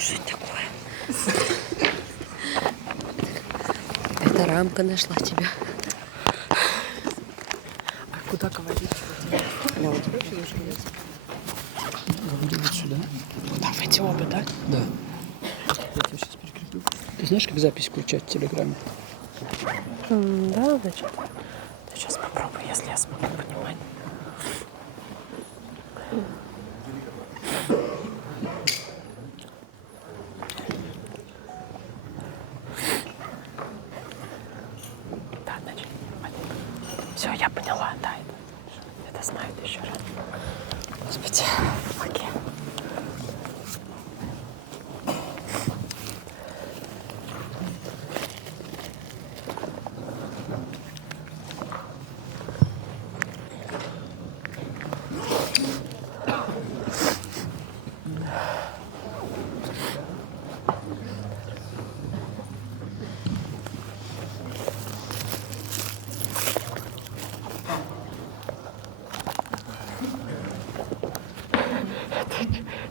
Что это такое? Эта рамка нашла тебя. А куда говорить? Она у тебя же есть. Говори вот сюда. Куда в эти оба, да? Да. Я тебя сейчас прикреплю. Ты знаешь, как запись включать в Телеграме? Да, значит. Сейчас попробую, если я смогу понимать. Да, значит. Все, я поняла, да. Это знает еще раз. Господи, помоги.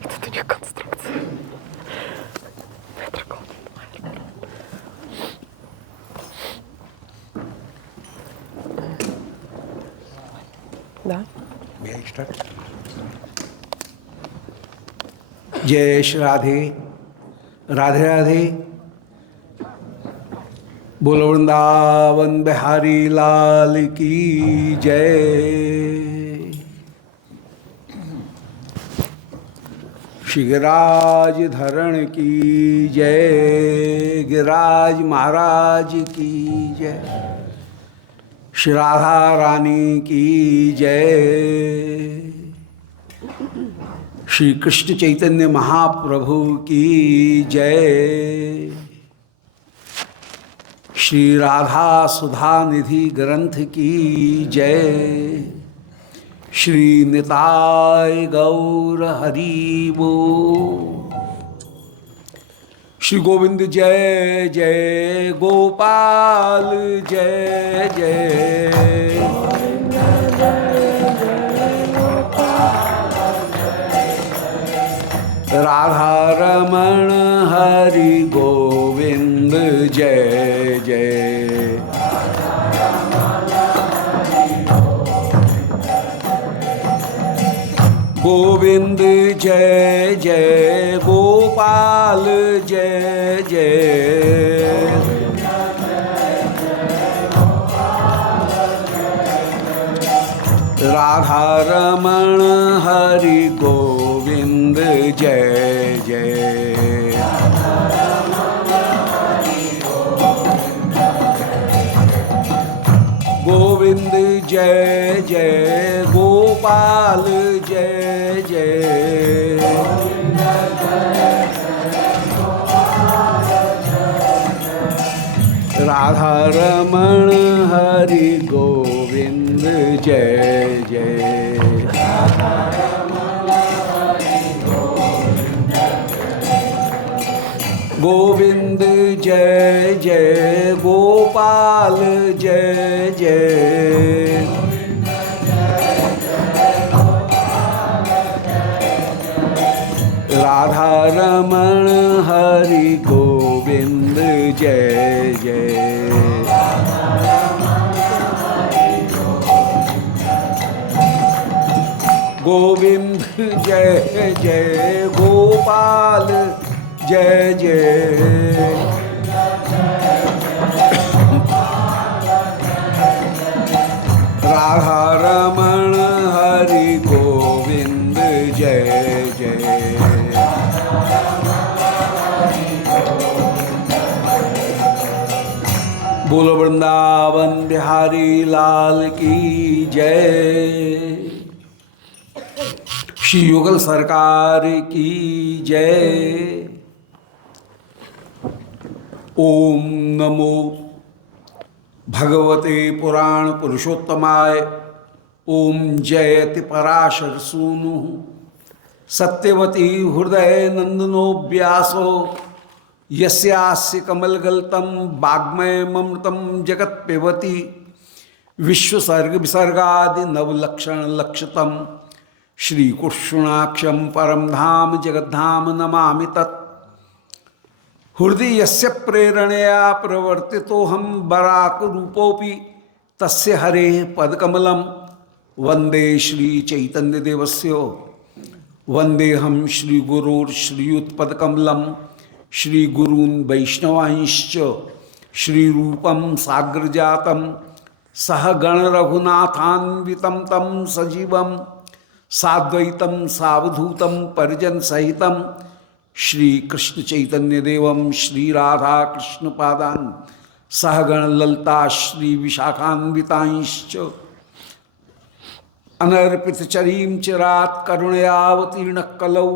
Это у них конструкция. Метр голден. Да. जय श्री राधे राधे राधे। बोलो वृंदावन बिहारी लाल की जय। श्री गिरिराज धरण की जय। गिरिराज महाराज की जय। श्री राधा रानी की जय। श्री कृष्ण चैतन्य महाप्रभु की जय। श्री राधा सुधा निधि ग्रंथ की जय। श्री निताय गौर हरि बोल। श्री गोविंद जय जय गोपाल जय जय। राधा रमण हरि गोविंद जय जय। गोविंद जय जय गोपाल जय जय। राधा रमण हरि गोविंद जय जय। गोविंद जय जय गोपाल जय जय। राधा रमण हरि गोविंद जय जय। गोविंद जय जय गोपाल जय जय। राधा रमण हरि गोविंद जय जय। गोविंद जय जय गोपाल जय जय। राधा रमण हरि गोविंद जय जय। बोलो वृंदावन बिहारी लाल की जय। श्री युगल सरकार की जय। ओम नमो भगवते पुराण पुरुषोत्तमाय। ओम जयति पराशर सूनु सत्यवती हृदय नंदनो व्यासो यस्यास्य कमलगल्तम वाग्मय ममृतम जगत पिबती। विश्वसर्ग विसर्गादि नवलक्षण लक्षतम श्रीकृष्णाक्षम परम धाम जगद्धाम नमामि तत्। हृदय यस्य प्रेरणया प्रवर्तितो हम बराक रूपोपि तस्य हरे पदकमलम वंदे श्री चैतन्य देवस्य वंदे हम श्री गुरुर श्रीयुत्पदकमलम श्री गुरून् वैष्णवांश्च श्री रूपम साग्र जातम सह गण रघुनाथान्वितम तम सजीवम साद्वैतम सावधूतम परिजन सहितम श्री कृष्ण चैतन्य देवम श्री राधा कृष्ण पादान सहगण ललता श्री विशाखान्वितांश्च अनर्पित चरीम चिरात करुणयावतीर्ण कलौ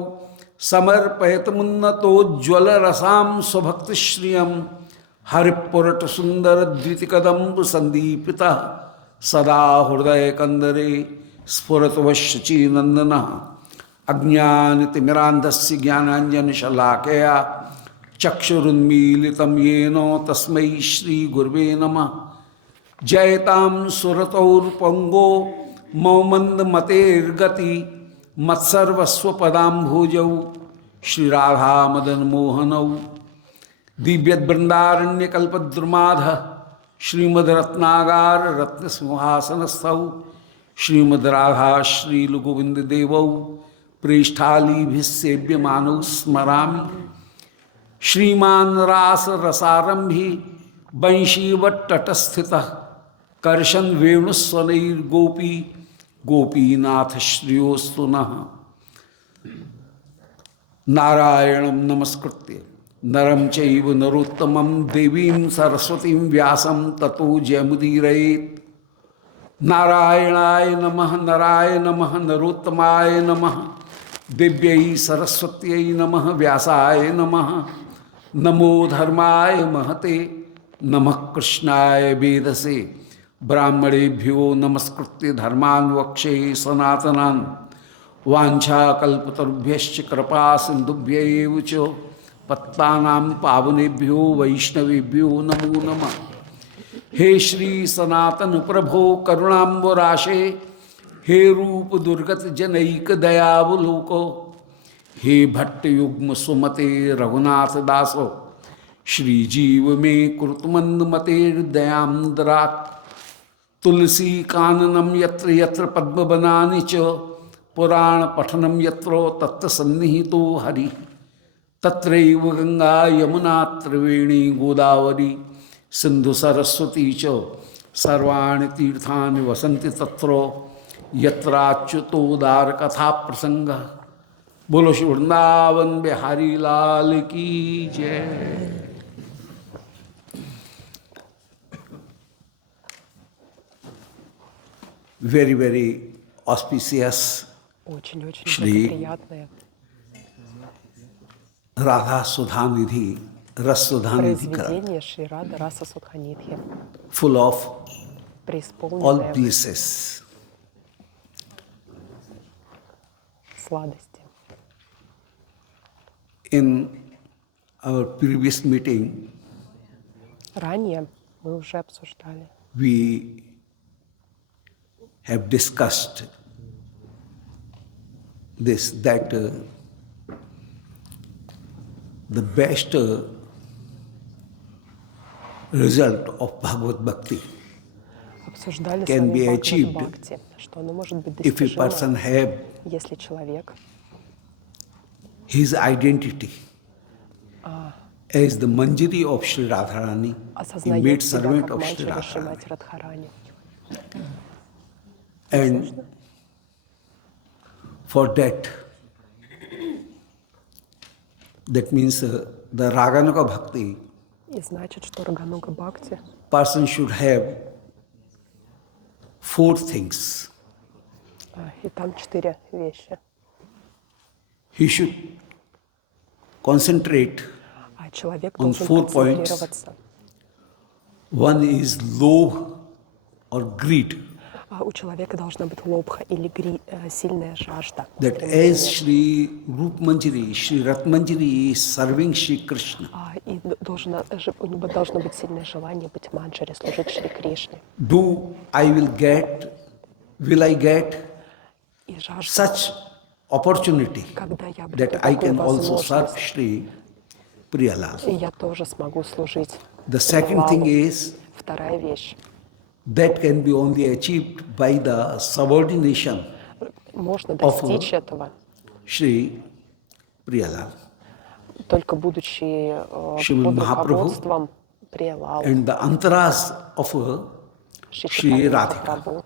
समर्पयत मुन्नतोज्ज्वल रसाम स्वभक्त श्रियम हरिपुरट सुंदर द्वितिकदम्ब संदीपिता सदा हृदय कंदरे स्फुरत वश्ची नंदना अज्ञानतिमिरान्धस्य ज्ञानांजन शलाकया चक्षुरुन्मीलितं येन तस्मै श्री गुरुवे नमः। जयतां सुरतौर्पंगो मौमंद मतेर्गति मत्सर्वस्व पदाम्भोजौ श्री राधा मदन मोहनौ दिव्यवृंदारण्य कल्पद्रुमाध श्रीमद रत्नागार रत्न सिंहासनस्थौ श्रीमद राधा श्रील गोविंद देवौ प्रेष्ठालीभिसेव्यमानौ स्मरामि। श्रीमान रास रसारंभी वंशीवट्टटस्थितः कर्शन वेणुस्वनैर्गोपी गोपीनाथ श्रियोस्तु नः। नारायणं नमस्कृत्य नरं चैव नरोत्तमं देवीं सरस्वतीं व्यासं ततो जयमुदीरयेत्। नारायणाय नमः नराय नमः नरोत्तमाय नमः दिव्यै सरस्वत्यै नमः व्यासाय नमः। नमो धर्माय महते नमः कृष्णाय वेदसे ब्राह्मणेभ्यो नमस्कृत्य धर्मान् वक्षे सनातनान् वाञ्छाकल्पतरुभ्यश्च कृपा सिन्धुभ्यैव च पत्तानां पावनेभ्यो वैष्णवेभ्यो नमो नमः। हे श्री सनातन प्रभो करुणाम्बुराशे हे रूप दुर्गत जनैक दयावलोको हे भट्ट युग्म सुमते रघुनाथ दासो श्री जीव में कुरुतमंद मते दयाम्द्रात्। तुलसी काननम यत्र यत्र पद्म बनानि च पुराण पठनम यत्रो तत्र सन्निहितो हरि। तत्रैव गंगा यमुना त्रिवेणी गोदावरी सिंधु सरस्वती च सर्वाणि तीर्थानि वसन्ति तत्र यत्राच्युतोदार कथा प्रसंग। बोलो श्री वृंदावन बिहारी लाल की जय। Very very auspicious Очень-очень Шри приятное Radha Sudhanidhi Ras Sudhanidhi произведение Шри Рада Раса Судханидхи, full of all преисполненное bliss. сладости. In our previous meeting, Ранее мы уже обсуждали, we have discussed this that the best result of Bhagavad Bhakti обсуждали с can be вами achieved Бхагавад-бхакти, что оно может быть if a person достижимо, have если человек his identity as the Manjari of Sri Radharani, the maid осознает себя servant как of Sri манджари Radharani. Шримати Радхарани. And for that, that means the Raganuga Bhakti, И значит, что Рагануга Бхакти person should have 4 things. и там 4 вещи. He should concentrate. А человек On должен 4 points. концентрироваться. One is lobh or greed. У человека должна быть лобха или сильная жажда. That as Shri Rup Manjari, Shri Rat Manjari is serving Shri Krishna, И у него должно быть сильное желание быть манджари, служить Шри Кришне. will I get И жажда, such opportunity когда я that обрету I такую can also serve возможность, Shri Priyalal. И я тоже смогу служить The second thing Прилалу. is Вторая вещь. that can be only achieved by the subordination Можно достичь этого, Shri Priyalal только будучи Шримад под Махапрабху руководством Прилалы, and the antaras of Шри Shri Чайтанья Radhika. Махапрабху,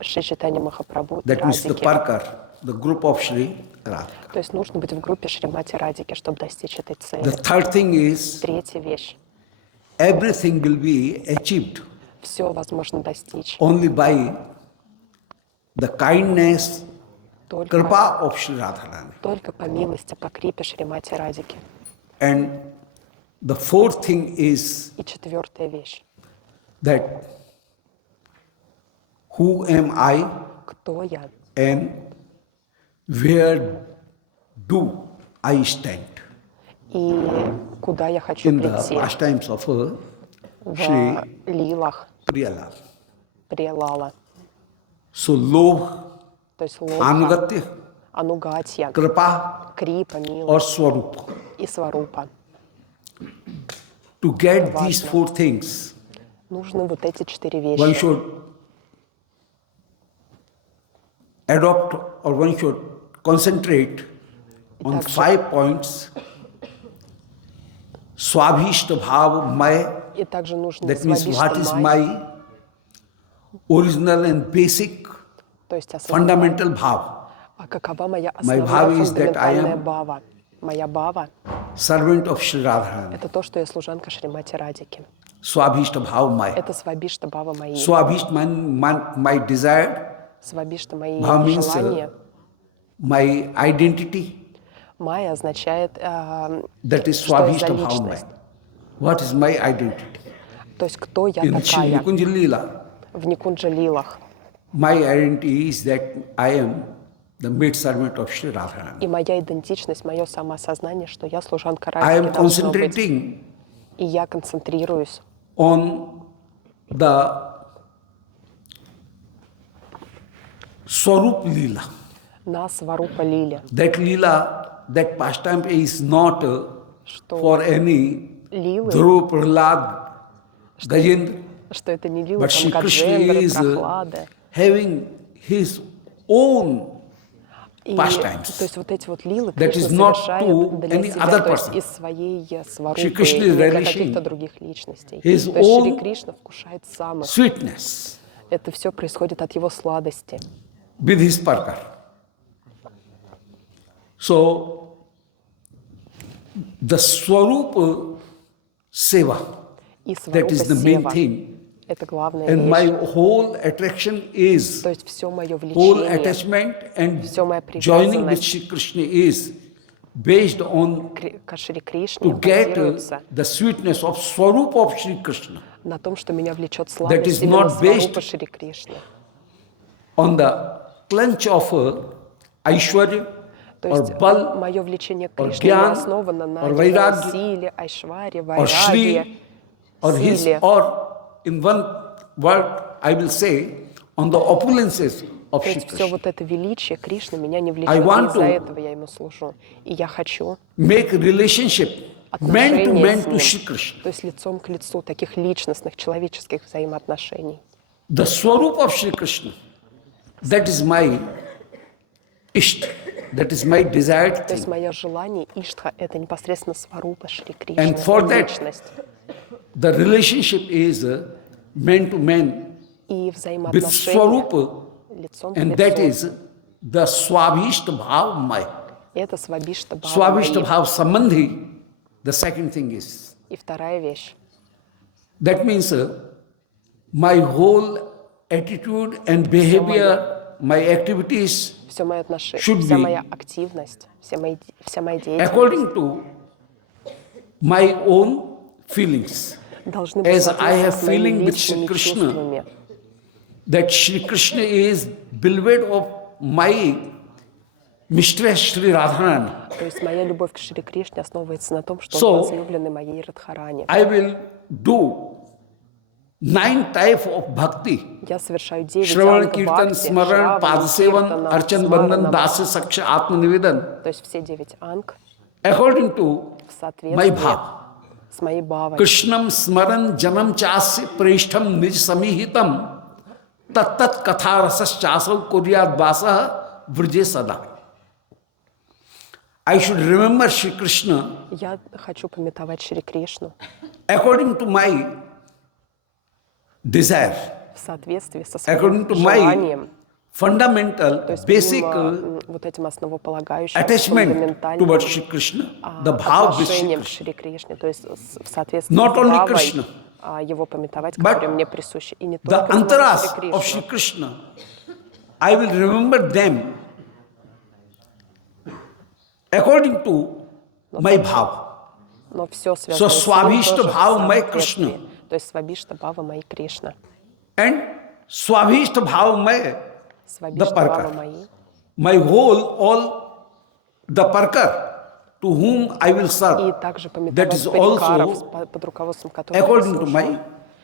Шри Чайтанья Махапрабху и That means the Радхики. Parkar, the group of Shri Radhika. То есть нужно быть в группе Шримати Радики, чтобы достичь этой The цели. third thing is Третья вещь. everything will be achieved Все возможно достичь only by the kindness, только kripa of Shri Radharani. по милости, по крипе Шримати Радики. And the fourth thing is И четвертая вещь. that who am I Кто я? and where do I stand? И куда я хочу In the прийти? pastimes of Shri В лилах Priyalal. Прилала. So Lobh, То есть лоха, Anugatya, анугатья, Kripa крипа, or милость Swarup. и сварупа. To get these four things, Нужны вот эти четыре one вещи. should adopt or one should concentrate on Также- 5 points. Swabhishta bhav may, И также нужно that means what is свабишта-май, my original and basic то есть осознавать, fundamental bhav. а какова моя My основная bhava is that I фундаментальная am- бава. Моя бава Servant of Shri Radharani. — это то, что я служанка Шримати Радики. Swabhishta bhav may. Это свабишта бава мои. Swabhishta my desire, Свабишта мои bhav means желания. my identity. Майя означает, That is что я за Swabhishta bhav may. личность. What is my identity? То есть кто я In Shri такая Nikunja Leela, в Никунджа-лилах. my identity is that I am the maid servant of Shri Radharani. И моя идентичность, мое самоосознание, что я служанка I am Радики должно быть. concentrating И я концентрируюсь on the Swarup Leela. на Сварупа Лиле. That Leela, that pastime is not Что for any лилы, Dhruv, Prahlad, Gajendra, что это не лилы, but там Shri Krishna Гаджендры, is Прохлады. having his own И, pastimes. то есть вот эти вот лилы That Кришна is not совершает to для any себя, other то есть person. из своей сварупы, Shri Krishna is не для relishing каких-то других личностей. his То есть Шри own Кришна вкушает самых. sweetness Это все происходит от его сладости. with his parkar. So, the Swarup Seva, И that сварупа is the main сева. thing. Это главная And my вещь. whole attraction is, То есть все мое whole влечение attachment and Всё моя joining with привязанность. Shri Krishna is based on к Шри Кришне to get базируется the sweetness of Swarup of Shri Krishna на том, что меня влечет is сладость именно not based сварупа Шри Кришны. on the clench of Aishwarya То or есть Bal мое влечение к or Кришне не Gyan основано на or его Vairagya силе, айшваре, or вайраге, Shri or his, силе. or in one word I will say, on the opulences of То Shri есть все Krishna. вот это величие Кришны меня не I влечет, и want из-за to этого я ему служу. И я хочу Make relationship man to отношения man с to ним, Shri Krishna. то есть лицом к лицу, таких личностных, человеческих взаимоотношений. The Swarup of Shri Krishna, that is my Ishta, that is my desired То есть thing. мое желание Иштха — это непосредственно сварупа Шри And Кришны, for that, личность. the relationship is man to man И with взаимоотношения Swarupa, лицом к and that лицу. is the Swabhishta Bhav May. Это свабишта бхава Swabhishta мои. Bhav Sambandhi, the second thing is. И вторая вещь. That means my whole attitude and behavior, my activities Все мое отношение, should вся be моя активность, вся моя деятельность according to my own feelings. должны быть As I have соответствовать с моими feeling with Shri личными Krishna, чувствами. that Shri Krishna is beloved of my mistress Shri Radharani. То есть моя любовь к Шри Кришне основывается на том, что So, он возлюбленный моей Радхарани. I will do 9 types of bhakti. Я совершаю 9 Shravan, анг Kirtan, бхакти, Smaran, Шравана, Padasevan, Киртана, Archan, Bandhan, Смаранам. Dasa, Saksha, Atma Nivedan. То есть все 9 анг. according to в my соответствии bhav. с моей бхавой. Krishnam smaran janam chasya preshtham nij samihitam tattat katha rasas chasav kuryat vasa vrje sada. I should remember Shri Krishna Я хочу пометовать Шри Кришну according to my desire, в соответствии со своим according to my желанием, fundamental, то есть basic помимо вот этим основополагающим, attachment фундаментальным towards Shri Krishna, the bhav with Shri отношением к Krishna. Шри Кришне, то есть в соответствии Not с only бхавой, Krishna, его пометовать, but которое мне присуще, и не the только самого antaras Шри of Shri Кришну. Krishna, I will remember them according to my bhav. Но все связано So, с ним swabhishta тоже в bhav my соответствии. Krishna. То есть свабишта бхава мои Кришна. And swabhishta bhav my the Свабишта бхава parkar. мои. My whole, all the parkar to whom I will И serve. также That пометовать is парикаров, also под руководством которых я according to служу. my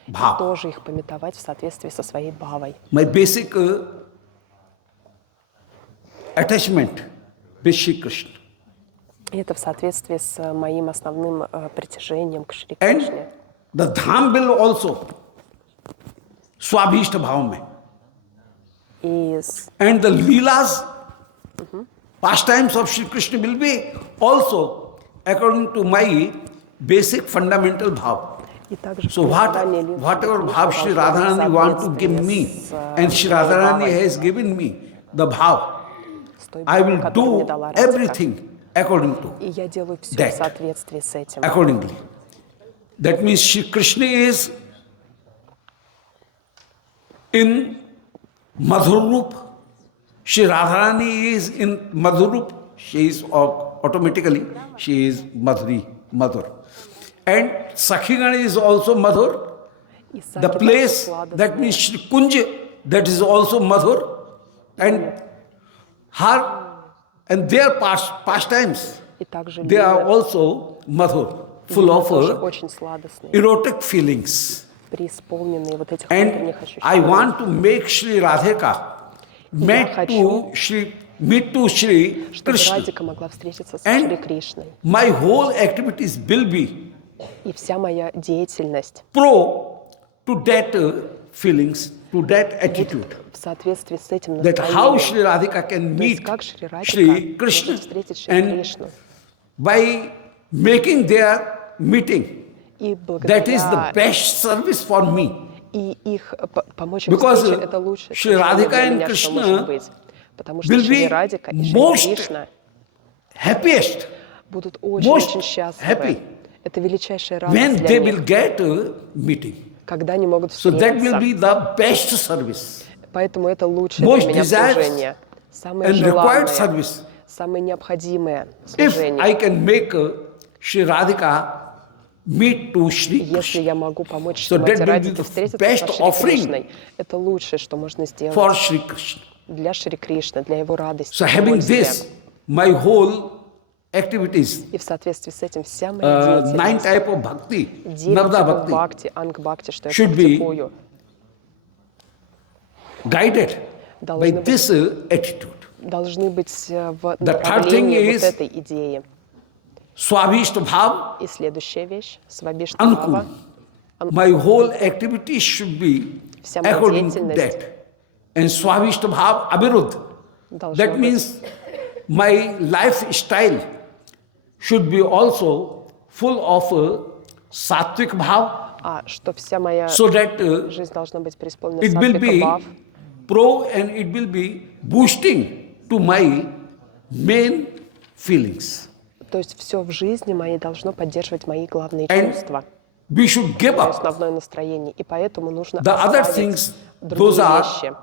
bhav. Тоже их пометовать в соответствии со своей бхавой. My basic attachment with Shri Krishna. И это в соответствии с моим основным притяжением к Шри And Кришне. the dham will also swabhishta bhav mein. И And the leelas, pastimes of Shri Krishna will be also according to my basic fundamental bhav. также So whatever bhav Shri Radharani want to give me, and Shri Radharani has given me the bhav, I will do everything according to И я делаю все в that, соответствии с этим. accordingly. That means Shri Krishna is in Madhur Roop, Shri Radharani is in Madhur Roop, she is automatically, she is Madhuri, Madhur. And Sakhigana is also Madhur. И The саки place, также that сладостные. means Shri Kunj, that is also Madhur. And her and their pastimes, И также they are лилы also Madhur, full of тоже очень сладостные, erotic feelings. преисполненные вот этих And внутренних I ощущений. want to make Shri Radhika meet to Shri Чтобы Krishna. Радика могла встретиться с And Шри Кришной. my whole activities will be И вся моя деятельность pro to that feelings, to that attitude. в соответствии с этим That how настроением. Shri Radhika can То есть meet как Шри Shri Радика Krishna, может встретить Шри and Кришну. by making their meeting, И that is the благодаря best service for me. и их помочь им Because встрече, это лучшее Shri совершенно Radhika для and меня, что Krishna может быть. Потому что will Шри be Радика и Шри most Кришна happiest будут most очень-очень happy счастливы. Это величайшая радость when для they них, will get a meeting. когда они могут So that will встретиться. be the best service, Поэтому это лучшее most для меня desired служение. Самое and required желанное, service. самое необходимое If служение. I can make Shri Radhika meet to Shri Если Krishna я могу помочь So Шримати that will be Радике the встретиться best со Шри offering Кришной, это лучшее, что можно сделать for Shri Krishna. для Шри Кришны, для его радости, So having удовольствия. this, my whole activities, И в соответствии с этим вся моя 9 деятельность, type of bhakti, 9 Navada типов bhakti, бхакти, анг-бхакти, что я should be практикую, guided by должны быть, this attitude. должны быть в The third thing направлении is вот этой идеи. Swabhishta bhav, И следующая вещь, свабишта Анкул. бхава, my whole activity should be Вся моя according to деятельность that. And Swabhishta bhav abhiruddh. должна That быть. means my lifestyle should be also full of sattvic bhav, Что вся моя so that жизнь должна быть преисполнена it will сатвика be бхав, pro and it will be boosting to my main feelings. то есть все в жизни моей должно поддерживать мои главные And чувства, we should give мое up основное настроение. И поэтому нужно the other оставить things, другие those are вещи,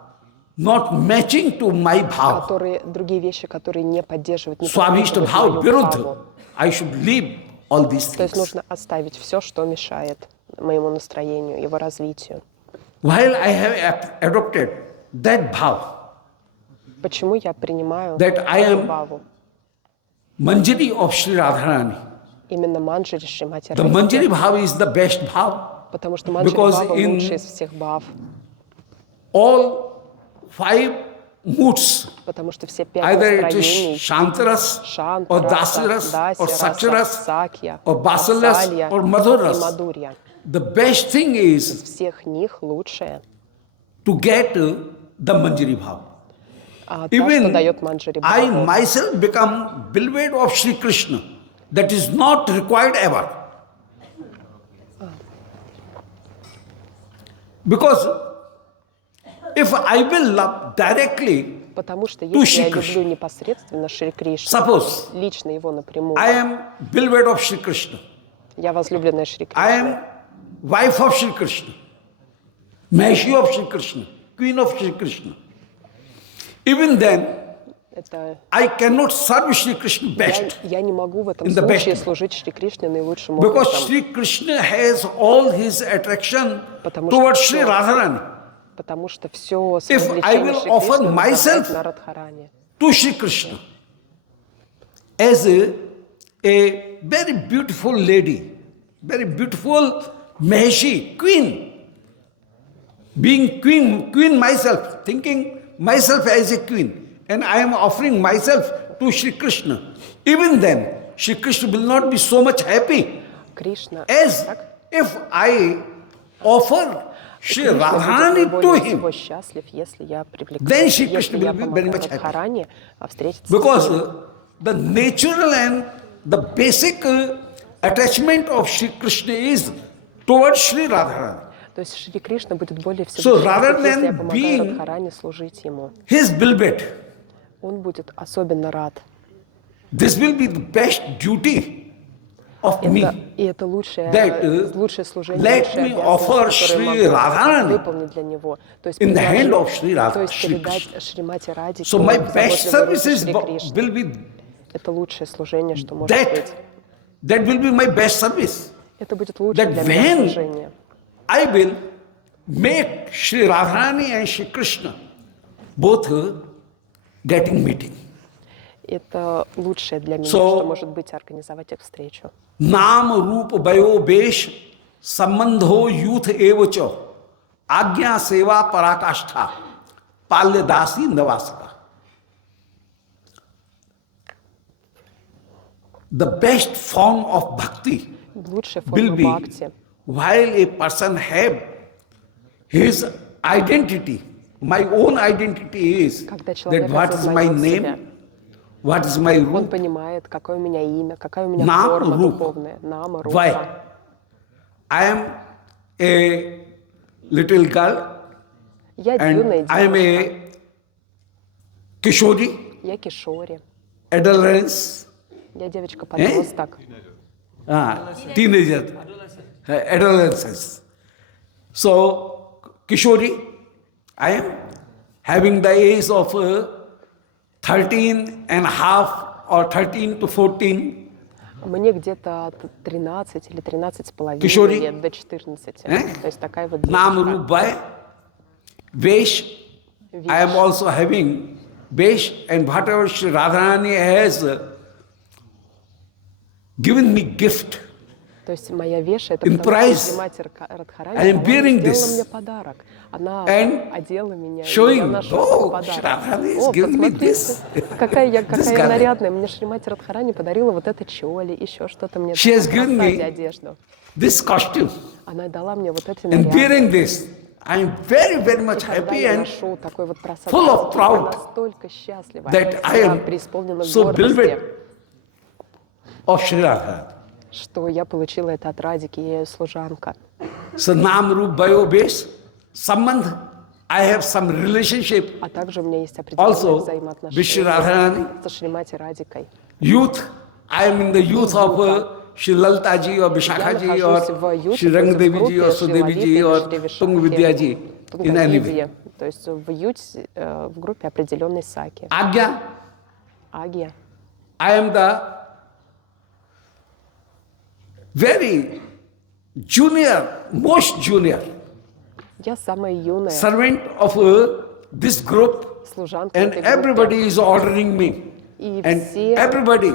not matching to my bhav. другие вещи, которые не поддерживают, не Swabhishta поддерживают bhav, мою viruddha. бхаву. I should leave all these То есть things. нужно оставить все, что мешает моему настроению, его развитию. While I have adopted that bhav, Почему я принимаю That I эту am бхаву? Manjari of Sri Radharani. Именно манджари Шримати The Manjari bhav is the best bhav. потому что манджари because бхава in- лучший из всех бхав. All 5 moods. Потому что все 5 Either it is настроений, Shantaras, or Шанта, Dasiras, or Даси, Satcharas, Сакья, or Basalas, Васалья or и Madhuras. Мадурья. The best thing is Всех них лучшее to get the Manjari Bhav. та, что Even дает Манджари I Бхаву. myself become beloved of Sri Krishna. That is not required ever. Because if I will love directly, Потому что to если Shri я Krishna. люблю непосредственно Шри Кришну, Suppose лично его напрямую, I am beloved of Sri Krishna. я возлюбленная Шри I Кришны, am wife of Sri Krishna, Maheshi of Sri Krishna, queen of Sri Krishna. Even then, это I cannot serve Sri Krishna best. я не могу в этом In the случае best. служить Шри Кришне наилучшим Because образом, Sri Krishna has all his attraction Потому towards что Sri всё- Radharani. потому что все If I will Шри offer Кришны myself направляет на Радхарани. To Sri Krishna as a very beautiful lady, very beautiful Maheshi, queen. Being queen myself, thinking myself as a queen, and I am offering myself to Sri Krishna. Even then, Sri Krishna will not be so much happy Кришна, as так? if I offer Sri Кришна Radharani будет to более him. всего счастлив, если я привлекаю, Then Shri если Krishna я will be very помогаю much happy. Радхарани встретиться Because с ним. the natural and the basic attachment of Sri Krishna is towards Sri Radharani. То есть Шри Кришна будет более всего So, счастлив, rather если я than помогаю being- Радхарани служить ему. His beloved. Он будет особенно рад. This will be the best duty of me. И это лучшее, That, лучшее служение, let лучшая me offer обязанность, которую Shri я Radharani могу выполнить для него. То есть, in the hand предложить- of Shri Radha, то есть Shri передать Krishna. Шримати Радике So my best заботливые руки service is, Шри Кришны. will be Это лучшее служение, что может быть. that will be my best service. Это будет лучшее That для меня when служение. I will make Shri Radharani and Shri Krishna both getting meeting. Это лучшее для меня, So- что может быть организовать их встречу. नाम रूप वयो वेश संबंधो youth एवच आज्ञा सेवा पराकाष्ठा पाल्यदासी नवासका. The best form of bhakti Лучшая will форма be бхакти. while a person have his identity. My own identity is Когда that человек what is my осознает себя, name, what is my он root, понимает, какое у меня имя, какая у меня Нам форма Рупа. духовная. Нама, Рупа. Why? I am a little girl Я юная and I am девушка. a Kishori, Я Кишори. adolescence, Я девочка-подросток. Teenager, adolescence. So, Kishori, I am having the age of 13 and a half or 13 to 14. Мне где-то от 13 или 13 с половиной Кишори? лет до 14. Eh? То есть такая вот Nam девушка. Roop Bhai, Vesh, I am also having Vesh, and whatever Sri Radharani has given me gift. То есть моя веша — это In потому, price, что мать Радхарани I am она bearing сделала this мне подарок. Она and одела меня, и showing, я ношу oh, этот Shri подарок. Radharani is О, giving me посмотрите, this. какая я This garment. нарядная. Мне Шримати Радхарани подарила вот это чоли, еще что-то мне. She has given сзади me одежду. This costume. Она дала мне вот эти And наряды. bearing this, I am very, very И much когда happy я and ношу такой вот просад, full of я proud настолько счастлива, that I я am преисполнена so гордости, beloved of Sri Radharani. что я получила это от Радики, я ее служанка. So Nam Roop Bhayo Vesh, Sambandh, I have some relationship. А также у меня есть определенные Also, with Sri взаимоотношения Radharani. со Шримати Радикой. Youth, I am in the youth of Shri Lalita ji or Я Vishakha ji нахожусь or в юте, Shri то есть в Rangdevi ji группе or Шри Sudevi Лалиты ji или or Шри Tung Vidya ji Вишакхи, in any way. Тунгавидье, то есть в юте, в группе определенной саки. Agya, Агия. I am the very junior, most junior Я самая юная servant of this group, служанка and этой группы. everybody is ordering me. И And все everybody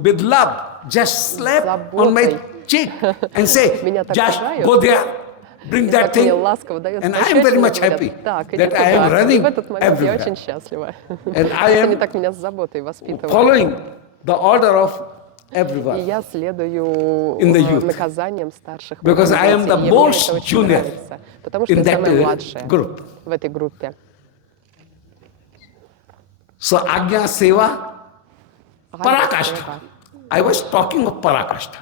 with love just slap on my заботой cheek and say, меня так just пугают. go there. bring И that так мне thing. ласково дают And I am very пощечины, much говорят, happy так, иди that I am туда. И в running этот момент я everywhere. очень счастлива. And I Они am так меня с заботой воспитывают. following the order of И everyone. я следую In the youth. наказаниям старших. Because I am the И мне most это очень junior нравится, потому что in я that самая младшая group. в этой группе. So Agya Seva, Parakashta. Seva. I was talking of Parakashta.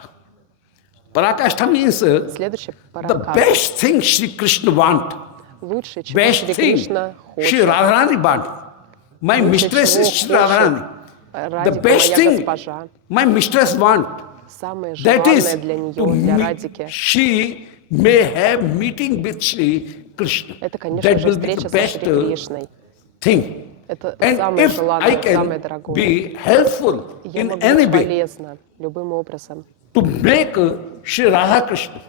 Parakashta means Следующий the паракаста. best thing Sri Krishna want. Лучшее, чего Best Шри thing Кришна Sri хочет. Radharani want. My Лучше mistress is всего Sri Radharani. хочет The Радика, best моя thing госпожа. my mistress want. Самое That желанное is для нее, to для meet, Радики. she may have meeting with Sri Krishna. Это, конечно That же, will be the встреча со best Шри Кришной. thing. Это And самое if I желанное, самое can дорогое. be helpful Я in могу any быть way полезна любым образом to make Sri Radha Krishna,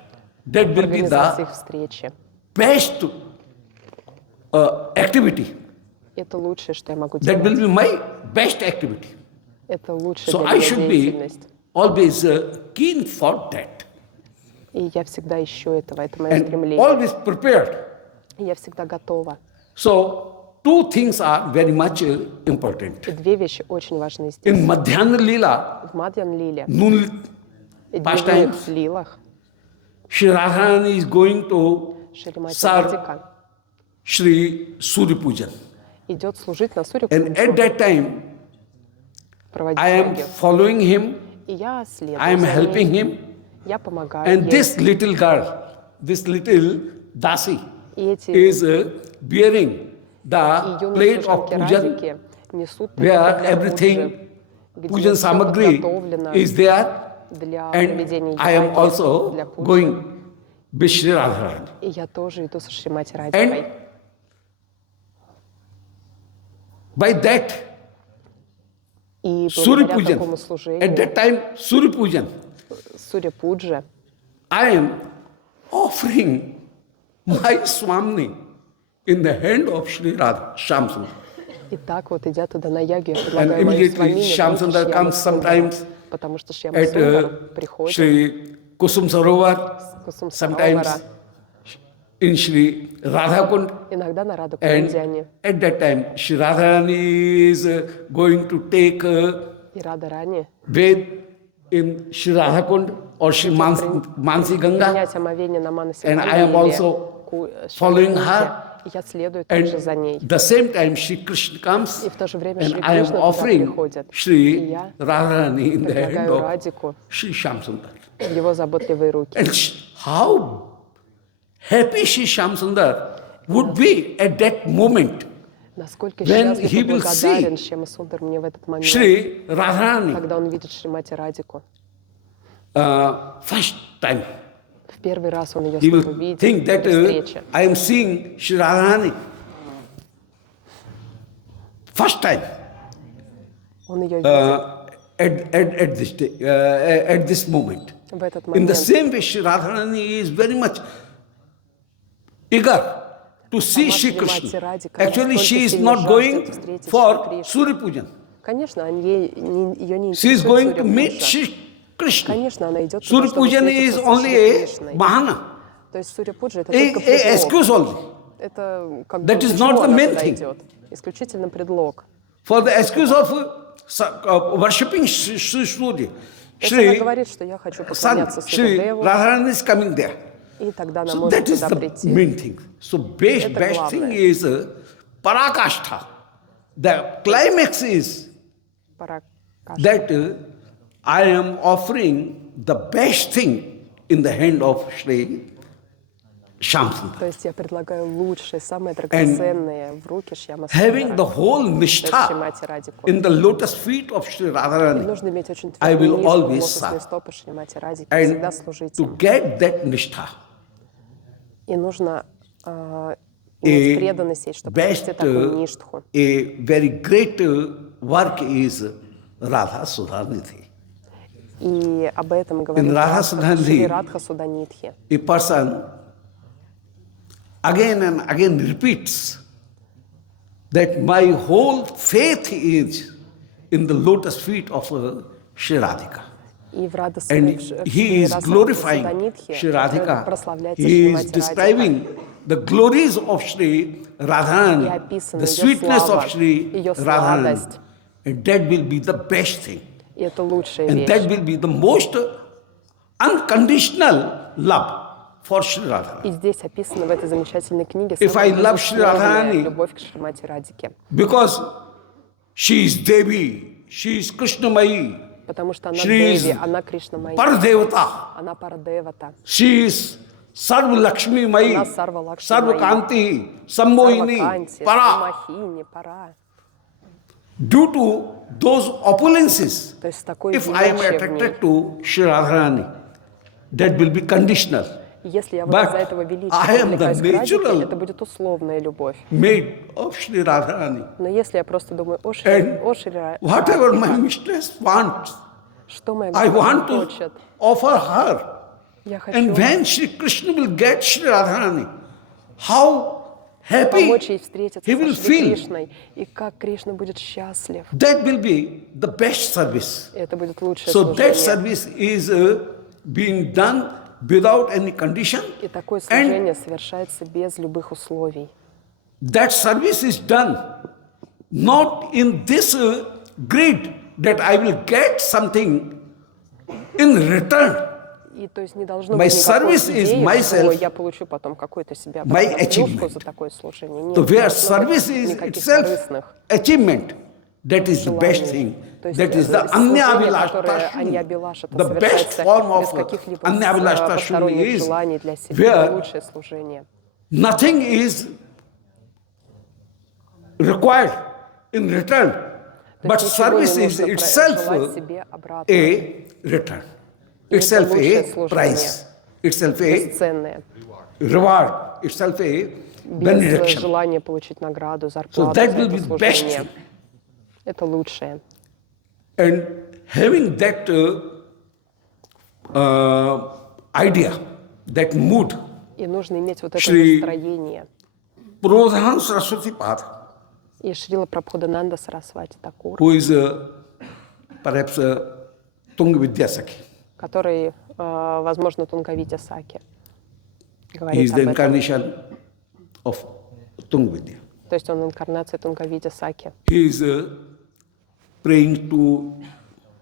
that will be организовать их the встречи. best activity. Это лучшее, что я могу That will делать. be my best activity. Это лучшая So для I меня should be деятельность. always keen for that И я всегда ищу этого, это мое and стремление. always prepared. И я всегда готова. So two things are very much important. И две вещи очень важны здесь. In Madhyana Lila, В Мадьян Лиле, noon и pastimes, дневных лилах, Sri Radharani is going to Шримати serve Радика Sri Surya Pujan. идет служить на Сурья And at that time, проводить I am йоги. following him, И я следую I am за helping ним, him, я помогаю and ей. this little girl, this little Dasi, И эти is bearing и the юные plate of служанки pujan, Радики несут where для everything, пуджи, где pujan всё samagri подготовлено is there, для and проведения I am яги, also для пуджи. going with Sri Radharani. И я тоже иду со Шримати Радикой. And by that, И Surya благодаря такому Pujan, at служению, that time, Surya Pujan, Сурья Пуджи, I am offering my Swamini in the hand of Sri Radha Shamsundar. и так вот, идя туда на ягу, я And предлагаю мою immediately свамини Shamsundar comes sometimes потому что Шьяма at Сундар приходит Sri Kusum Sarovar, с Кусум sometimes Саровара, in Sri Radha Kund. иногда на Раду And Кундиане. at that time, Sri Radharani is going to take И Рада Рани bathe in Sri Radha Kund or Sri Mansi Ganga. принять омовение на Манасе And I am also following her. И я следую также за And ней. the same time, Sri Krishna comes, И в то же время and Шри I am Кришна туда offering приходит. И Sri я Radharani in the hand предлагаю of Радику Sri Shamsundar. в его заботливые руки. And how happy Sri Shamsundar would be at that moment, Насколько when счастлив he и will благодарен see Шьяма Сундар мне в этот момент, Sri Radharani когда он видит Шримати Радику. first time. В первый раз он ее He снова will видит think that при встрече. I am seeing Sri Radharani. First time Он ее видит at this moment. в этот In the момент. same way, Sri Radharani is very much eager to see Sri Krishna. Actually, she is not going for Surya Pujan. Конечно, ее не She is интересует going to Сурья meet Пуджа. Sri Krishna. Конечно, она идет Surya туда, чтобы Pujan is встретиться со only Шри a Кришной. bahana, То есть Сурья Пуджа это a только предлог. excuse only. Это как бы That is почему not the она main туда thing. идет? Исключительно предлог. For the excuse of worshipping Sri Surya. То есть она Shri говорит, что я хочу Son, поклоняться Shri Сурья-деву, Radharani is coming there. и тогда она So может that is туда the прийти. main thing. So best Это thing главное. is Parakashta. The climax is Пора that I am offering the best thing in the hand of Sri Shamsundar. То есть я предлагаю лучшее, самое драгоценное в руки Шьяма Having the Сундара, whole то есть nishtha Шримати Радику. in the lotus feet of Sri И Radharani нужно иметь очень I твердую will нишку, always лотосные serve. стопы Шримати Радики, всегда and служить to им. get that nishtha, И нужно иметь преданность ей, чтобы провести best, такую ништху. a very great work is Radha Sudhanidhi. И об этом говорит In Radha Радха, Sudhanidhi, Шри Радха Суданитхи. a person again and again repeats that my whole faith is in the lotus feet of Sri Radhika. И в And he is glorifying Sri Radhika. He is describing the glories of Sri Radharani, the sweetness of Sri Radharani. And that will be the best thing. И это лучшая And that вещь. will be the most unconditional love for Sri Radharani. И здесь описано в этой замечательной книге If I самая love Sri безусловная Radharani, любовь к Шримати Радике. Because she is Devi, she is Krishnamayi, Потому что она Shri is Деви, она Кришна Майя, Paradevata, она Парадевата, she is Sarva Lakshmi Mayi, она Сарва Лакшми Sarva Kanti, Sammohini, Сарваканти, Para. Самахини, Пара. Due to those opulences, То есть такой if I am величие в ней. attracted to Sri Radharani, that will be conditional, Если я But из-за этого величия I am the привлекаюсь к Радике, natural это будет условная любовь. made of Sri Radharani. Но если я просто думаю о And Шри whatever my Радике, mistress wants, что моя I госпожа want to хочет, offer her. я хочу And when Sri Krishna will get Sri Radharani, how happy помочь ей встретиться he will со Шри feel. Кришной, и как Кришна будет счастлив. That will be the best service. И это будет лучшее So that служение. service is being done without any condition. И такое And служение совершается без любых условий. that service is done not in this greed that I will get something in return. И то есть не должно My быть никакой service is идеи, myself, что я получу потом какой-то себе my обратную плюшку achievement. за такое служение. Нет, So не where должно быть service is никаких itself корыстных achievement, that is the best желаний. thing. То есть That is the служение, которое Anyavilashtashuni. Аньябилаш, это The best совершается form без of каких-либо Anyavilashtashuni посторонних is желаний для себя. where Это лучшее служение. nothing is required in return, but ничего не service is нужно itself желать себе обратно. a return, И это itself лучшее a служение. price, itself a Бесценное. reward, itself a Без benediction. желания получить награду, So зарплату that за will это be the best служение. thing. Это лучшее. And having that idea, that mood, И нужно иметь вот это Шри- настроение. Prodhan Saraswati Pad, И Шрила Прабхудананда Сарасвати Такур, who is perhaps Tunga Vidyasaki. который, возможно, Тунгавидя Саки, He is говорит the об этом. incarnation of Tunga Vidya. То есть он инкарнация Тунгавидя Саки. He is praying to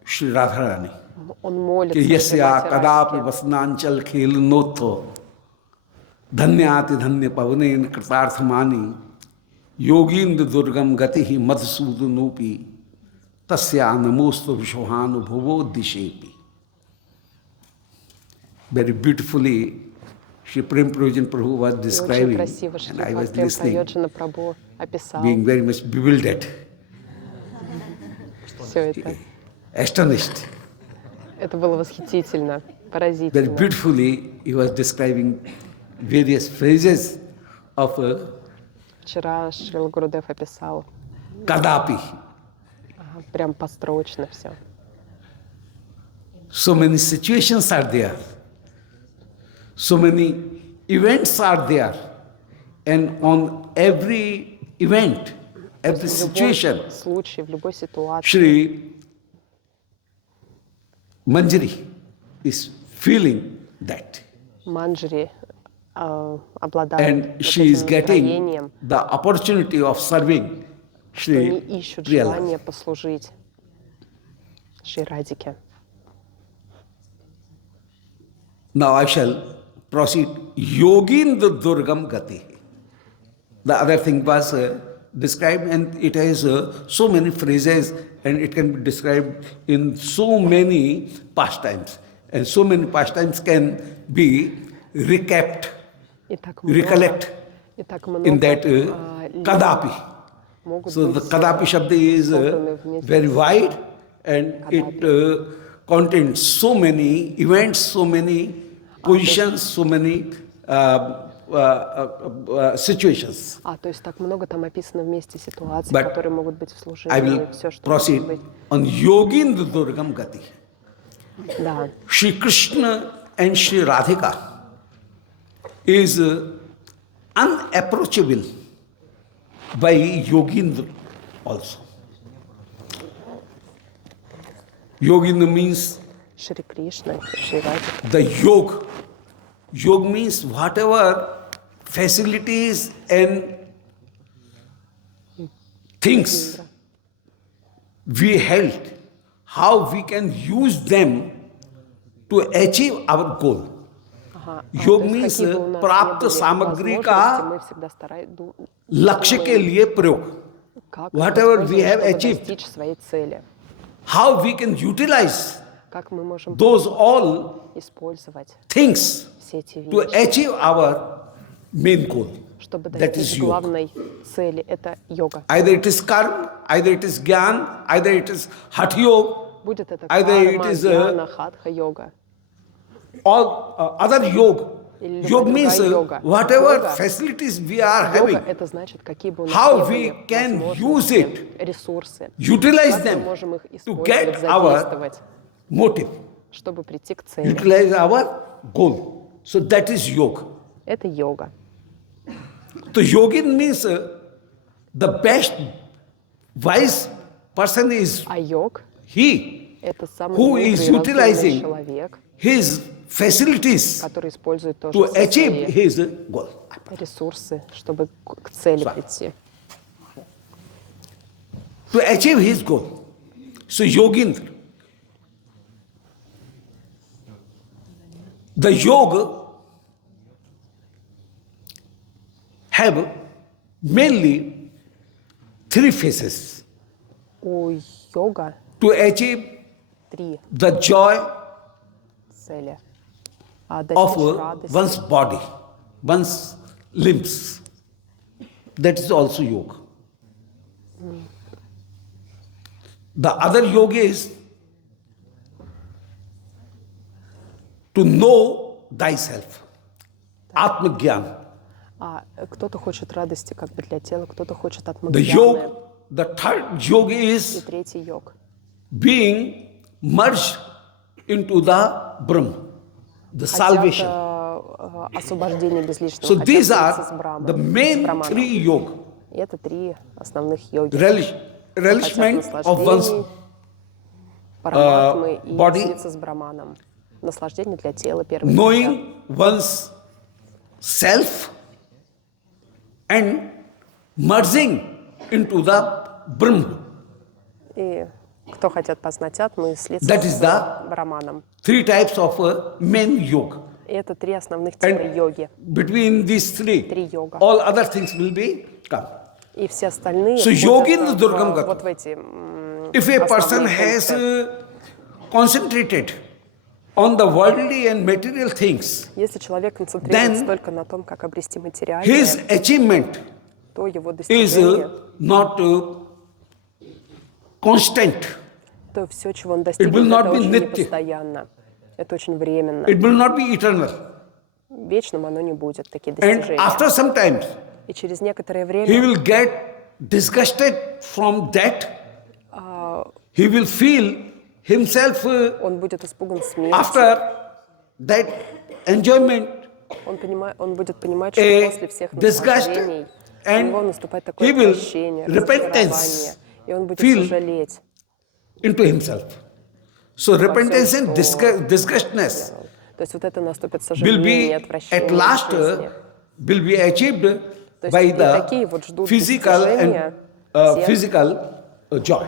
Sri Radharani. Он молится कि Шримати यस्या कदापि Радхике. वसनांचल खेल नोत्थो धन्याति धन्य पवनेन कृतार्थमानि योगीन्द्र दुर्गम गति ही मधुसूदनोपि तस्या नमोस्तु विश्वानुभुवो दिशेपि. Very beautifully, Shri Prem Prayojan Prabhu was И очень describing, красиво and Шри I was Прем listening, Прайоджана Прабху описал being very much bewildered, все это. astonished. Это было восхитительно, Very поразительно. beautifully, he was describing various phases of Вчера Шрила Гурудев описал Kadapi. прям построчно все. So many situations are there. So many events are there. And on every event, every В situation, любом случае, в любой ситуации Shri Manjari is feeling that. Манджари обладает And вот she is этим getting настроением, the opportunity of serving что они Shri ищут Priyalal. желание послужить Шри Радике. Now I shall proceed. Yogindra Durgam Gati. The other thing was described, and it has so many phrases, and it can be described in so many pastimes. And so many pastimes can be recapped, И так recollect много in that линий Kadapi. могут So the быть Kadapi Shabda is собраны вместе very с wide, and it contains so many events, so many positions, so many situations. то есть так много там описано вместе ситуаций, But которые могут быть в I служении, will все, что proceed может быть. on Yogindra Durgam Gati. Да, Shri Krishna and Shri Radhika is unapproachable by Yogindra also. Yogindra means Шри Кришна, Шри Ради. The yoga. Yoga means whatever facilities and things we held, how we can use them to achieve our goal. योग means प्राप्त सामग्री का लक्ष्य के लिए प्रयोग. Whatever we have achieved, how we can utilize those all things to achieve our main goal. That is yoga. Either it is karma, either it is gyan, either it is hatha yoga, either it is all other yoga. Yoga means whatever facilities we are having, how we can use it, utilize them to get our motive, utilize our goal. So that is yoga. Это йога. So yogin means the best wise person is А йог he это самый who is мудрый, разумный utilizing человек, his facilities который использует тоже to все achieve свои his goal. ресурсы, чтобы к цели прийти. To achieve his goal. So yogindra. The yoga have mainly three phases У йога to achieve 3 the joy цели. of Достичь радости. one's body, one's limbs. That is also yoga. The other yoga is to know thyself. Atma Gyan. А кто-то хочет радости как бы для тела, кто-то хочет The атмагьяны. yoga, the third yoga И is третий йог. being merged into the Brahm, the salvation. Хотят освобождение без лишнего. So хотят these слиться с are Брамой, the с main Браманом. three yoga. И это 3 основных йоги. Relishment Хотят of one's наслаждений, параматмы и body, слиться с Браманом. Наслаждение для тела, первый. knowing one's self and merging into the Brahm. И кто хотят познать атму и слиться That is с the Браманом. three types of main yoga. И это 3 основных типа And йоги. between these three, Три йога. all other things will be come. И все остальные So, входят yogin durgam в gata. вот в эти If a person основные has пункты. concentrated on the worldly and material things, Если человек концентрируется then только на том, как обрести материальное, his achievement то его is достижение, not constant. то все, чего он It достигнет, will not это be очень nitya. непостоянно. Это очень временно. It will not be eternal. Вечным оно не будет, такие And достижения. after some time, И через некоторое he время will get disgusted from that. He will feel himself он будет испуган смерти. after that enjoyment Он будет понимать, что a после всех disgust наслаждений у and него наступает такое he will прощение, repentance разочарование, и он будет feel сожалеть. into himself. So repentance and что- disgustness То есть вот это наступит will сожаление, be отвращение at last к жизни. will be achieved То есть by и такие the вот ждут physical достижения and те, physical joy.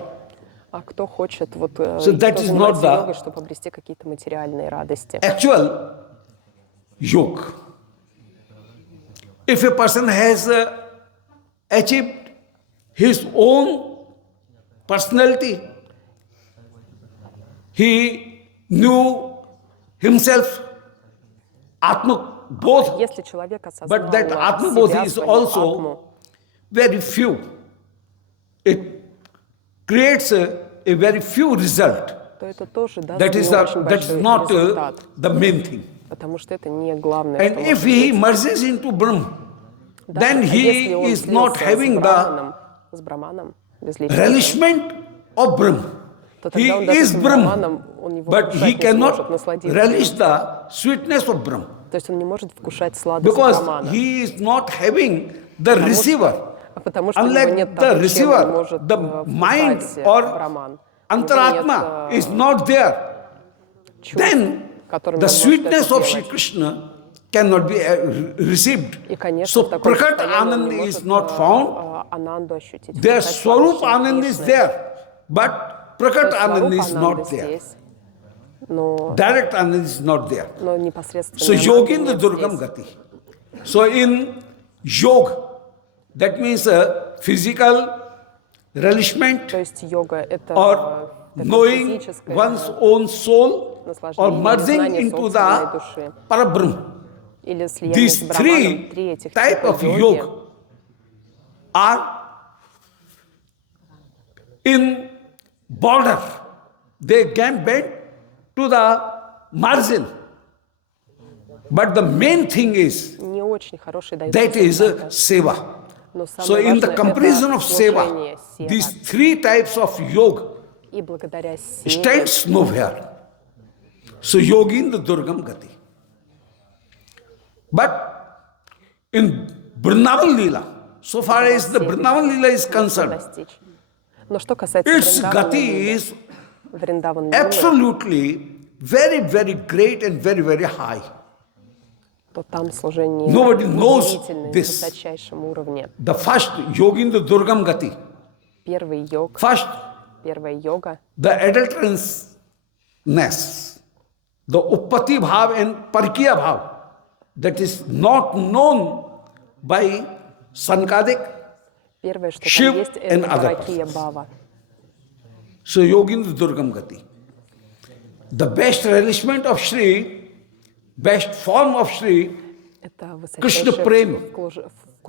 А кто хочет вот So that кто is not занимается the- йогой, чтобы обрести какие-то материальные радости. Actual yoga. If a person has achieved his own personality, he knew himself, Atma both, Если человек осознал but that Atma both себя, is свою also атму, very few. It creates a very few result. то это тоже даст That ему is очень that's большой not результат, the main thing. потому что это не главное. And что if может he быть. merges into Brahm, Да, then а если he он is not слился having the с Браманом, без личности, relishment of Brahm. то He тогда он даже is с Brahm, Браманом, он его but he вкушать не сможет, cannot насладиться. relish the sweetness of Brahm То есть он не может вкушать сладость because Брамана. he is not having the receiver. Потому что у него Unlike нет the того, чем он receiver, может the mind вкушать or Браман. Antaratma is not there. чувств, then которыми the он может это sweetness of Sri сделать. Krishna cannot be received. И, конечно, So в таком Prakat состоянии он Anand не is может not found. Ананду ощутить. Their вкушать Swarup сладости Anand is Кришны. there, but То Prakat есть Anand Сварупа is Ананды not there. здесь, но Direct Anand is not there. непосредственно So Ананды Yogindra нет Durgam здесь. Gati. So in Yoga, that means physical relishment То есть йога — это or такое knowing физическое one's own soul or наслаждение, merging знание into собственной the души Parabrahm. или слияние These с Браманом. three Три этих type типа of йоги yoga are in border. They can bend to the margin. But the main thing is не очень хорошие дают that is результаты. seva. Но So самое in the важное — comparison это of seva, служение these сева. three types of yoga И благодаря севе stands nowhere. So yogin the Durgam Gati. But in Vrindavan Leela, so far as the Vrindavan Leela is concerned, достичь. Но что касается its Вриндавана Gati Лилы, is Вриндаван Лилы, absolutely very, very great and very, very high. то там служение Nobody knows удивительное, на this. высочайшем уровне. The first yogin the Durgam Gati. Первый йог, First, первая йога, the adulterousness, the uppati bhav and parkiya bhav, that is not known by Sankadik. первое, что Shiv там есть, and это other Паракия persons. Бава. So Yogindra Durgam Gati. The best relishment of Shri, best form of Shri Это Krishna высочайшее Prem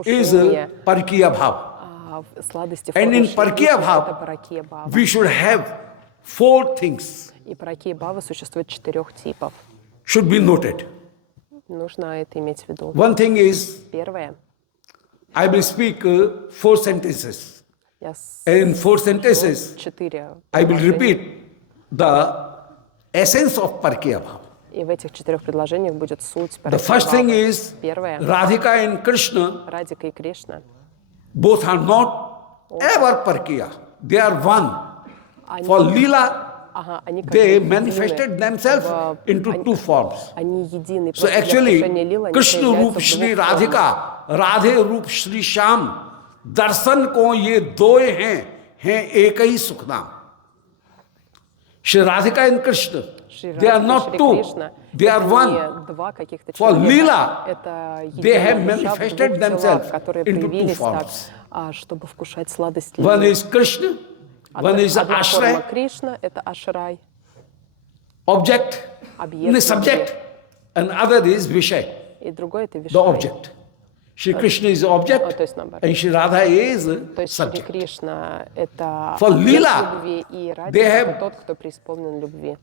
is вкушение Parkiya Bhav. сладости And in Кришны. Parkiya Это Bhav, Паракия Бава. we should have four things И Паракия Бава существует 4 типов. should be noted. Нужно это иметь в виду. One thing is, Первое. I will speak four sentences. Я In four sentences, 4 I will предложения. repeat the essence of Parkiya Bhav. И в этих 4 предложениях будет суть The Паракия first thing Бавы. is Первое. Radhika and Krishna, Радика и Кришна. both are not ever Parkiya. They are one. For Leela, Они как they бы manifested едины themselves в- into two forms. Они едины. So Просто для actually, вкушения лила они Krishna проявляются Roop в Shri двух формах. Radhika, Radhe Roop Shri Sham, दर्शन को ये दो हैं एक ही सुखनाम. Shri Radhika and Krishna, Шри they are Радхика, not Шри two, Кришна they are это one. не два каких-то For человека. Leela, Это they have единая душа в manifested двух themselves телах, которые into two проявились так, forms. чтобы вкушать сладость One лилы. is Krishna, one is Одна форма Ashray, Кришна — это Ашрай, object, объект subject, and other is Vishay, и другой — это the Вишай. object. Shri Krishna is object, то есть наоборот. and Shri Radha is То есть Шри subject. Кришна — это For объект Leela, любви, и Радика — they это have- тот, кто преисполнен любви.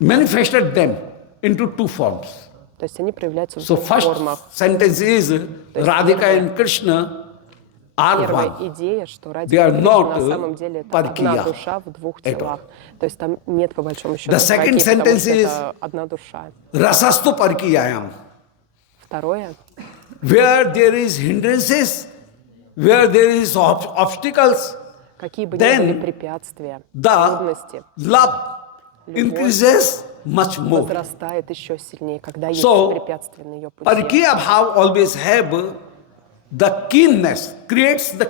Manifested them into two forms. То есть они проявляются в So двух first формах. sentence is Radhika and Krishna are Первая one. идея, что They Радика are и Кришна not, на самом деле это Parkiya одна душа в двух at all. телах. То есть там нет по большому счету The second Паракии, потому sentence что is- это одна душа. Rasastu Parkiyayam. Второе, Where there is hindrances, where there is obstacles, какие бы ни Then были препятствия, the трудности, love increases much more. возрастает еще сильнее, когда есть So, препятствия на ее пути. Parkiya Bhav always have the keenness, creates the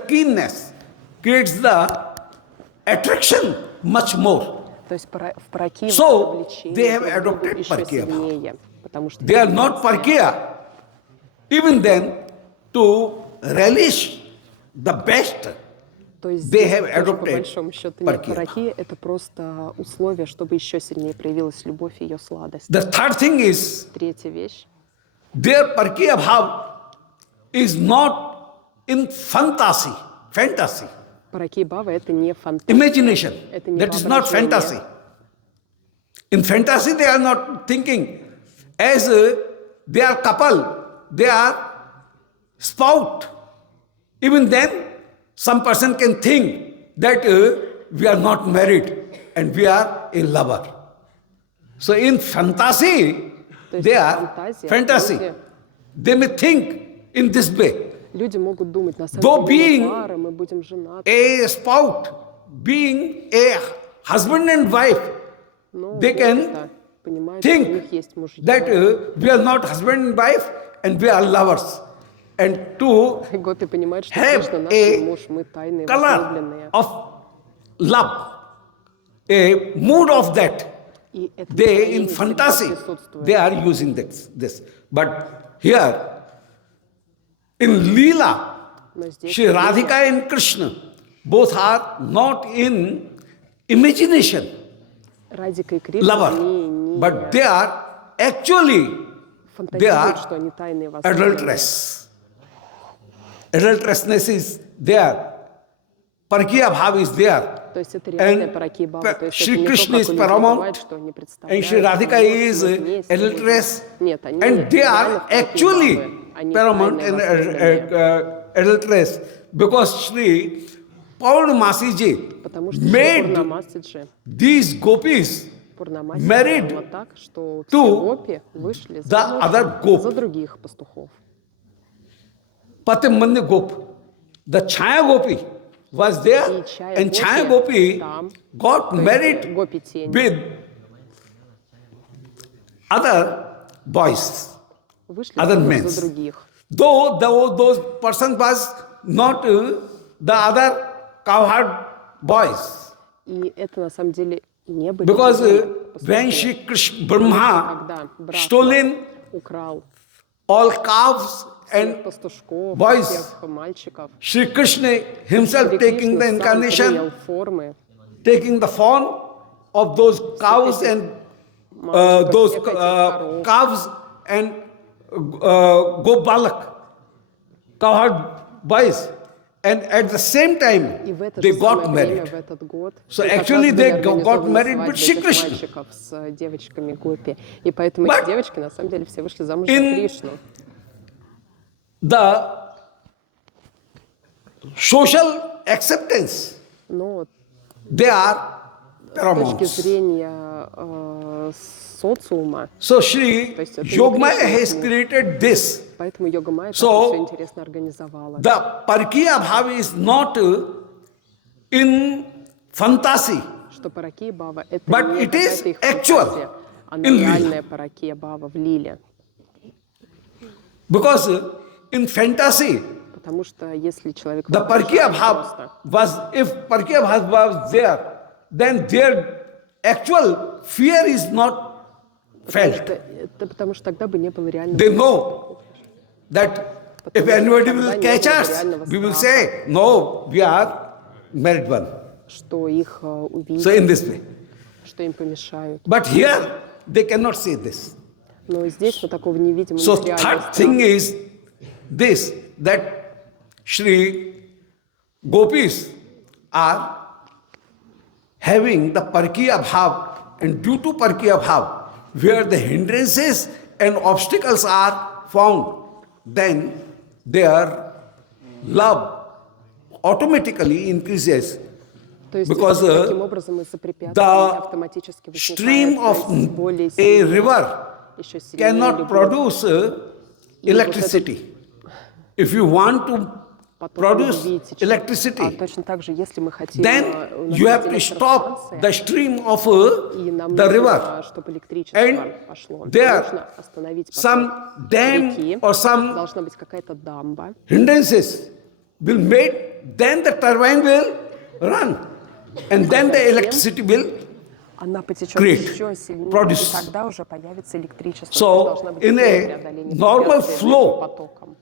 attraction much more. То есть в Паракии So, влечение they have друг к другу adopted еще Parkiya Bhav. сильнее, потому что They are not Parkiya. Even then, to relish the best, То есть they здесь have тоже, по adopted большому счету нет Parkiya. Паракии, это просто условие, чтобы еще сильнее проявилась любовь и ее сладость. the third thing is, Третья вещь. their Parkiya Bhav is not in fantasy. Паракия Бава — это не фантазия. Imagination. Это не That is not воображение. fantasy. In fantasy, they are not thinking as they are couple, they are spout. Even then, some person can think that we are not married and we are a lover. So in fantasy, То есть they are фантазия, fantasy. люди- They may think in this way. Люди могут думать, на самом Though деле being мы пара, мы будем женаты. A spout, being a husband and wife, Но they в can общем-то, понимают, что у think них есть мужья. that we are not husband and wife and we are lovers. And to Гопи понимают, что have Кришна наш a муж, мы тайные, color возлюбленные. of love, a mood of that, И это they in настроение всегда fantasy, присутствует. they are using this. But here, in Leela, Но здесь Shri Radhika and Krishna, both are not in imagination, Радика и Кришна, lover, они but they are actually, they фантазируют, что are они тайные возлюбленные. adulteress. Adulterousness is there. Parkiya bhav is there. То есть это реальная And паракия бхава. То есть Shri это не Krishna то, is как у людей paramount, бывает, что они and представляют, Shri Radhika что is вот вместе adulteress, будут. Нет, они and they реально are в паракии actually бхавы. Они paramount тайные and возлюбленные. adulteress, because Shri Purnamasi ji Потому что Шри made Пурнамасиджи, these gopis Пурнамаси married сделала так, что все to гопи вышли the замуж other gop. за других пастухов. Patimanya Gop. The Chaya Gopi was there, И Чая and Chaya Гопи Gopi там, got то есть married гопи тень, with other boys, вышли other замуж men. за других. Though those person was not the other cowherd boys, И это на самом деле не были because пастухи. when Shri Krishna Brahma Когда Брахма stolen украл all calves всех and пастушков, boys, всех мальчиков, Shri Krishna himself Шри taking the Кришна сам принял incarnation, формы taking the form of those cows and мальчиков, those всех этих коров. calves and Gobalak, cowherd boys, and at the same time И в это they же самое got время, married. в этот год, So как раз actually были they got организованы married свадьбы with Shri этих Krishna. мальчиков с девочками Гопи. И поэтому But эти девочки на самом деле все вышли замуж за in Кришну. The social acceptance, Но they are с точки paramount. зрения социума, So Shri То есть это не Yogamaya Кришна has муж. created this. поэтому Йога Майя так So, все интересно организовала. The Parkiya Bhava is not in fantasy, Что паракия бхава — это but не it is какая-то их actual фантазия, а in Lila. реальная паракия бхава в лиле. because in fantasy Потому что если человек the Parkiya воображает Bhava просто, was, if Parkiya Bhava was there, then their actual fear is not felt. это потому что тогда бы не было реального They know that if anybody will catch us, we will say, no, we are married one. что их So увидят, in this way. что им помешают. But here, they cannot say this. Но здесь мы такого не видим. У So них реальный third страх. thing is this, that Shri Gopis are having the Parkiya Bhav, and due to Parkiya Bhav, where the hindrances and obstacles are found, then their love automatically increases. То есть because, таким образом из-за препятствий the автоматически stream возникает, то есть of более a сильная, river еще сильнее cannot любовь. produce electricity. If you want to Поток produce любви течет. А electricity, точно так же, если мы хотим then у нас you have есть to stop электростанция, the stream of и нам the нужно, river. чтобы электричество And пошло. there Нужно остановить some поток dam реки. or some Должна быть какая-то дамба. hindrances will make, then the turbine will run, and then the electricity will. Она потечет Create, еще сильнее, produce. и тогда уже появится электричество. So, То есть должна быть in a преодоление normal препятствий flow, этим потоком.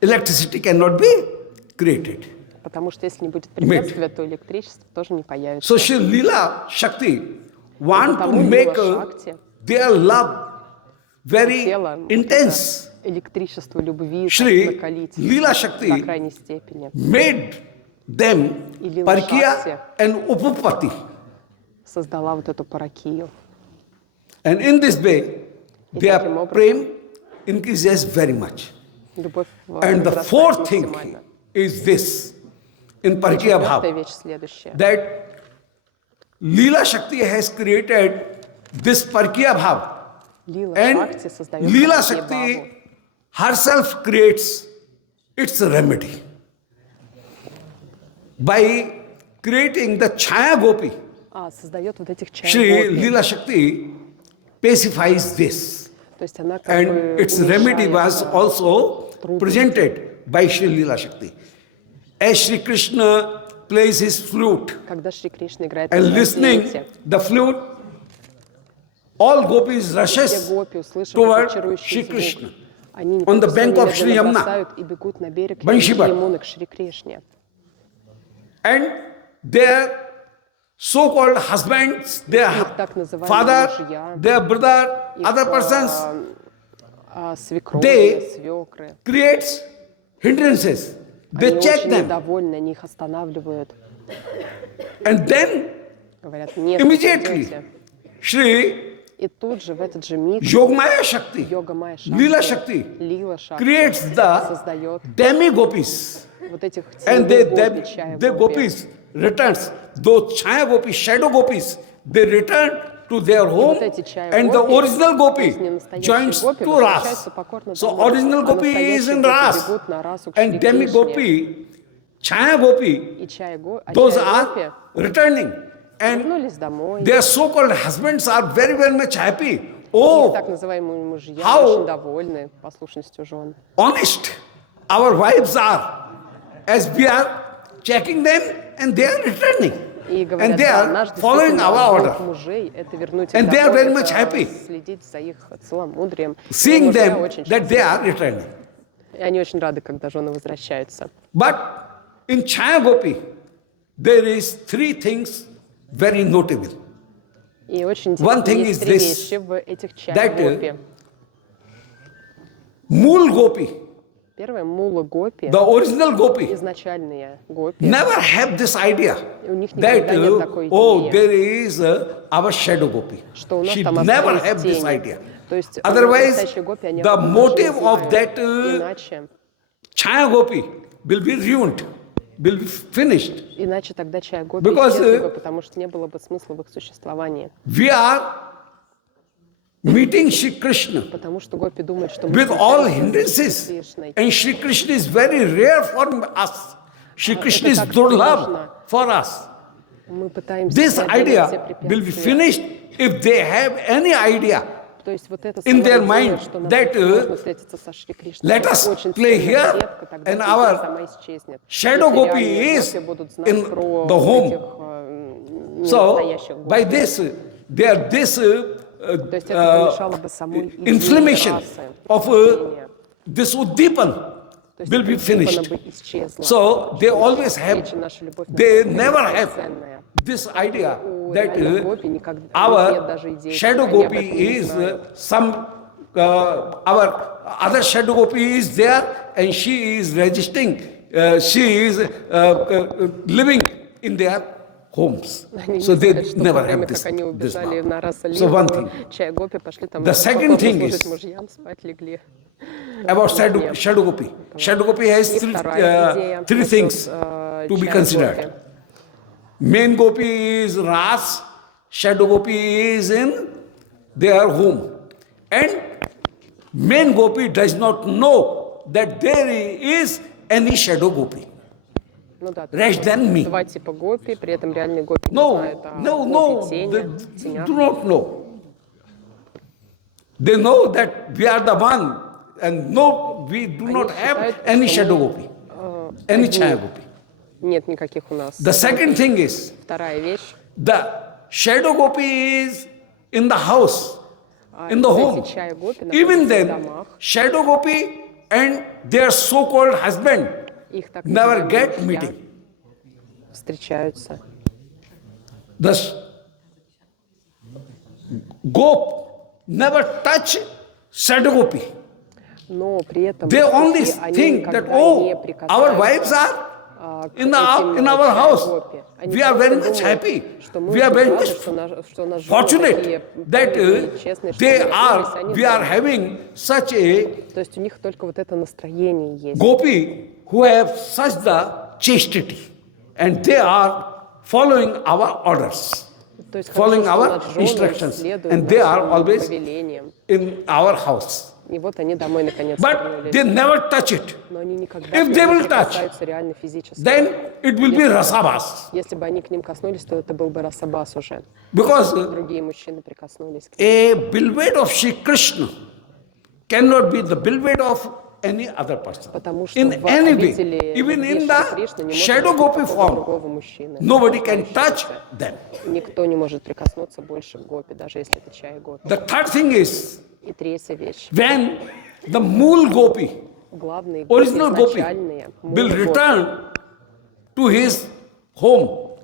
Electricity cannot be created. Потому что если не будет препятствия, то электричество тоже не появится. So Shri Leela Shakti want to Потому make Лила Шакти their love very хотела intense. это электричество любви Shri так накалить Leela до Shakti крайней степени. made them И Лила Parkiya Шакти and Upapati. создала вот эту паракию. And in this way, И their таким образом prem increases very much. Любовь And the возрастает fourth thing максимально. is this, in Parkiya Четвертая Bhav, вещь следующая. that Leela Shakti has created this Parkiya Bhav. Лила And Шакти создает Leela паракию Shakti бхаву. herself creates its remedy. By creating the Chaya Gopi, Создает вот этих Shri чай-гопи. Leela Shakti pacifies this. То есть она как And бы its remedy was уменьшает, also трудности. presented by Sri Leela Shakti. As Sri Krishna plays his flute Когда Шри Кришна играет на and своем listening флейте, the flute, all gopis все rushes гопи, услышав toward этот чарующий Shri звук, Krishna. они on the всё bank of Shri немедленно Yamuna. бросают и бегут на берег Баншибар. Ямуны к Шри Кришне. And their so-called husbands, their так называемые father, мужья, their brother, Их, other persons, свекровы, they свекры. creates hindrances. They Они check очень them. недовольны, они их останавливают. And then Говорят, нет, вы immediately пойдете. Shri И тут же, в этот же миг, Yogamaya Shakti, Йога Майя Leela Шакти, Shakti Лила Шакти creates the создает demi-gopis. вот этих And теневых гопи, чая the гопи. gopis returns, those chaya gopis, shadow gopis, they return to their home вот эти чая and the гопи, original то gopi есть не настоящие joins гопи, to возвращаются Ras. покорно So домой, original а gopi is настоящие in гопи Ras бегут на расу к and Шри demi Кришне. gopi, chaya gopi, И чая those гопи are returning. And вернулись домой. their so-called husbands are very, very much happy. Их Oh, так называемые мужья how очень довольны послушностью жен. honest our wives are, as we are checking them and they are returning. И And говорят, they да, are наш following действительно our долг order. мужей — это вернуть And их they are домой, very much это happy. следить за их целомудрием. И Seeing мужья them очень that they счастливы. are returning. И они очень рады, когда жены возвращаются. But in Chaya Gopi, there is three things very notable. И очень One thing интересно, есть is три this, вещи в этих that, чая-гопи. Mool Gopi, Первое — мула-гопи, the original Gopi, изначальные гопи. never have this idea У них that, никогда нет такой oh, идеи, there is our shadow Gopi. что у нас She там never остались have this тени. idea. То есть Otherwise, настоящие гопи, они the об этом motive даже не of знают. that Иначе, Chaya Gopi will be ruined, will be finished. иначе тогда чая-гопи Because, исчезли бы, потому что не было бы смысла в их существовании. We are meeting Shri Krishna Потому что гопи думают, что мы with all встречаемся hindrances. с Кришной. And Shri Krishna is very rare for us. Shri Krishna is так durlabh сложно. for us. Мы пытаемся This преодолеть все idea will be препятствия. finished if they have any idea. То есть вот это in самая their идея, mind что нам that, можно встретиться со Шри Кришной, let это us очень play сильная here, сетка, тогда and эта our идея сама исчезнет. shadow Если gopi реальные is гопи будут знать in про the home. этих So, ненастоящих by гопи. this, this То есть это помешало бы самой идее inflammation расы, of ощущения. this uddipan То есть will be эта finished. бы исчезла. So they always have, Встреча, наша любовь they настолько never have драгоценная. this idea У that реальных гопи никогда нет our даже идеи, shadow что они об gopi этом не is знают. some, our other shadow gopi is there and she is registering, she is living in their homes. Они So не they знают, что never во время, have this, как они this убежали now. на раса So one thing. чай гопи, пошли там The second покорно thing служить is мужьям, спать легли. About shadow gopi. Shadow gopi has И вторая идея three насчет, things to be чая considered. гопи. Main gopi is Ras, shadow gopi is in their home. And main gopi does not know that there is any shadow gopi. Ну да, Rest than me. два типа гопи, при этом реальные гопи не No, знают о no, гопи no, тени, they тенях. do not know. They know that we are the one, and no, we do not have считают, any что shadow мы, gopi, any одни. chaya gopi. Нет никаких у нас. The second thing is, Вторая вещь. the shadow gopi is in the house, in the вот home. эти чая гопи Even находятся в then, домах. shadow gopi and their so-called husband Их так never называемые get мужья meeting. встречаются. The gop never touch shadow gopi. Но при этом They only мужья, они think that, никогда не oh, our wives прикасаются are к in этим our house. чая-гопи. Они We are very просто much думают, happy. что мы We are очень very рады, much что наши жены fortunate такие that праведные, честные, что they мы вернулись, они we are знают. having such a То есть у них только вот это настроение есть. gopi who have such the chastity, and they are following our orders, То есть following хорошо, что our наши жены instructions, следуют and they are нашим always повелениям. in our house. И вот они домой наконец But they вернулись. never touch it. Но они никогда If к they ним will не touch, прикасаются реально физически. then it will be rasabas. Если бы они к ним коснулись, то это был бы расабас уже. Because Другие мужчины прикоснулись к ним. a bilwet of Shri Krishna cannot be the bilwet of any other person. Потому что In в any обители way, even любви in Шри the Кришны не shadow может gopi быть никакого form, другого мужчины. nobody can touch them. Никто не может прикоснуться больше к гопи, даже если это чай гопи. The third thing is И третья вещь. when the mool gopi, Главные гопи, original gopi, изначальные, will мул-гопи, return to his home,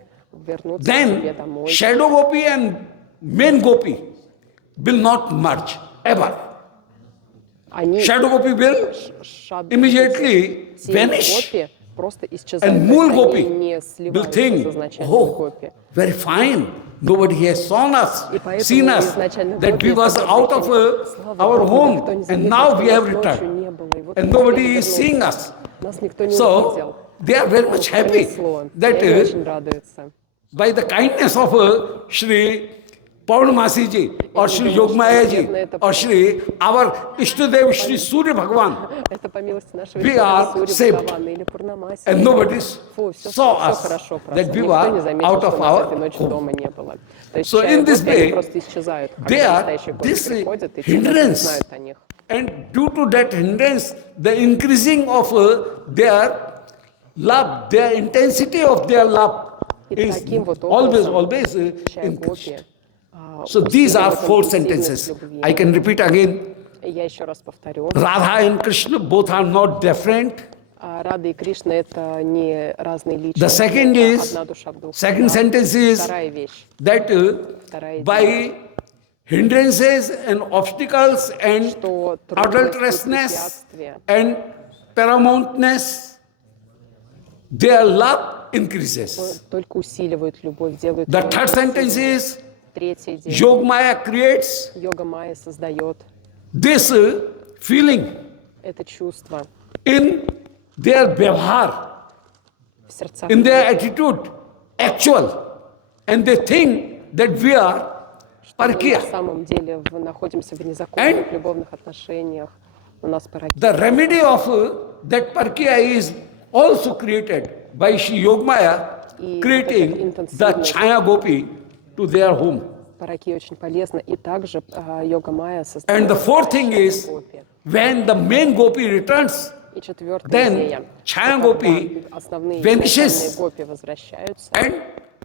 вернутся к себе then домой. shadow gopi and main gopi will not merge ever. Они Shadow gopi will immediately те vanish. гопи просто исчезают. And То mool есть gopi они не will сливаются с think, изначальными oh, гопи. very fine. Nobody has И поэтому seen us, изначально that we гопи was это out of слава our Богу, home, никто не and заметил, now что we have нас ночью returned, не было, и вот and мы nobody снова is seeing вернулись. us. Нас никто не So увидел. they are very much happy Понесло. И that они очень радуются. by the kindness of Shri Paurnamasi ji or Shri Yogmaya ji or Shri our Ishtadev Shri Surya Bhagavan, Это по милости нашего We Господа are Сурьи saved. Бхагавана или Пурнамаси. and nobody Фу, все saw us хорошо просто. that we Никто не were заметил, out что of нас our этой ночью home. дома не было. То есть So in this чай-гопи, они way, просто исчезают, they когда are настоящие гопи this приходят, и те, которые hindrance. знают о них. And due to that hindrance, the increasing of their love, their intensity of their love И is таким вот always образом increased. чай-гопи So these are усиливают four интенсивность sentences. любви. I can repeat again. Я еще раз повторю. Radha and Krishna both are not different. Рада и Кришна — это не разные The личности. second это is, одна душа в двух second телах. sentence is Вторая вещь. that Вторая by hindrances and obstacles and Что трудности, adulterousness препятствия, and paramountness, their love increases. только усиливают любовь, делают The ее third sentence сильнее. is Третья идея. Yogmaya creates Йога Майя создает this feeling это чувство in their vyavhar, в сердцах. in their attitude, actual, and they think that we are Мы parkya. на самом деле находимся в незаконных любовных отношениях. У нас паракия. The remedy of that parkya is also created by Shri Yogmaya, creating the Chaya Gopi to their home. Паракия очень полезна. И также йога Майя And создает the fourth thing is, гопи. when the main Gopi returns, И четвертая then идея. Chaya что Gopi когда основные vanishes. изначальные гопи возвращаются. and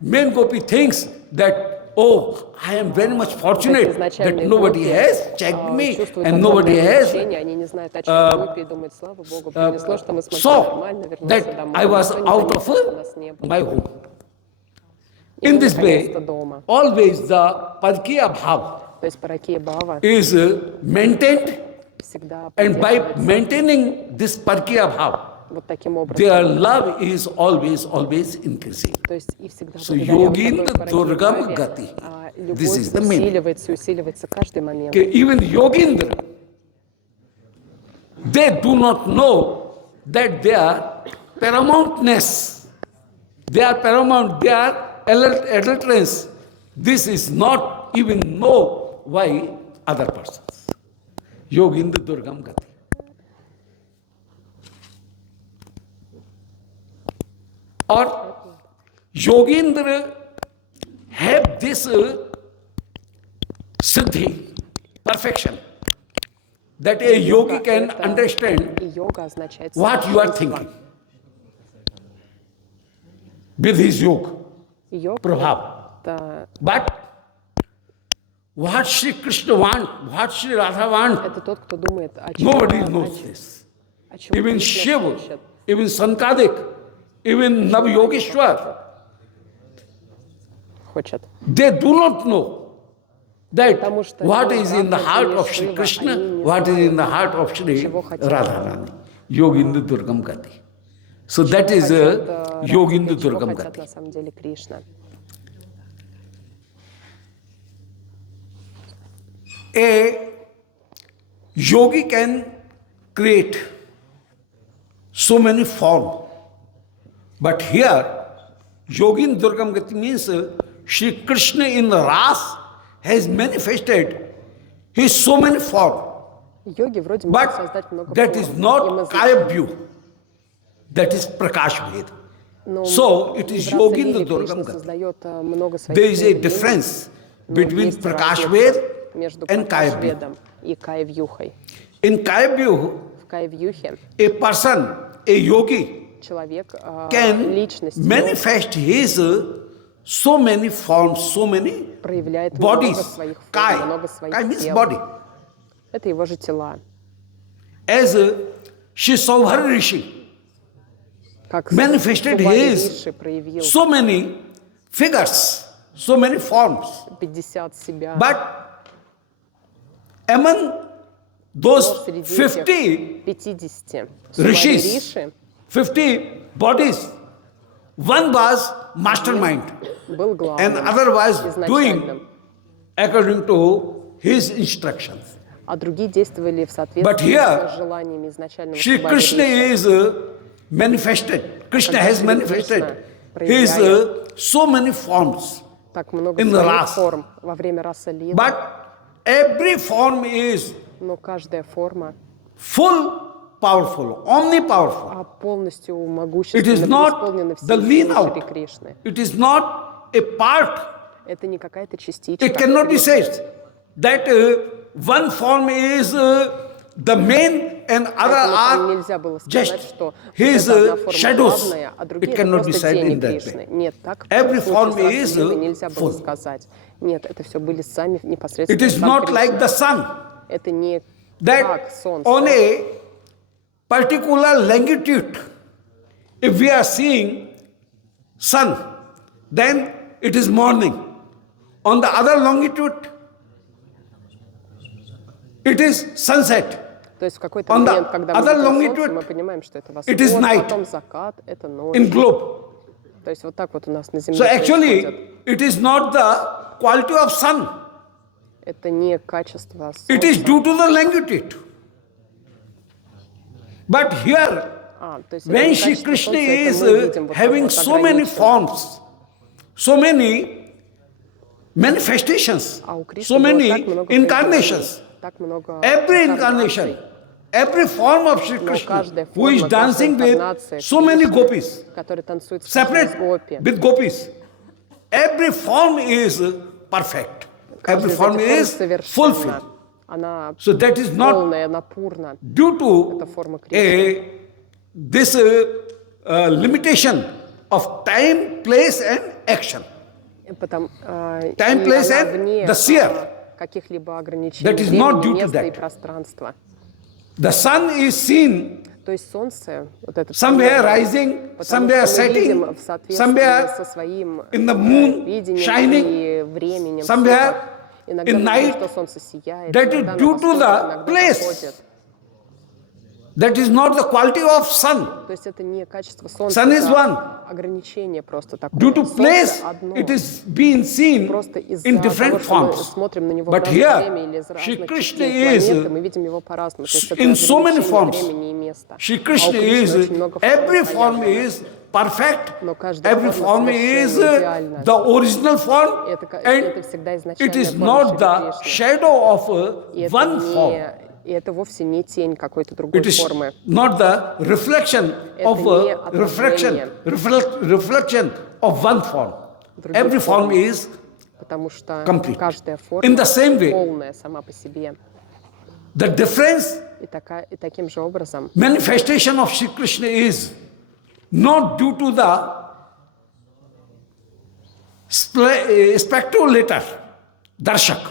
main Gopi thinks that, oh, I am very much fortunate that Изначальные nobody гопи, has checked me чувствуют and nobody огромное has. облегчение, они не знают, о чем гопи, и думают, слава Богу, принесло, что мы смогли So нормально вернуться that домой. I was Никто не out of заметил, что нас не было. my home. И In мы this way, наконец-то дома. always the Parkya Bhav То есть паракия Бхава is maintained, всегда and by поддерживается maintaining this Parkya Bhav, вот таким образом. their love is always increasing. То есть и всегда So, благодаря вот Yogindra такой паракии Durgam Бхаве, Gati. любовь This is the meaning. усиливается и усиливается каждый момент. Okay, even Yogindra, they do not know that they are paramountness. They are paramount, they are adulterance. This is not even know by other persons. Yogindra Durgam Gati. Or Yogindra have this siddhi, perfection, that a yogi can understand И йога означает what you are совершенство. thinking with his yoga, И йога prabhav. это, But what Sri Krishna want, what Sri Radha want, это тот, кто думает, о чем, nobody knows this. о чем Even Кришна Shiva, хочет. even Sankadik, even Navyogeshwar, хочет. they do not know that Потому что what ни is in the Радха, heart ни of Sri Шива, Krishna, они не what is in the знают, heart of Sri чего хотят. Radharani. Yogindra Durgam Gati. So that is Хотят, Yogindra чего Durgam хотят Gati. на самом деле Кришна. A yogi can create so many forms. But here, Yogin Durgam Gati means Shri Krishna in the Ras has manifested his so many forms. Йоги вроде могут But создать много that is форм, not язычества. Kaya view. That is Prakash Ved. Но So it is в расе Yogindra Лили Кришна Durgam Gati. создает много своих There is a проявлений, difference но between есть Prakash разница Ved между and Kaya View. Пракаш-ведом и Кая-вьюхой. In Kaya view, В Кая-вьюхе a person, a yogi, человек, can личность, manifest his so many forms, so many проявляет много bodies. своих форм, Kai. много своих Kai means тел. body. Это его же тела. As Shisovhar Rishi Как manifested Субари his Риши проявил so many figures, so many forms. 50 себя. But among Но those среди 50 этих 50 Субари rishis, Риши 50 bodies, one was mastermind был and главным, other was изначальным, doing according to his instructions. а другие действовали в But соответствии here, с желаниями изначального Shri Субари Krishna Риши. is manifested. Krishna has Shri manifested Krishna his проявляет so many forms. Так много in the своих Ras. форм во время раса Лилы, But every form is но каждая форма full powerful, omnipowerful. полностью It is могущественно not преисполнена the всей lean силой out. Шри Кришны. It is not a part. Это не какая-то частичка. It cannot be said that one form is the main and other Поэтому там are нельзя было сказать, just что his это одна форма shadows. главная, а другие It это cannot be просто said тени in that Кришны. way. Нет, так Every в случае form с расой is Лилы нельзя было full. сказать. Нет, это все были сами непосредственно It is сам not Кришна. like the sun Это не that как солнце. on a particular longitude, if we are seeing sun, then it is morning. On the other longitude, it is sunset. То есть в какой-то On the момент, когда мы other видим солнце, longitude, мы понимаем, что это it is восход, night. потом закат, это ночь. In globe. То есть вот так вот у нас на Земле So происходит. actually, it is not the quality of sun. Это не качество It is солнца. due to the longitude. But here, То есть это when не Shri качество Krishna солнца, это is мы видим вот так having вот so many ограниченно. forms, so many manifestations, А у Кришны so было many так много incarnations, проявлений, так много every инкарнаций. incarnation, every form of Shri Но Krishna, каждая who is форма, dancing каждая with инкарнация so many Кришны, gopis, который танцует с каждой из separate гопи. with gopis, every form is perfect. Каждая Every из form этих форм is совершенна. fulfilled. Она So that is not полная, она пурна. due Это to форма Кришны. this limitation of time, place and action. Потому, Time, и place она and вне the seer. каких-либо ограничений That is not due времени, to места и that. пространства. The sun is seen То есть солнце, вот это somewhere примерно, rising, потому somewhere что мы видим setting, в соответствии somewhere со своим in the moon видением shining, и временем somewhere света. Иногда in мы night. видим, что солнце сияет, That is иногда due оно to восходит, the иногда place. заходит. That is not the quality of sun. То есть это не качество солнца, Sun is это one. ограничение просто такое. Due to Солнце place, одно. it is being seen Просто из-за in того, different что мы forms. смотрим на него в But разное here, время или из Shri разных Krishna частей is планеты, мы видим его по-разному. То есть это in so many ограничение forms. времени и места. Shri А у Krishna Кришны is, очень много every форм form проявлено. is perfect, Но каждая every форма form is совершенно идеальна. the original form, Это and всегда it изначальная is форма not Шри the Кришны. shadow of И это one form. не- И это вовсе не тень какой-то другой It is формы. not the reflection Это of не отражение. reflection of one form. Других Every form форм. is Потому что complete. каждая In форма the same way. полная сама по себе. the difference. И таким же образом Manifestation of Shri Krishna is not due to the spectator, darshak,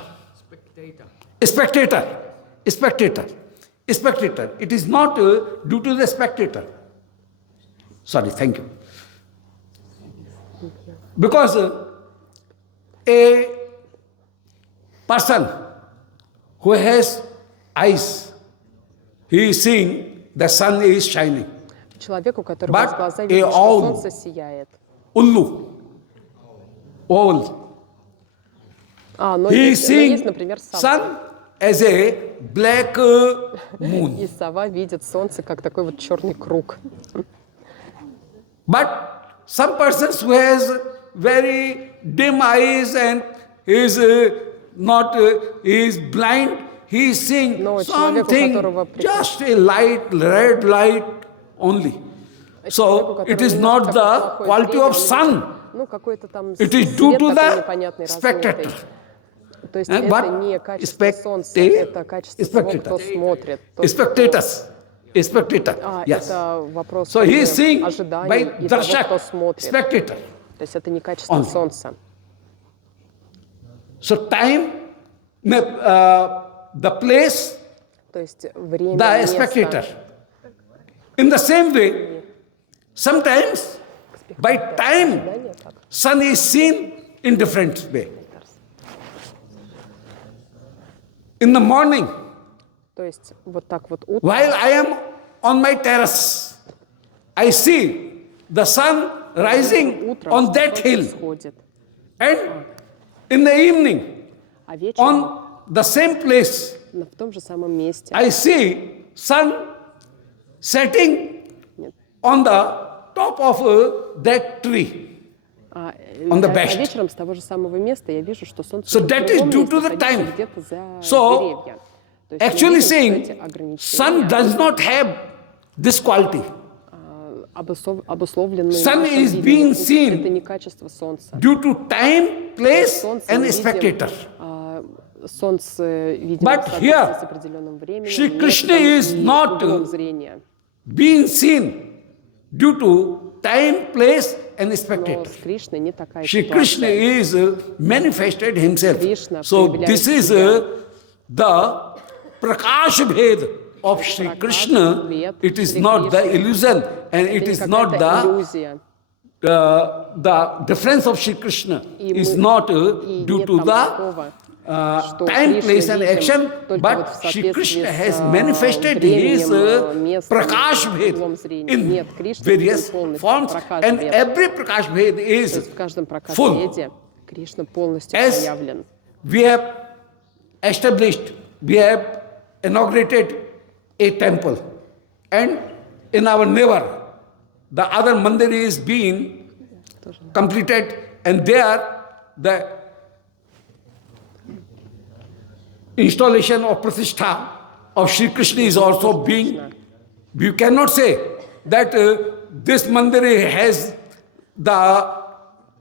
spectator. It is not due to the spectator. Sorry, thank you. Because a person who has eyes, he is seeing the sun is shining. человек, у которого But есть глаза, a видит, что owl- солнце сияет. Ullu, owl. Но He is есть, seeing например, сова. sun as a black moon. И сова видит солнце как такой вот черный круг. But some persons who has very dim eyes and is not he is blind, he is seeing Но человеку, которого something, just a light, red light only. So it is not the quality of sun. Ну, какой-то там It is свет due to такой the непонятный, spectator. размытый. То есть And это what? не качество солнца, это качество того, кто смотрит. тот, кто- Spectators. Spectator. Yes. Это вопрос So he is seeing by ожиданий и того, кто darshak, смотрит. spectator. То есть это не качество Only. солнца. So time, the place, То есть время, the место. spectator. In the same way, sometimes by time, Ожидание так. sun is seen in different way. In the morning, То есть вот так вот утром, while I am on my terrace, I see the sun rising утром on that солнце hill. всходит, And in the evening, а вечером on the same place, в том же самом месте I see sun setting on the top of that tree. on the best. А вечером с того же самого места я вижу, что солнце So в that другом is due to месте the садится time. где-то за So, деревья. То есть мы Actually видим, что saying, эти ограничения, sun does not have this quality. обусловленные Sun нашим is видением, being это seen не качество солнца. due to time, place, Солнце and мы видим, spectator. Солнце видим But в соответствии here, с определенным временем, Shri Krishna местом is и not углом зрения. being seen due to time, place, and Но spectator. с Кришной не такая Shri Krishna ситуация. is manifested himself. Krishna So проявляет this is себя. the Prakash Bhed of Shri Krishna. Bhed It is Shri not the Krishna. illusion and Это it не is not какая-то the иллюзия. the difference of Shri Krishna И is мы- not и due нет to там the такого, что time, Кришну place and видим action, только вот but в Shri соответствии Krishna с has manifested his временем, местом, Prakash углом Bhed зрения. in Нет, Кришна various видим полностью forms, Пракаш and Бед. every Prakash Bhed То is есть в каждом full. пракаш-веде Кришна полностью As проявлен. we have established, we have inaugurated a temple, and in our neighbor, the other mandir is being completed, and there the installation of Pratishtha of Shri Krishna is also being. You cannot say that this mandir has the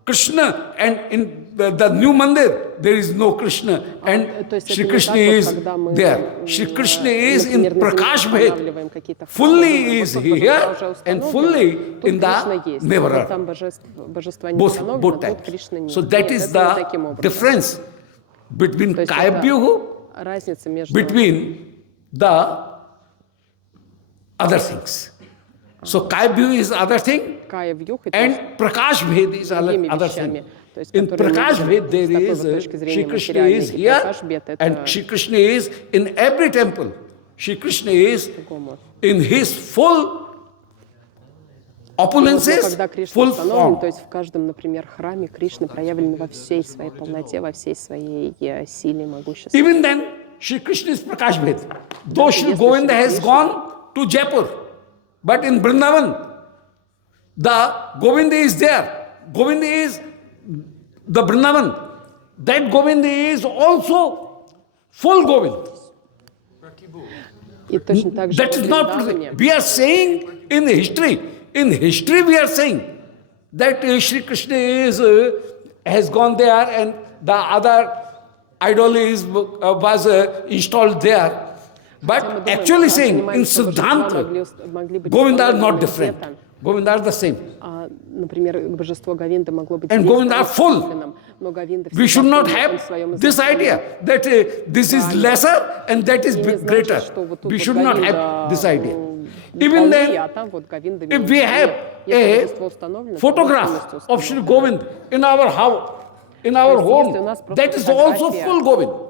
Krishna, and in the new mandir there is no Krishna, and То есть это Shri не Krishna так вот, is когда мы, there. Shri Krishna is in например, на земле Prakash Bhed, устанавливаем какие-то храмы, fully думаем, is вот тут here божества уже and установлены, fully тут in Кришна the есть, neighbor. вот там божества не Both установлены, тут times. Кришна нет. So that Нет, is это не the таким образом. difference between То есть Kayabhyuhu, это разница между between the other things. So Kayabhyuhu is other thing, Кая-вьюх и and Prakash Bhed is другими other вещами. thing. То есть, In которые мы Prakash видим Bhed there с такой is вот точки Shri зрения Krishna материальной. is И here, Пракаш-бед это and Shri Krishna is in every temple. Shri Krishna is по-другому. in his full Но opulences, когда Кришна full установлен, то form. есть в каждом, например, храме Кришна проявлен во всей своей полноте, во всей своей силе и могуществе. Even then, Shri Krishna is Prakash Bhed. Though Shri Yes, Govinda Shri has Krishna. gone to Jaipur, but in Vrindavan, the Govinda is there. Govinda is the Vrindavan. That Govinda is also full Govinda. И точно так же That is во not. Вриндаване. We are saying in history. In history, we are saying that Shri Krishna has gone there, and the other idol was installed there. But actually saying in Siddhanta, Govinda are not different. Govinda are the same. Например, божество Говинда могло быть And здесь Govinda are full. установленным, но Говинда We should всегда not полон в своем have this изначальном idea that this is lesser and that is И не значит, greater. что вот тут We вот should not Говинда, have this idea. вполне, Even then, а там вот Говинда if we меньше. have Нет, если a божество установлено, то photograph полностью of Shri установлено. Govind in our house, in our есть, если у home, нас просто that is also фотография, full Govind.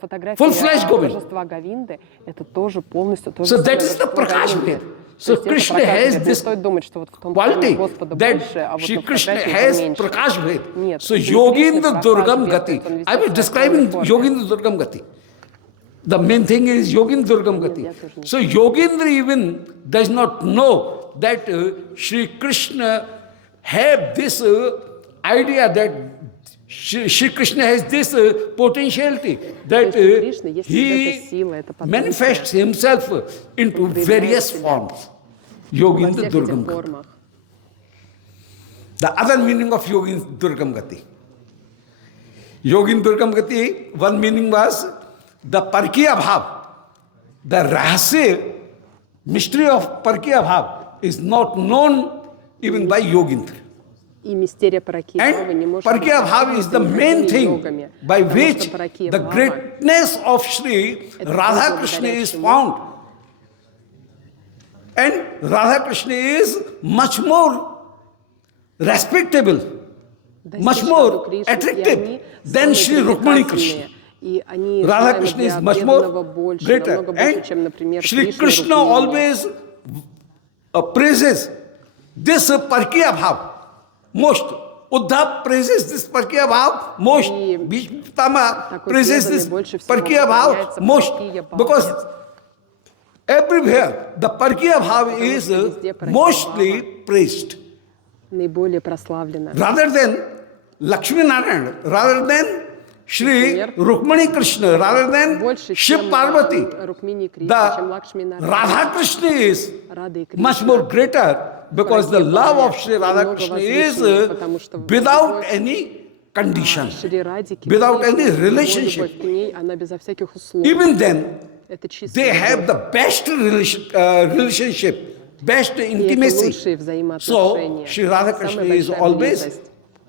Фотография Full-fledged Govind. божества Говинды это тоже полностью So же that самое is the божество Prakash Говинды. Bhed. То So есть это Krishna Пракаш has Бhed. Не this стоит думать, что вот в том quality храме Господа больше, а that вот Shri на Krishna фотографии has это меньше. Prakash Bhed. Нет, So Shri Yogindra Krishna Durgam Prakash Gati. Bhed, он везде I was в describing своей форме. Yogindra Durgam Gati. The main thing is Yogindra Durgam Gati. я тоже не So Yogindra even does not know that Shri Krishna have this idea that Shri Krishna has this potentiality that he manifests himself into various forms. Yogindra Durgam Gati. The other meaning of Yogindra Durgam Gati. Yogindra Durgam Gati, one meaning was the Parkiya Bhav. The Rahasya, mystery of Parkiya Bhav is not known even by Yogindra. И мистерия Паракия не может Parkiya Bhav is the main thing by which the greatness of Sri Radha Krishna is found. And Radha Krishna is much more respectable, much more attractive than Sri Rukmani Krishna. Radha Krishna is much more greater. And Sri Krishna always praises this Parkiya Bhav most. Uddhav praises this Parkiya Bhav most. Bhishma praises this Parkiya Bhav most. Because everywhere the Parkiya Bhav is mostly praised. Rather than Lakshmi Narayan, rather than Shri Rukmani Krishna, rather than Shiv Parvati, the Radha Krishna is much more greater because the love of Shri Radha Krishna is without any condition, without any relationship. Even then, they have the best relationship, best intimacy. So, Shri Radha Krishna is always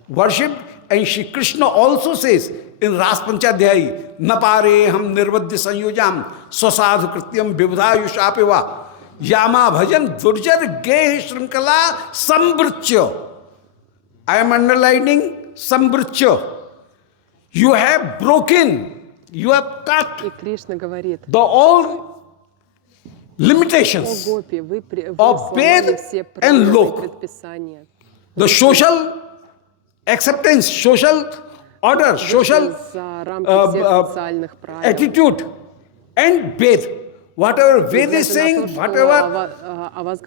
worshipped, and Shri Krishna also says in Ras Panchadhyayi, Napare ham nirvadya sanyojam swasadhu krityam vibhayushapeva yama bhajan durjar geh shrinkala sambrutya. I am underlining sambrutya. You have broken, you have cut the all limitations of Ved and Lok. The social acceptance, social order, social attitude and Ved. Whatever Ved is saying, whatever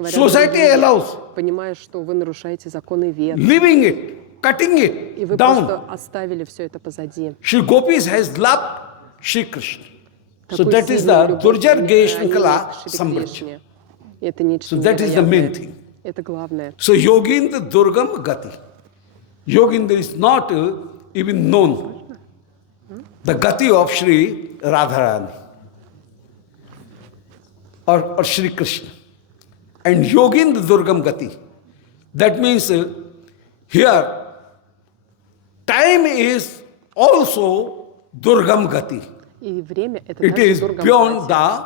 society allows, leaving it, cutting it down. Shri Gopis has loved Shri Krishna. So that is the Durjar Geshnkala Sambrachya. So that is the main thing. So Yogindra Durgam Gati. Yogindra is not even known. The Gati of Shri Radharani or Shri Krishna. And Yogindra Durgam Gati. That means here time is also Durgam Gati. It is beyond the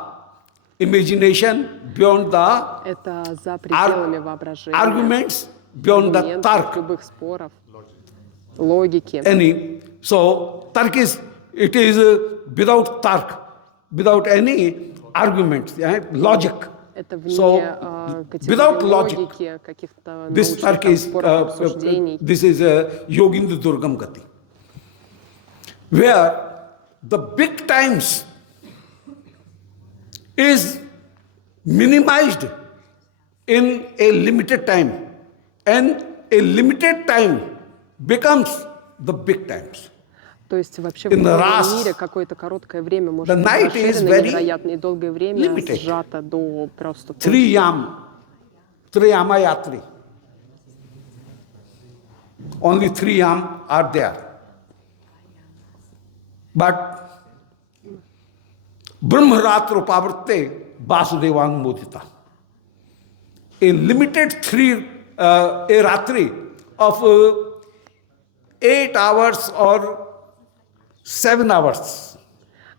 imagination, beyond the arguments, beyond the tark. So tark is, it is without tark, without any arguments, logic. So without logic, this tark is, this is Yogindra Durgam Gati. Where the big times is minimized in a limited time, and a limited time becomes the big times. То есть вообще в мире какое-то короткое время может быть расширено невероятно, и долгое время сжато до просто... Triyama Yatri. Only 3 yam are there. But Brahmaratro Pavrte Vasudevang Modita. A limited a Ratri of 8 hours or 7 hours.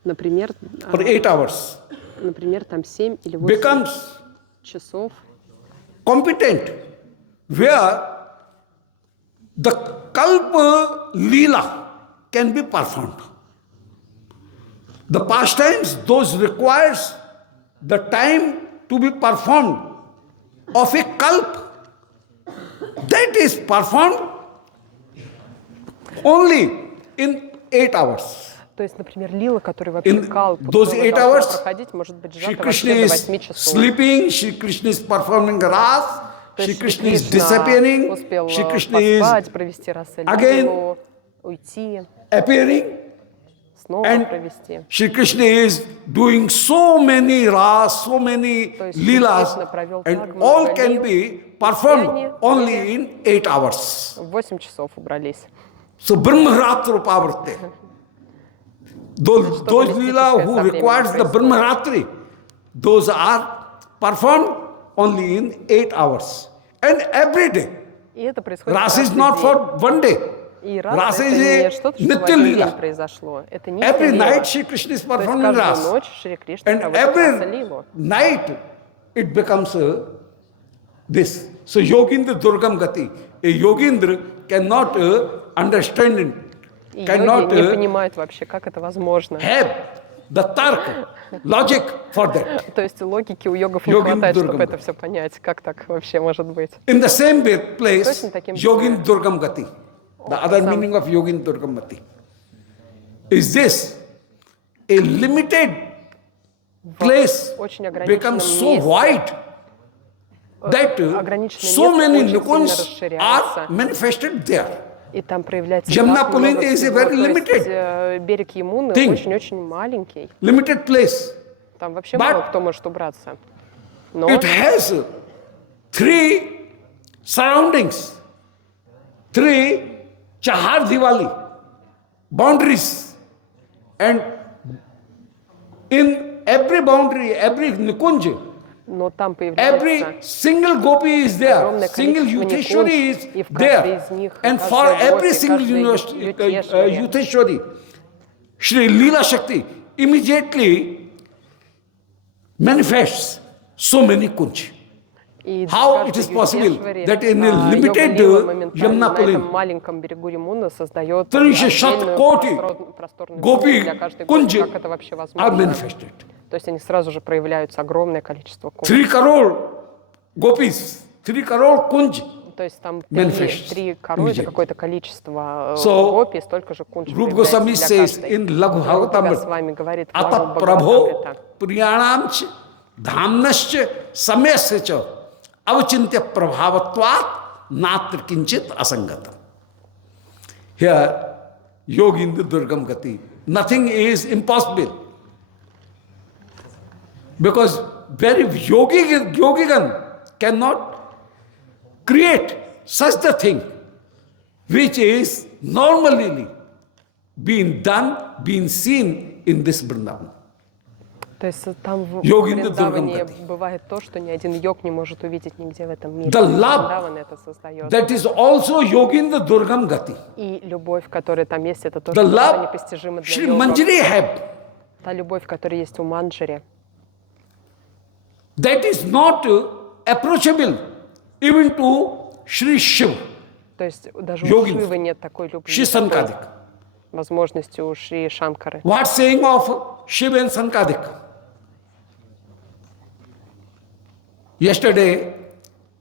Например, or 8 hours. Например, там 7 или 8 becomes часов. Competent, where the Kalpa Leela can be performed. The pastimes, those requires the time to be performed of a kalp, that is performed only in 8 hours. То есть, например, лила, который вообще калп, those 8 hours, проходить, может быть Shri сжата Krishna вообще до is 8 часов. sleeping, Shri Krishna is performing ras, Shri Krishna is disappearing, успел Shri Krishna is поспать, провести рассылку, again уйти, appearing, снова and провести. Shri Krishna is doing so many ras, so many То есть leelas, Кришна провел and так all много can лил, be и performed все они only были in 8 hours. в 8 часов убрались. So Brahmaratri Pavrte. Those leela who requires the Brahmaratri, those are performed only in 8 hours. And every day. И это происходит Rasa is каждый not день. for one day. И Rasa раса это не is что-то, a что в nitya один день leela. произошло. Это не Every лила. night Shri Krishna is То есть performing каждую rasa. ночь Шри Кришна And проводит раса every лилу. night it becomes this. So Yogindra Durgam Gati. A Yogindra cannot understand it. И Cannot йоги не понимают вообще, как это возможно. have the tarka, logic for that. То есть логики у йогов не Yogin хватает, чтобы Durgam это все понять. Как так вообще может быть? In the same place, Точно таким же Yogin Durgam Gati. The other meaning of Yogin Durgam Gati is this: a limited place очень becomes ограниченном so месте wide that ограниченное so место many очень сильно Nikunjas расширяется. are manifested there. И там проявляется Jamna так много Pulin is a всего. very То есть, limited берег Ямуны thing. очень-очень маленький. Limited place. Там вообще But мало кто может убраться. Но it has 3 surroundings, 3 Chahar Diwali boundaries, and in every boundary, every Nikunj, но там every появляется single gopi is there, огромное single количество Yuteshwari никунж, is и в каждой из there, них, and каждая for every гопи, single каждая Ютешвари. Yuteshwari, Shri Leela Shakti immediately manifests so many kunj. И How каждый it is possible Ютешвари, that in a limited йога-лила моментально Yamuna на этом Pulin, маленьком берегу Ямуны создает 300 отдельную коти просторную гопи зону для каждой гопи. kunj Как это вообще are возможно? manifested. То есть они сразу же проявляются, огромное количество кунж. 3 crore gopis, 3 crore kunj. То есть там Manifests 3 коровы, это immediately. какое-то количество So, гопи, столько же кунж Rup появляется Goswami для says каждой. in Laghu Прабхупада Bhagavatam, с вами говорит в Ata Лaghu Prabho Бхагаватам. Priyanamcha Dhamnascha Samyasya Avachintya Prabhavatvat Natra Kinchit Asangatam. Here, Yogindra Durgam Gati. Nothing is impossible. Because very yogigan cannot create such the thing which is normally being done, being seen in this Vrindavan. То есть там в Йогиндра Вриндаване Дургам бывает то, что ни один йог не может увидеть нигде в этом мире. The love Вриндаван это создает. that is also Yogindra Durgam Gati. И любовь, которая там есть, это то, The что тоже love непостижимо для Shri йогов. Manjari have, Та любовь, которая есть у Манджари, that is not approachable even to Shri Shiv, то есть даже у Йогиндра. Шивы нет такой любви, Shri такой Sankadik. возможности у Шри Шанкары. What saying of Shiv and Sankadik? Yesterday,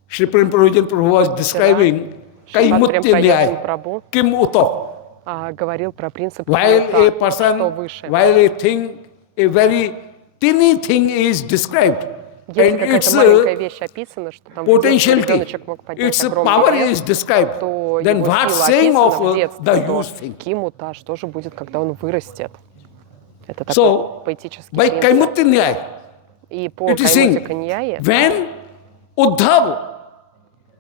Shri Prem Prabhujan Prabhu was describing Kaimutya Nyaya, Прабhu Kim Uto. говорил про принцип While Кимута, a person, что выше. while a thing, a very teeny thing is described, Если and какая-то its маленькая вещь описана, что там в детстве potentiality, ребеночек мог поднять its огромный power вес, is described, то then его what сила saying описана of в детстве, the то used thing? Кимута, что же будет, когда он вырастет? Это такой So, поэтический by принцип. Kaimutya Nyaya, И по it is Каймути saying, Каньяе, when Uddhav,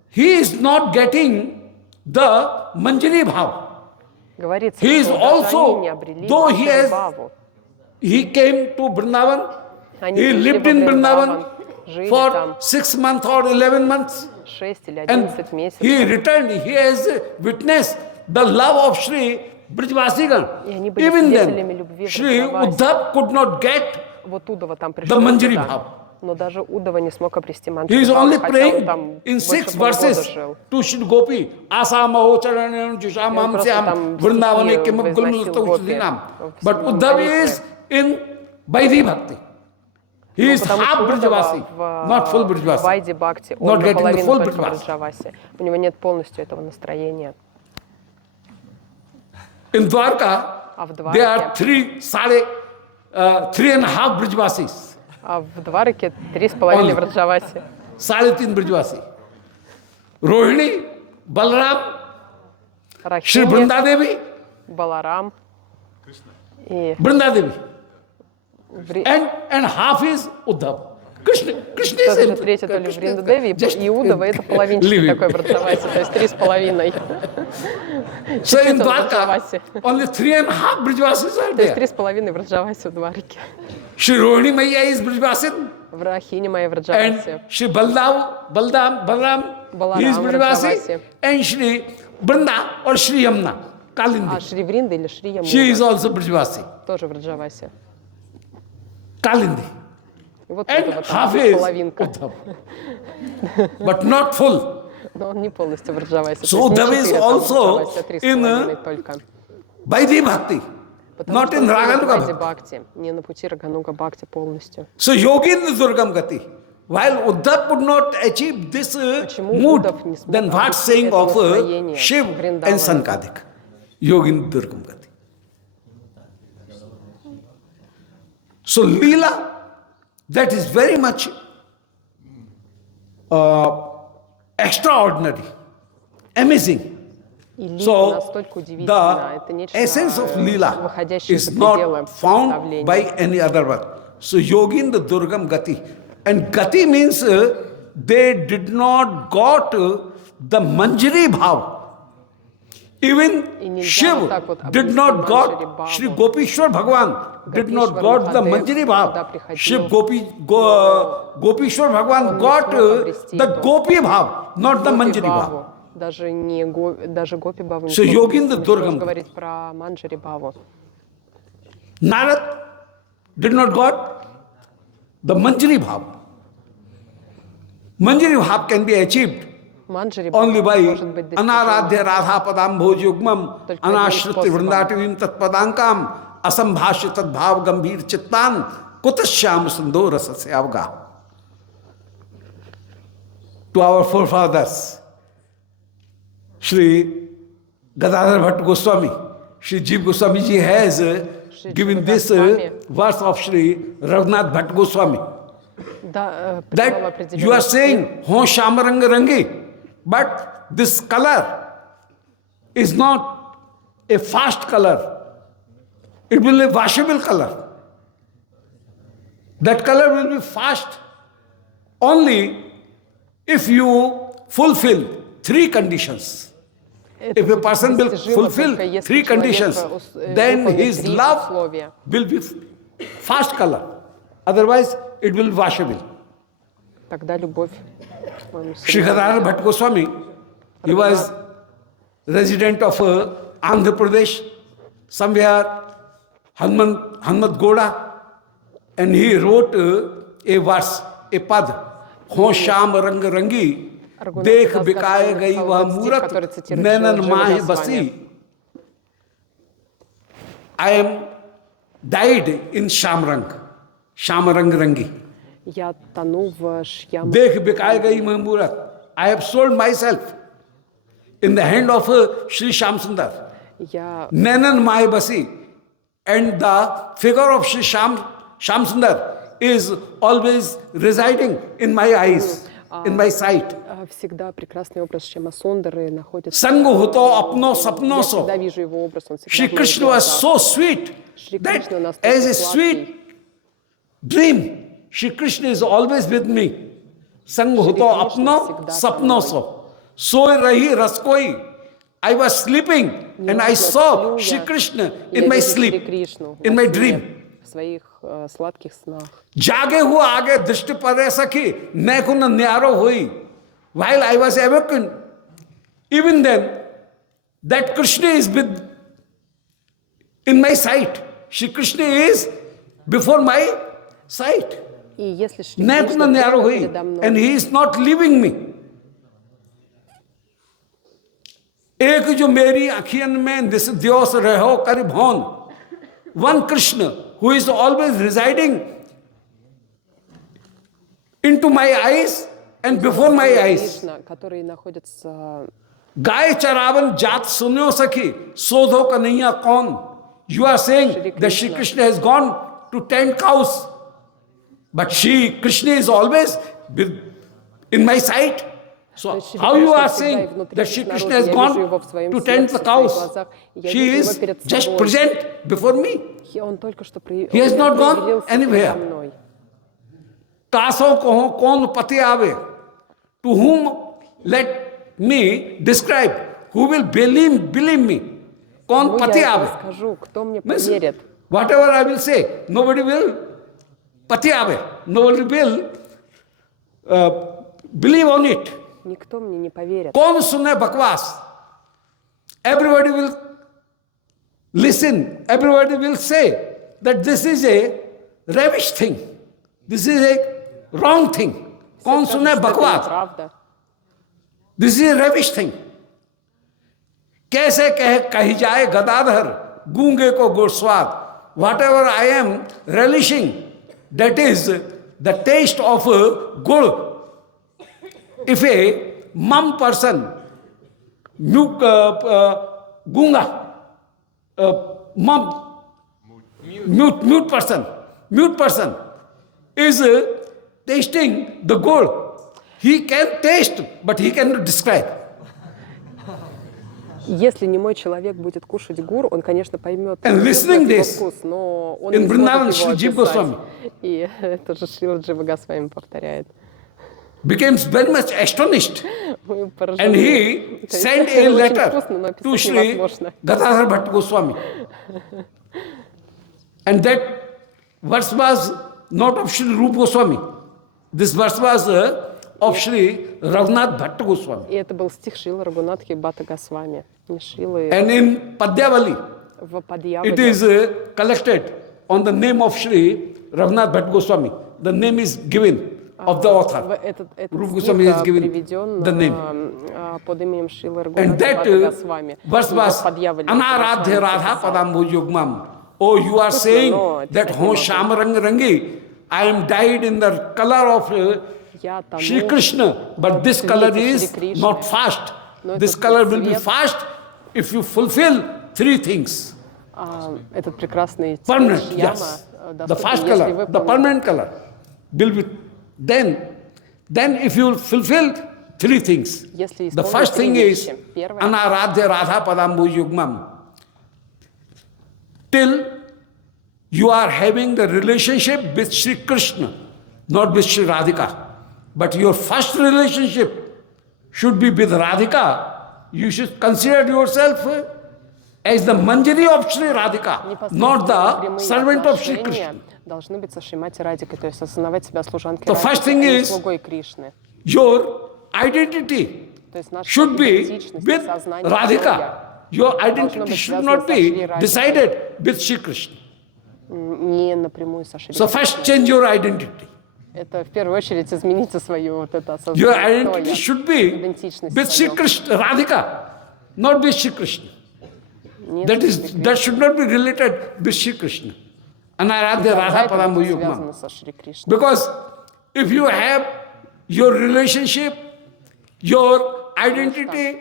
he is not getting the Manjari Bhav. говорится, He is что даже also, они не обрели though he Манджари has, Бхаву. he came to Vrindavan, Они he пришли lived во in Вриндаван, Vrindavan жили for там 6 months or 11 months. 6 или And 11 месяцев. he returned, he has witnessed the love of Shri Brijvasigan. И они были Even свидетелями then, любви Shri Бриджаваси. Uddhav could not get, Вот Удова там пришел the Manjari туда, Bhav. но даже Удова не смог обрести He Манджари is Бхаву, only хотя он praying там in больше 6 полгода verses жил. to Shri Gopi. Asa maho charanam jisham И он ham просто syam там vrindavane стихи kimam возносил gulmulta Гопи uchidinam. в But Uddhav молитве. is in Vaidhi Bhakti. He is Потому half что Brijvasi, Удова not full в Brijvasi. Вайди Бхакти, Not он getting the наполовину full только Brijvasi. Бриджаваси. У него нет полностью этого настроения. In Dwarka, А в there are Двараке, 3.5 Brijvasis. в Двараке 3,5 Only. Бриджаваси. 3.5 Brijvasi. Rohini, Balram, Shri Рахини, Vrindadevi, Баларам и Vrinda Devi. Ври- And half is Uddhav. Krishna is тоже же in третья доля Вринда Деви, и Иудова это половинчик living. такой Враджаваси, то есть 3,5. So in Чуть-чуть он Dwarka, Враджаваси. only 3.5 Brijvasis are То есть there. 3,5 Враджаваси в Дварике. Shri Rohini Maiya is Brijvasin. В Рахине моей And Враджаваси. Shri Balaram, he is Balaram, Brijvasi. Vrajavasi. And Shri Vrinda or Shri Yamuna, А Kalindi. Шри Вринда или Шри She is Ямуна also Brijvasi. тоже в Раджавасе. Kalindi. И вот And это вот half is половинка. Uddhav. But not full. Но он не полностью в Раджавасе. So Uddhav is also in только. Vaidhi Bhakti, Потому not что in он не на Raganuga пути Bhakti. Бхакти, не на пути Рагануга Бхакти полностью. So Yogin is Durgam Gati. While Uddhav could not achieve this Почему mood, Уддав не смог then what обрести saying это of настроение Shiv Вриндавана? and Sankadik? Yogin Durgam Gati. So Leela, that is very much extraordinary, amazing. И Лила So настолько удивительна, это the нечто essence of Leela выходящее is за пределы not found представления. by any other one. So Yogin the Durgam Gati. And Gati means they did not got the Manjari Bhav. Even И нельзя Shiv вот так вот did обрести not Манджари got, Бхаву. Shri Gopishwar Bhagavan did not Gopishwar got the Mahadev, Manjari когда Bhav. приходил, Shiv Gopishwar Bhagavan он не got смог обрести the эту Gopi Bhav, not the Гопи Manjari Bhav. Бхаву. Даже не даже Гопи Бхаву. не So смог Yogin обрести, the не что Durgam. ж говорить про Манджари Бхаву. Narad did not got the Manjari Bhav. Manjari Bhav can be achieved Манджари only by может быть достижим Anaradhya Radha Padam Bhojyugmam Только одним Anashriti способом. Vrindativim Tat Padankam Asambhashya Tat Bhav Gambhir Chittan Kutashyam Sundo Rasasya Avga. To our forefathers, Shri Gadadhar Bhatt Goswami, Shri Jeev Goswami ji has given this verse of Shri Raghunath Bhatt Goswami. Да, привел That определенный you are стих. saying, Ho Shamaranga Rangi, but this color is not a fast color. It will be a washable color. That color will be fast only if you fulfill three conditions. Это If a будет person will достижимо fulfill только если three человек, conditions, then выполнит his три love условия. will be fast color. Otherwise, it will be washable. Тогда любовь к моему Shri сыну. Gadadhar Bhatt Goswami, he was resident of Andhra Pradesh, somewhere Hanmat Goda, and he wrote a verse, a pad, Ho Sham Rang Rangi, Dekh Bikaye Gai Vah Murat, Nainan Mahe Basi. I am died in Shamrang, Shamarang Rangi. Я тону в шьям. Dekh Bikaye Gai Vah Murat. I have sold myself in the hand of Sri Shyam Sundar. Я Nainan Mahe Basi. And the figure of Sri Shyam Sundar is always residing in my eyes, in my sight. всегда прекрасный образ Шьяма Сундары находится. Sang hoto apno sapno Я so. всегда вижу его образ, он всегда Shri в моих Krishna was глазах. so sweet Шри that Кришна настолько as a сладкий. sweet dream, Shri Krishna is always with me. Sang hoto apno sapno so. Soy rahi ras koi. I was sleeping and I saw Shri Krishna in my sleep, in my dream. В своих сладких снах. जागे हुआ आगे दृष्टि परे सखी मैं कुन न्यारो हुई. While I was awakened, even then, that Krishna is with in my sight. Shri Krishna is before my sight. И если Шри मैं Кришна कुन न्यारो прямо हुई, передо мной, and he is not leaving me. एक जो मेरी अखियन में दिस दियोस रहो कर भौन. One Krishna who is always residing into my eyes and before my eyes. Кришна, который находится. गाय चरावन जात सुनो सखी सोधो का नैया कौन. You are saying that Shri Krishna has gone to tend cows, but Shri Krishna is always in my sight. So how you are saying that Shri Krishna has gone to tend the cows? She is just present before me. He has not gone anywhere. Kaso koho kon pati ave. To whom let me describe. Who will believe me? Kon pati ave. Means, whatever I will say, nobody will pati ave. Nobody will believe on it. Никто мне не поверит. Kaun sunne bakwas? Everybody will listen. Everybody will say that this is a rubbish thing. This is a wrong thing. Kaun sunne bakwas? This is a rubbish thing. कैसे कही जाए गदाधर गूंगे को गुरस्वाद. Whatever I am relishing, that is the taste of gur. If a mum person, gunga, mute person is tasting the gold, he can taste, but he cannot describe. Если немой человек будет кушать гур, он, конечно, поймет вкус, но он не сможет его описать. И это же Шрила Джива Госвами повторяет. Becomes very much astonished, and he sent a letter to Sri Gadadhar Bhatta Goswami. And that verse was not of Sri Rupa Goswami. This verse was of Sri Raghunath Bhatta Goswami. И это был стих Шрилы Рагунатхи Бхатта Госвами, не Шрилы. And in Padyavali, it is collected on the name of Sri Raghunath Bhatta Goswami. The name is given of the author. Rupa Goswami is given the name. And that verse was Anaradhya Radha Padambu Yugmam. Oh, you are saying that Ho Sham Rang Rangi, I am dyed in the color of Shri Krishna, but this color is not fast. This color will be fast if you fulfill three things. Permanent, yes. The fast color, the permanent color will be. Then if you fulfill three things, the first thing is Anaradhya Radha Padambu Yugmam. Till you are having the relationship with Shri Krishna, not with Shri Radhika. But your first relationship should be with Radhika. You should consider yourself as the manjari of Shri Radhika, not the servant of Shri Krishna. Должны быть со Шримати Радикой, то есть осознавать себя служанкой Радики, а не слугой Кришны. Your identity should be with Radhika. Your identity should not be decided with Shri Krishna. Не напрямую со Шри So first change your identity. Это в первую очередь измените свое вот это осознание. Your identity should be with Shri Krishna, Radhika, not with Shri Krishna. That should not be related with Shri Krishna. Anaradhya Radha Padambu Yugmam. Because if you have your relationship, your identity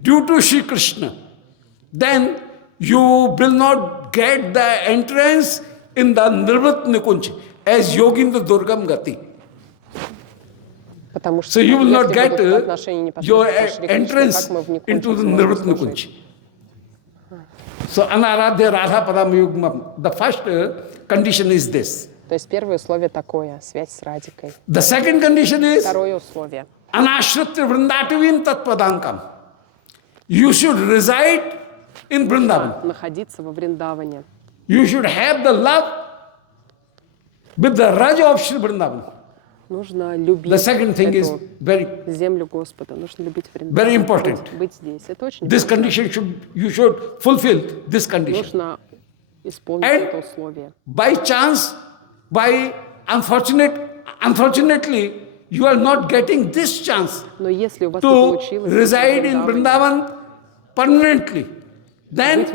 due to Shri Krishna, then you will not get the entrance in the Nirvat Nikunj as Yogindra Durgam Gati. So you will not get your entrance into the Nirvat Nikunj. So Anaradhya Radha Padambu Yugmam. The first condition is this. То есть первое условие такое, связь с Радикой. The second condition is второе условие. Anashritya Vrindatavin Tat Padankam. You should reside in Vrindavan. Находиться во Вриндаване. You should have the love with the Raja of Shri Vrindavan. Нужно любить the second thing is землю Господа. Нужно любить Вриндаван. Very important. Быть здесь. Это очень This condition you should fulfill this condition. Нужно исполнить это условие. By chance, unfortunately, you are not getting this chance Но если у вас to reside in Vrindavan permanently. Then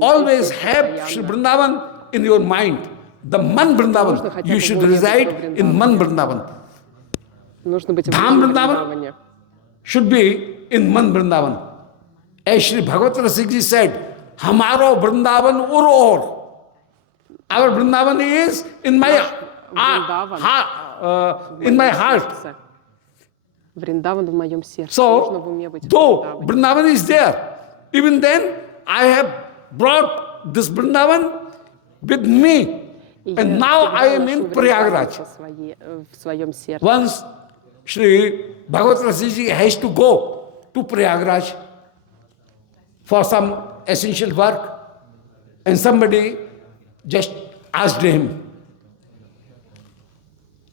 always have Shri Vrindavan in your mind. The Man Vrindavan. You should reside in Man Vrindavan. Dham Vrindavan should be in Man Vrindavan. As Shri Bhagavad Rasik Ji said, Hamaro Vrindavan ur or. Our Vrindavan is in my heart. Вриндаван в моем сердце. Нужно в So, уме быть в though Вриндаване. Vrindavan is there, even then I have brought this Vrindavan with me. И And я now всегда I am ношу in Вриндаван Prayagraj. в своем сердце. Once Sri Bhagavad Rasiji has to go to Prayagraj for some essential work, and somebody just asked him,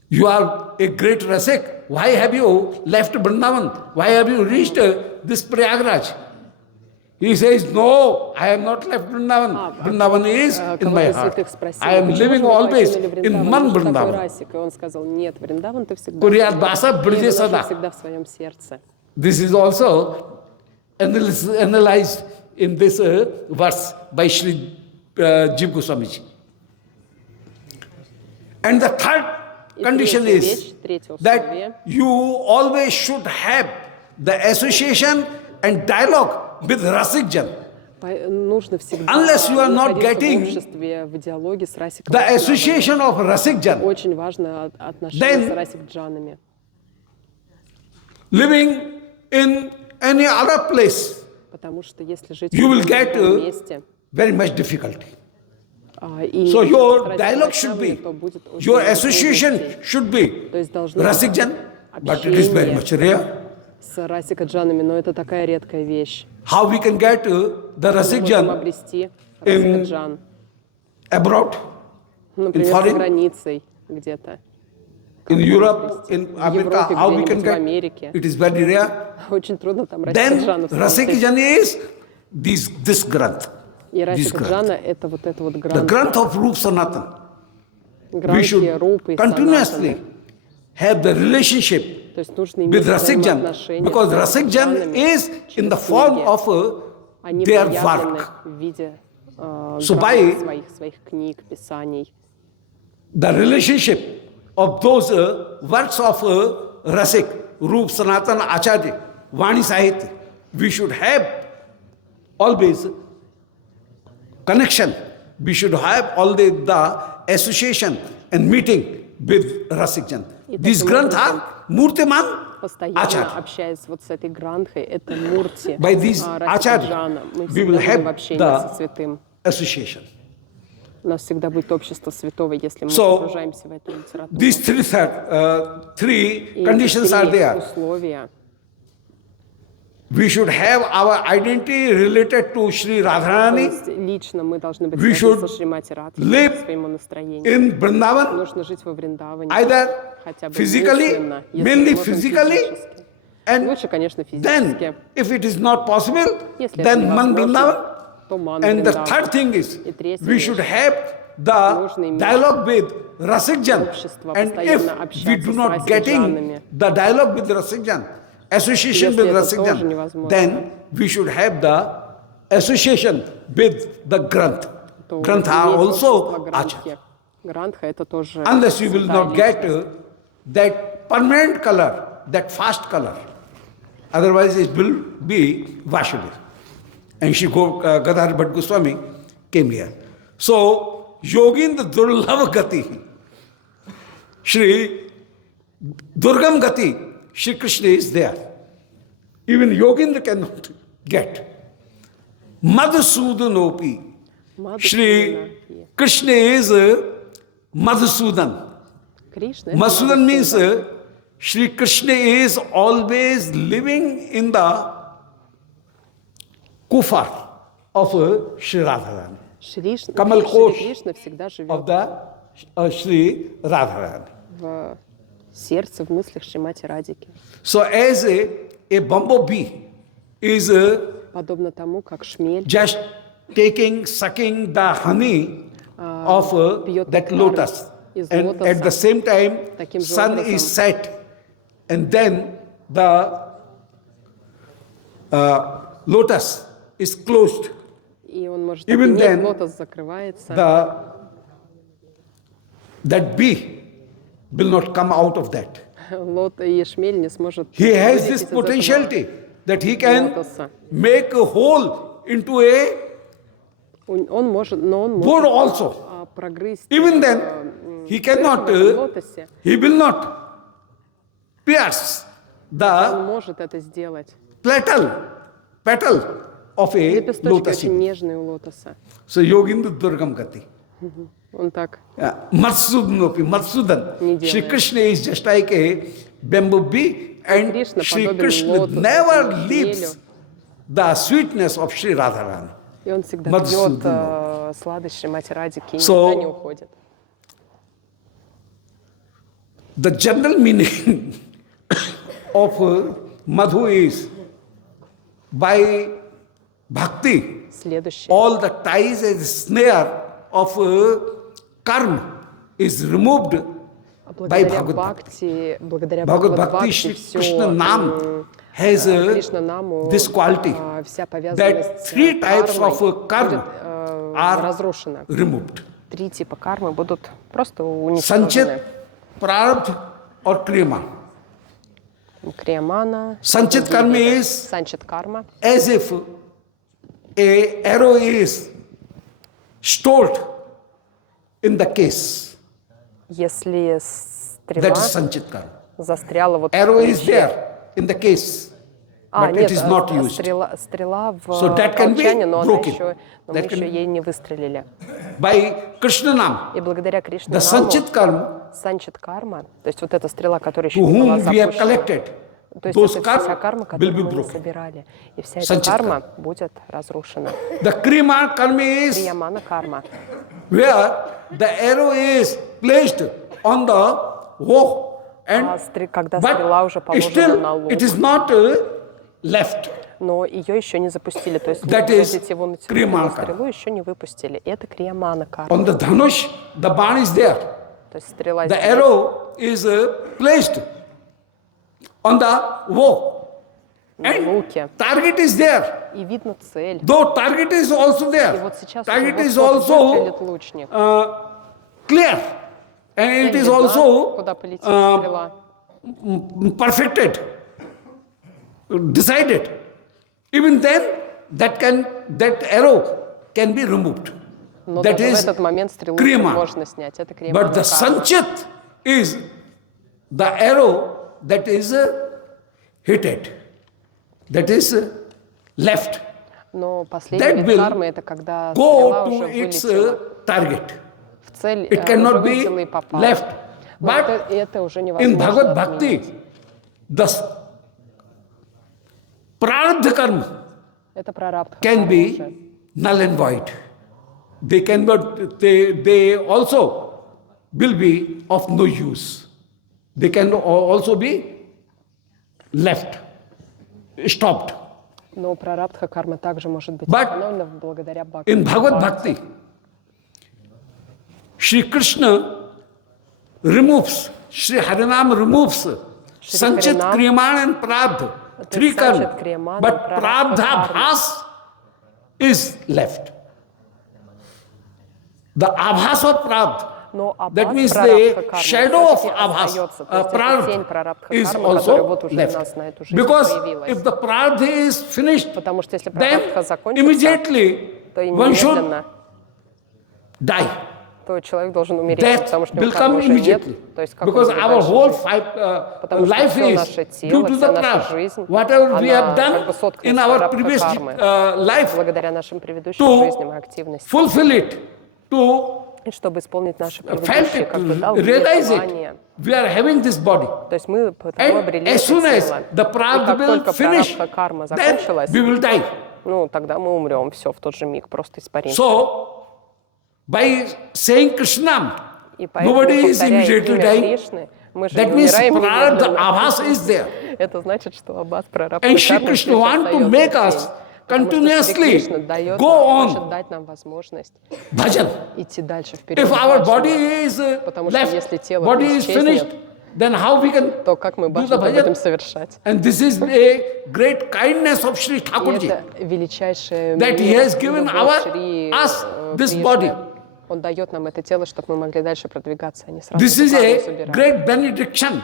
"You are a great Rasik. Why have you left Vrindavan? Why have you reached this Prayagraj?" He says, "No, I have not left Vrindavan. Vrindavan is in my Кого-то из heart. святых спросил, I am почему living же вы always покинули in Вриндаван? one Вы же такой Vrindavan." расик. И он сказал, нет, Вриндаван ты всегда Kuriyat в basa сердце. brije Я его sada. ношу всегда в своем сердце. This is also analyzed in this verse by Sri Jiva Goswami ji. And the third И condition третья is вещь, третье условие. that you always should have the association and dialogue with Rasik Jan. Нужно всегда Unless you are not находиться getting в обществе, в диалоге с Расиком. The association of Rasik Jan, Очень важно отношения Then- с Расик-джанами. living in any other place, Потому что если жить you will в get другом месте, very much difficulty. и So your с dialogue Расиком-джанами, should be, то будет очень your много association трудностей. should be То есть должно Rasik быть Jan, but it is very much rare. с Расика-джанами, но это такая редкая вещь. How we can get the Rasik Мы можем Jan обрести in- Расика-джан, abroad, например, за foreign? границей где-то. in Europe, in В America, Европе, how we can где-нибудь в get Америке. it is very rare. Очень трудно там Then Расика-джанов Rasik встретить. Jan is this Granth. И This Расика-джана — это вот это вот The грант. Granth of Rup Sanatan. We Гранки, should рупы, continuously санатаны. have the relationship То есть нужно with иметь Rasik Jan, взаимоотношения because с Rasik Jan Расик-джанами is in the через form книги. of Они their проявлены work. в виде So грант by- своих книг, писаний. The relationship of those works of Rasik, Rup, Sanatan, Acharya, Vani Sahitya, we should have always connection. We should have always the association and meeting with Rasik Jan. И These таким Granth образом, are Murtiman Постоянно Acharya. общаясь вот с этой гранхой, это мурти By these Расика-джана. Мы we will всегда have будем в общении the со святым. association. У нас всегда будет общество святого, если мы So, погружаемся в эту литературу. These three И conditions эти are три there. условия. We should have our identity related to Sri То Radharani есть лично мы должны быть We связаны should со Шримати Радхи, live по своему настроению. in Vrindavan, Нужно жить во Вриндаване, either хотя бы physically, мысленно, если mainly возможно, physically, физически. and Лучше, конечно, then, физически. if it is not possible, Если это then Man невозможно, Vrindavan. то ман And the Вриндаван. third thing is, И третья we вещь. should have the Нужно иметь dialogue with Rasik Jan. общество, And if постоянно we общаться do с not getting Расик-джанами. the dialogue with Rasik Jan, association Если with это Rasik тоже Jan, невозможно, then we should have the association with the Granth. то Granth are иметь also общество Acharya. Грантхи. Грантха — это тоже Unless you will святая not get личность. that permanent color, that fast color. Otherwise it will be Vasudev. And Shri Говardhan Bhatt Goswami came here. So, Yogindra Durlabha Gati, Shri Durgam Gati, Shri Krishna is there. Even Yogindra cannot get. Madhusudanopi, Shri Мадхусудана. Krishna is Madhusudan. Кришна — это Madhusudan means Мадхусудан. Shri Krishna is always living in the kufar of Shri Radharani, Камал Шри Кош Кришна всегда of живет the Shri Radharani. в сердце, в мыслях Шримати Радики. So as a bumblebee is Подобно тому, как шмель just sucking the honey of пьет that нектар lotus. из And at the лотоса. same time, Таким же sun образом. is set. And then the lotus is closed. И он может Even опьянеть, then, лотос закрывается, That bee will not come out of that. и шмель не сможет He has вылететь this из этого potentiality that he can лотоса. make a hole into a Он может, но он board может also. прогрызть Even then, he cannot, в лотосе. he will not pierce Он может это сделать. Petal of a Лепесточки lotus. очень нежные у лотоса. So Yogindu Durgam Gati. Он так Matsudan. Shri Krishna is just like a bamboo bee, and Krishna Shri подобен Krishna лотосу, never подобен leaves елю. the sweetness of Shri Radharani. И он всегда Мадхусудана. пьет сладости Мати Радики и So, никогда не уходит. The general meaning of Madhu is by bhakti, Следующее. all the ties and snare of karma is removed by Благодаря Bhagavad Бхакти, благодаря Bhagavad Бхагавад Bhakti, Бхакти, Shri Krishna все Nam has Кришна Наму, this quality вся that повязанность three types кармой of karma будет are разрушена. removed. 3 типа кармы будут просто уничтожены. Sanchit, Prarabdha or Kriyama. Криямана, Sanchit karma is Санчит карма, as if a arrow is stored in the case. если That стрела is Sanchit karma. застряла вот Arrow в is ключе. there in the case, but Нет, it is not used. стрела в So that can be колчане, но broken. мы That еще can- ей не выстрелили. By Krishna Nam, И благодаря Кришне the Sanchit karma Санчит карма, то есть вот эта стрела, которая еще to не была whom we have запущена, collected, то есть those это вся karma карма, will которую be мы не broken. собирали. И вся эта Санчит карма будет разрушена. The Kriyama karma is Криямана карма. where the arrow is placed on the bow, and Когда стрела уже but положена на still лук, it is not left. но ее еще не запустили. То есть That is его натянули, Крiyamana но карма. стрелу еще не выпустили. И это Криямана карма. On the dhanush, the barn is there. То есть стрела The здесь, arrow is placed on the bow, на луке. target is there. И видно цель. Though target is also И there, вот сейчас target уже is вот выстрелит also лучник. clear, and it Цель is видна, also куда полетит стрела. perfected, decided. Even then, that arrow can be removed. Но That даже в is этот момент стрелу Kriyama. можно снять. Это Криямана But the карма. Sanchit is the arrow that is hitted, that is left. Но последний That вид will кармы — это когда стрела go уже to its вылетела target. в цель, It уже cannot вылетела и be попала. left. Но But это уже in невозможно Bhagavad отменить. Bhakti, the Prarabdha karma Это прарабдха can карма be уже. null and void. They cannot. They also will be of no use. They can also be left, stopped. Но прарабдха карма также может быть But остановлена благодаря бхакти. in Bhagavad Bhakti, Shri Krishna removes, Shri Harinam removes Sanchit, Harinam, Kriyamana and Prabdha, three Sanchit, karma. Kriyamana, But Prarabdha, Prabdha karma. bhas is left. The abhas of Prabdha, Но that аббас means прарабдха the кармы shadow of всё-таки abhas, остается. То есть это тень Prabdha, прарабдха is кармы, которая also вот уже у нас left. на эту жизнь Because появилась. if the Prabdha is finished, Потому что если then прарабдха закончится, immediately то и one should немедленно die. то человек должен умереть, Death потому что у will него кармы come уже нет. immediately. То есть как он Because будет our дальше whole жить? Потому что life всё is наше due тело, to вся the наша Prabdha. жизнь, Whatever we have она как done бы соткана in из our прарабдха previous кармы. life Благодаря нашим предыдущим to жизням и активностям. fulfill it, to И чтобы исполнить наши felt предыдущие it, как бы, долги, realize желания. it, we are having this body. То есть мы потому And обрели as soon это as тело. the И Prabdha как will только finish, прарабдха карма then закончилась, we will die. ну, тогда мы умрем, все, в тот же миг, просто испаримся. So, by saying Krishnam, И поэтому, nobody is повторяя immediately имя dying. Кришны, мы же That не means умираем Prarabdha немедленно. abhas is there. Это значит, что аббас прарабдха And Shri кармы Krishna здесь want to остается make тень. us Потому что Шри continuously Кришна дает go нам, on хочет дать нам возможность bhajan. идти дальше вперед. If our body is Потому что left, если тело body is исчезнет, finished, then how we can то как мы do the баджан будем bhajan? совершать? And this is a great kindness of Sri И Thakurji, это величайшая that he has given любовь Шри us this Кришны. body. Он дает нам это тело, чтобы мы могли дальше продвигаться, а не сразу This is карму a забирать. great benediction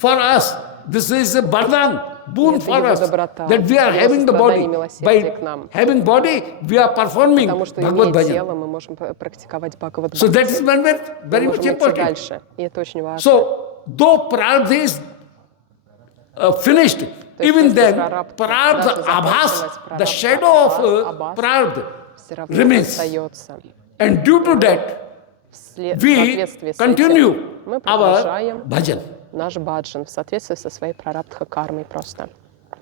for us. This is a vardhan, boon Это for его us, доброта, that we are его having the body. сострадание, милосердие к By нам. having body, we are performing Потому что, Bhagavad имея Bhajan. тело, мы можем практиковать Бхагавад So that is Бхакти. very Мы much можем идти important. дальше, и это очень важно. So, though Prarabdha is finished, есть even если then, прарабдха prarabdha, даже abhas, закончилась, the прарабдха, shadow of абхас, prarabdha все равно remains. остается. And due to that, В we соответствии с continue этим мы our продолжаем bhajan. наш баджан в соответствии со своей прарабдха кармой просто.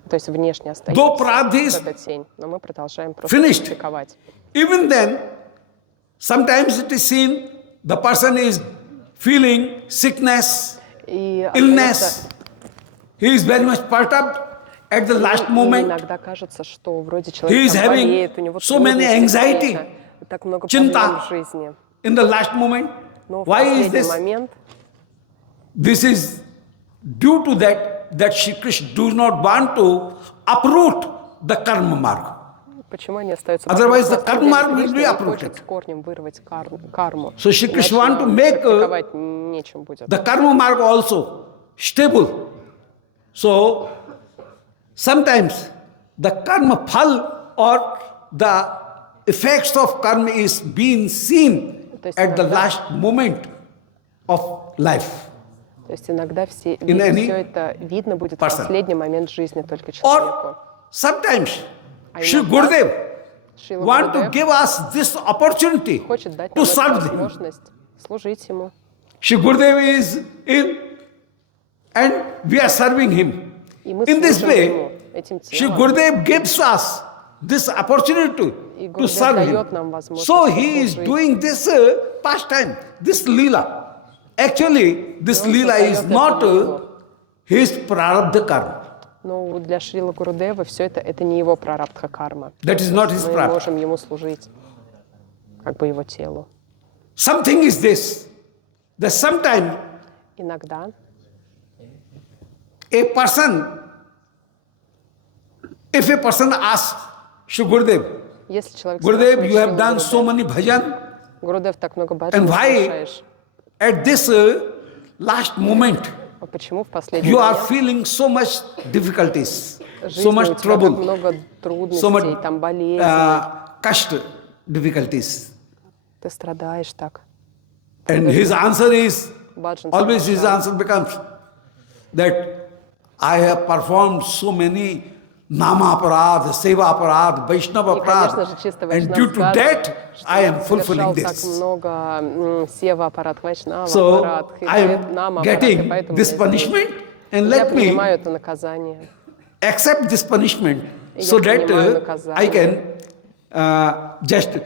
То есть внешне Though остается prarabdha is эта тень, но мы продолжаем просто finished, практиковать. even then, sometimes it is seen the person is feeling sickness, И illness. He is very much perturbed at the last moment. иногда кажется, что вроде He человек is там having болеет, у него so many трудности anxiety, какие-то, так много chinta проблем в жизни. in the last moment. Но в Why is последний this? момент This is due to that Shri Krishna does not want to uproot the karma marg. почему они остаются? Otherwise, the Потому что karma will be Кришна не uprooted. хочет с корнем вырвать карму. So Shri Krishna Иначе want to нам make практиковать нечем будет. the karma marg also stable. So sometimes the karma phal or the effects of karma is being seen at the last moment of life. То есть иногда все any это видно будет в person. последний момент жизни только Or человеку. sometimes А Shri иногда Gurudev Шрила want to Гурудев give us this opportunity хочет дать to нам эту serve him. возможность служить ему. Shri Gurudev is in and we are serving him. И мы In this служим way, ему этим Shri телом. Gurudev gives us this opportunity И to Гурудев serve дает him. нам возможность So he is служить. doing this pastime, this lila. Actually, this lila is создает not эту лилу. his prarabdha karma. Но для Шрила Гурудева все это не его прарабдха карма. That is not his Мы prarabdha. можем ему служить, как бы его телу. Something is this, that sometime Иногда a person, if a person asks Shri Gurudev, если человек Gurudev, спрашивает you have Шрилу done so Гурудева, many bhajan, Гурудев, так много and баджан why совершаешь, at this last moment а почему в последний you are момент feeling so much difficulties, so жизни у much тебя так trouble, много so трудностей, much там болезней, kashta, difficulties. ты страдаешь так. And his answer is, Баджан always his совершаешь. answer becomes that I have performed so many nama aparad, seva aparad, Vaishnava И, конечно же, aparad, чисто and due to that I am fulfilling совершал так this. много сева аппарат, вайшнава So аппарат, I нама am аппарат, и getting поэтому this я здесь. punishment and Я let me принимаю это наказание. accept this punishment И so я that принимаю наказание. I can just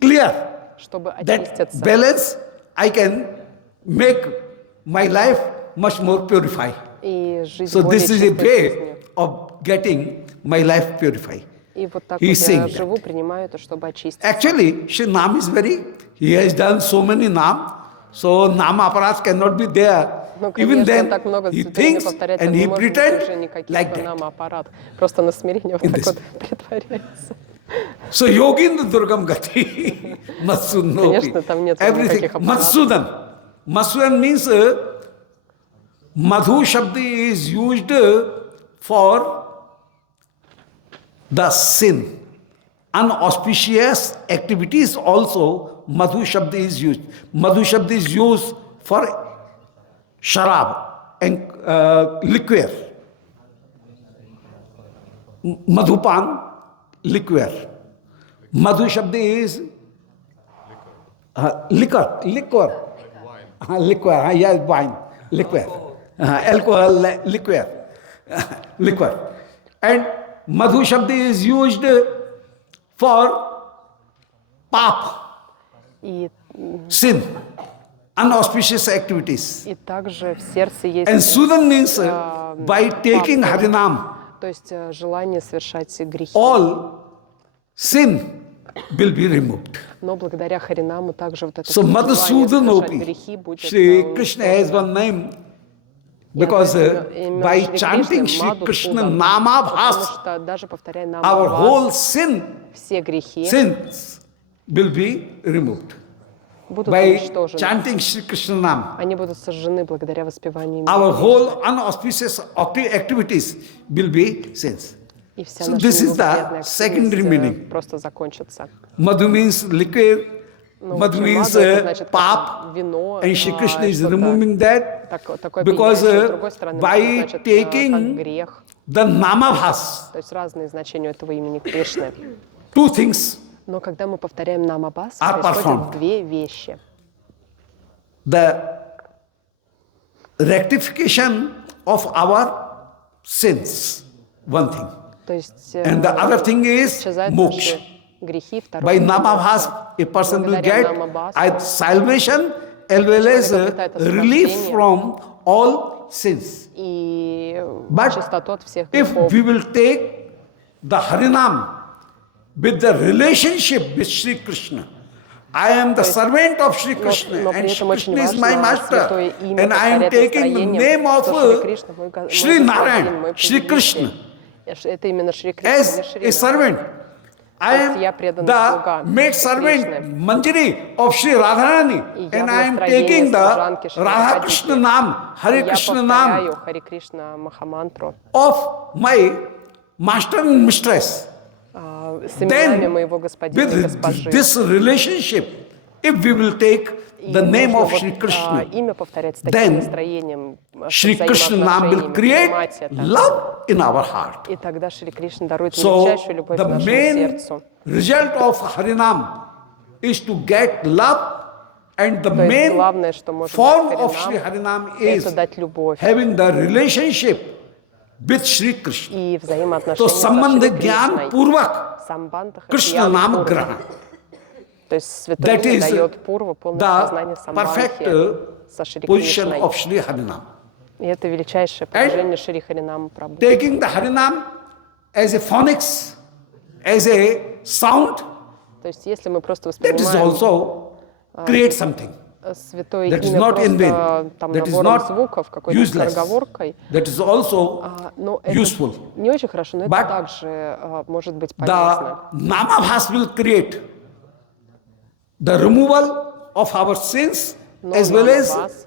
clear Чтобы that очиститься. balance, I can make my life much more purified. И жизнь So более this is a чистой way жизнью. of getting my life purified. И вот так He вот is saying я that. живу, принимаю это, чтобы очиститься. Actually, Shri Nam is he has done so many Nam, so Nama aparats cannot be there. Ну, Even конечно, он then, так много he цветов не thinks повторять, and не he может быть pretend уже никаких like that. нама аппарат. Просто на смирение вот In так this. вот притворяется. So Yogindra Durgam Gati, Matsunopi. Конечно, там нет Everything. никаких аппаратов. Matsudan. Matsudan means Madhu Shabdi is used for the sin. Unauspicious activities also Madhu Shabdi is used. Madhu Shabdi is used for sharab and liquor. Madhupan, liquor. Madhu Shabdi is liquor. Liquor, yes, wine, liquor. Alcohol, liquor. Liquor. And Madhu Shabdi is used for pap, И sin, unauspicious activities. также в сердце есть And Sudan means by taking Harinam, то есть желание совершать грехи. all sin will be removed. Но благодаря Харинаму также вот это So желание совершать Madhusudanopi, грехи будет Shri Krishna has one name because именно by Шри chanting Кришна, Shri Krishna Мадхусудан, Nama потому Bhas, что даже повторяя our Наму whole sin, все грехи sins will be removed. будут By уничтожены. chanting Shri Krishna Nam, Они будут сожжены благодаря воспеванию имени our Кришны. whole unauspicious activities will be sins. И So вся наша this is the неблагоприятная secondary активность, meaning. просто закончится. Madhu means liquor, Madhu means это значит pap, вино, and Shri Krishna is что-то removing that такое because опьяняющее. С другой стороны, by это значит как taking грех. the namabhas, То есть разные значения этого имени Кришны. two things Но когда мы повторяем намабас, are происходят performed. две вещи. The rectification of our sins, one thing. То есть And the other thing is исчезают moksha. наши грехи. Второе By namabhas, a person will get either salvation as well as relief from all sins. и But чистоту от всех if грехов. we will take the Harinam with the relationship with Sri Krishna, I am the servant of Sri Krishna но при and этом Sri очень Krishna is my важно святое master имя and I am повторять taking the настроением, name of что Шри Кришна мой Sri господин, Narayan, мой Sri Krishna повелитель. Это именно Шри Кришна, не as Шри a servant. I есть я am преданный the слуга maid Шри servant Кришны. Manjari of Sri Radharani И я and в I am настроении taking the служанки Шри Radha Радхики. Krishna Nam, Hare Я Krishna Nam повторяю Хари Кришна Махамантру of my master and mistress. с именами Then, моего господина и with госпожи. this relationship, if we will take И the name нужно of Sri Krishna, имя повторять с then таким настроением, с Sri Krishna Nam will взаимоотношениями, create понимать это. love in our heart. И тогда Шри Кришна дарует So, величайшую любовь the нашему main сердцу. result of Harinam is to get love, and the То есть main главное, что может form дать of Sri Харинам, Harinam is это дать любовь having the relationship with Sri Krishna. и तो взаимоотношения со संबंध Шри ज्ञान Кришной. पूर्वक Самбандха Krishna Хриян नाम Пурва. ग्रहण. То есть святой That имя is дает Пурва полное сознание the perfect Самбандхи со Шри position Кришной. of Sri Harinam. И это величайшее положение Шри Харинама Прабху. Taking the Harinam as a phonics, as a sound, То есть если мы просто that is воспринимаем also create something. святое That is имя not in vain. просто там That is набором not звуков, какой-то useless. скороговоркой, That is also но это useful. не очень хорошо, но это But также может быть полезно. The namabhas will create the removal of our sins Но as well as намабас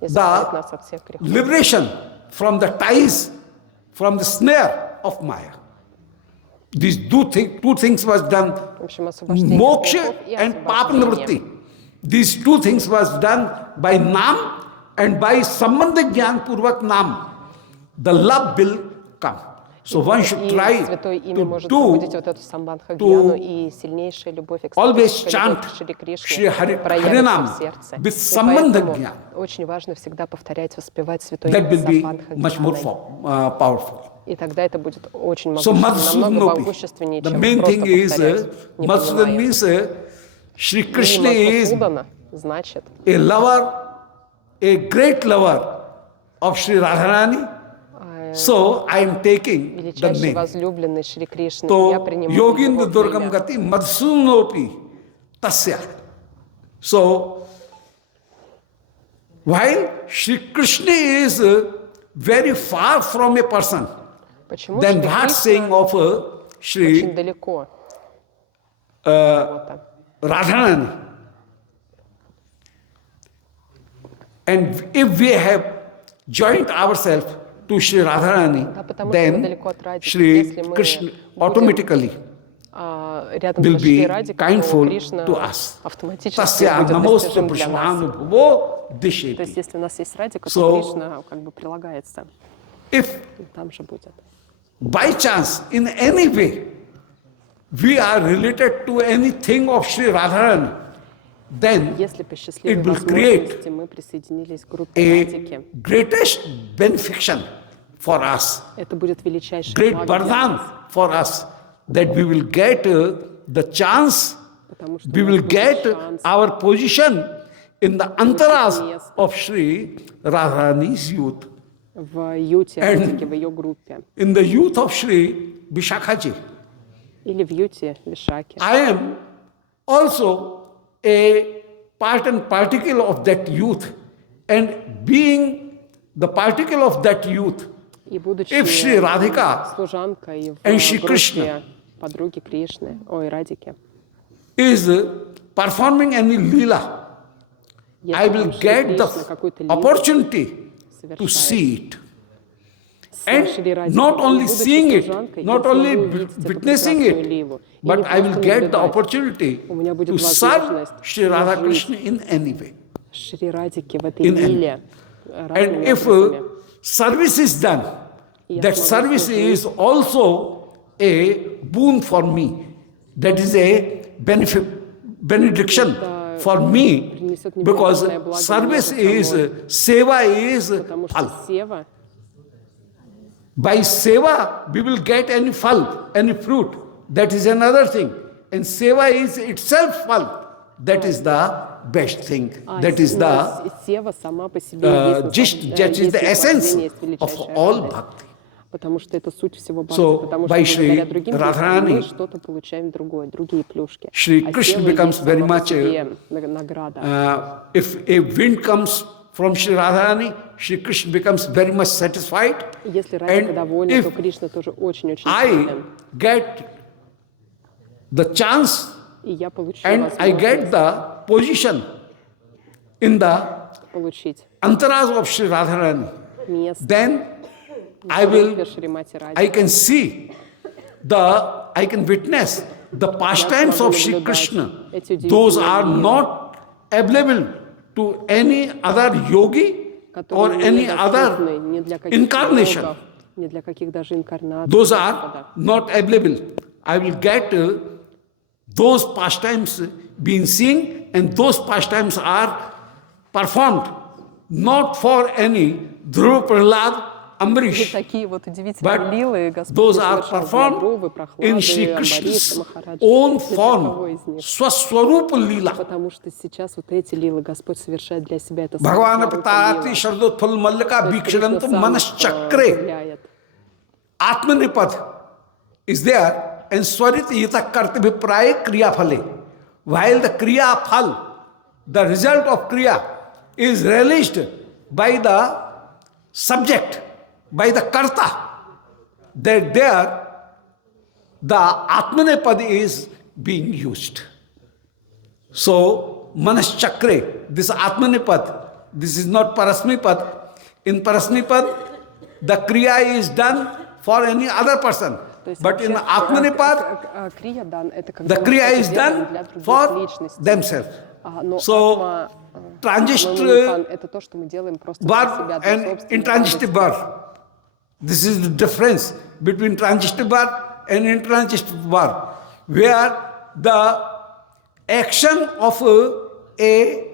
избавит the нас от всех грехов. liberation from the ties, from the snare of Maya. These two things was done, В общем, освобождение от moksha грехов и and освобождение. papanivritti. These two things was done by Nam and by Sambandha Gyan Purvak Nam. The love will come. So one should И try святое имя to может пробудить вот do, эту самбандха-гьяну, и сильнейшая любовь, always экстатическая любовь chant к Шри Кришне Shri проявится Harinam в сердце. with И Sambandha поэтому Gyan. очень важно всегда повторять, воспевать святое That имя will be much more самбандха-гьяной. powerful. И тогда это будет очень So могущественно, намного Madhusudan, могущественнее, the чем main просто thing is, повторять, не Madhusudan понимая. means Shri И Krishna is Мадхусудана значит a lover, a great lover of Sri Radharani. So I am taking the величайший name. возлюбленный Шри Кришны. Я So принимаю Yogindra его Durgam имя. Gati Madhusunopi Tasya. So while Shri Krishna is very far from a person, Почему then Шри what Кришна saying of очень Shri далеко от кого-то? Radharani? And if we have joined ourselves to Shri Radharani, Да, потому что мы then далеко от Радики. Shri Если мы Krishna будем automatically рядом will со Шри be Радикой, kindful то Кришна to us. автоматически Tasya будет namostu достижим для нас. prashanubhavo То disheti. есть если у нас есть Радика, So, то Кришна как бы прилагается. If И там же будет. by chance, in any way, we are related to anything of Sri Radharani, then Если по счастливой it will create возможности мы присоединились к группе a Радики, greatest benefaction for us, это будет величайшее great благо для vardhan нас, for us, that we will get the chance, потому что we у нас will будет get шанс our position in the antaras of Sri Radharani's youth, в юте Радики, в ее группе, in the youth of Sri Vishakhaji. или в юте Вишаки. I am also a part and particle of that youth, and being the particle of that youth, И будучи if Shri Radhika служанкой в and Shri группе Krishna подруги Кришны, ой, Радики, is performing any lila, I если will там Шри get Кришна the какую-то лилу opportunity to совершает, see it. And Шри Радикой. not И only будучи seeing it, служанкой, not если only вы увидите эту witnessing прекрасную it, ливу, и but не I will просто get the наблюдать, opportunity у меня будет to serve возможность Shri Radha служить Krishna in any way. Шри Радике в этой In any. лиле And разными if образами. service is done, that service is also a boon for me. That is a benediction for me, because service is, seva is Потому что phal. сева, By seva, we will get any phal, any fruit. That is another thing. And seva is itself phal. That is the best thing. That is the сева сама по себе есть gist, that is the essence наслаждение, есть of величайшая all радость. bhakti. Потому что это суть всего бхакти, So, потому что by благодаря Shri другим Radharani, действиям мы что-то получаем другое, другие плюшки. Shri А Krishna сева becomes есть very сама по much себе награда. If a wind comes from Shri Radharani, Shri Krishna becomes very much satisfied. Если Радика And довольна, if то Кришна тоже очень-очень I доволен. get the chance И я получу and I get возможность the position in the получить antaras of Shri Radharani, место then I в will, руках Шримати I Радики. can see I can witness the pastimes of Shri Krishna. Those are not available to any other yogi or которые any недоступны other ни для каких incarnation. богов, ни для каких даже инкарнаций. Those Господа. are not available. I will get those pastimes being seen, and those pastimes are performed not for any Dhruva Prahlad И Amrish, такие вот удивительные but лилы Господь those are совершал для performed Дровы, in Прохлады, Shri Амбариша, Krishna's Махараджа. own Ни для кого form, из них. Swaswarupa Leela. Потому что сейчас вот эти лилы Господь совершает для себя. Это Bhagavan Сварупа Apatati лила. Shardotphal Mallika То есть Кришна Bhikshanantam сам, Manas Chakre. гуляет. Atmanipad is there, and Swarit Yita Kartavya Praya Kriya Phale. While the Kriya Phal, the result of Kriya, is relished by the subject, by the Karta, that there the Atmanipad is being used. So, Manas Chakre, this Atmanipad, this is not Parasmipad. In Parasmipad, the Kriya is done for any other person. But in Atmanipad, Крия дан, это когда the мы Kriya что-то is делаем done для других for личностей. themselves. Но So, атма, Transitive это то, что мы делаем просто для verb себя, для and собственной intransitive радости. verb. This is the difference between transitive verb and intransitive verb, where the action of a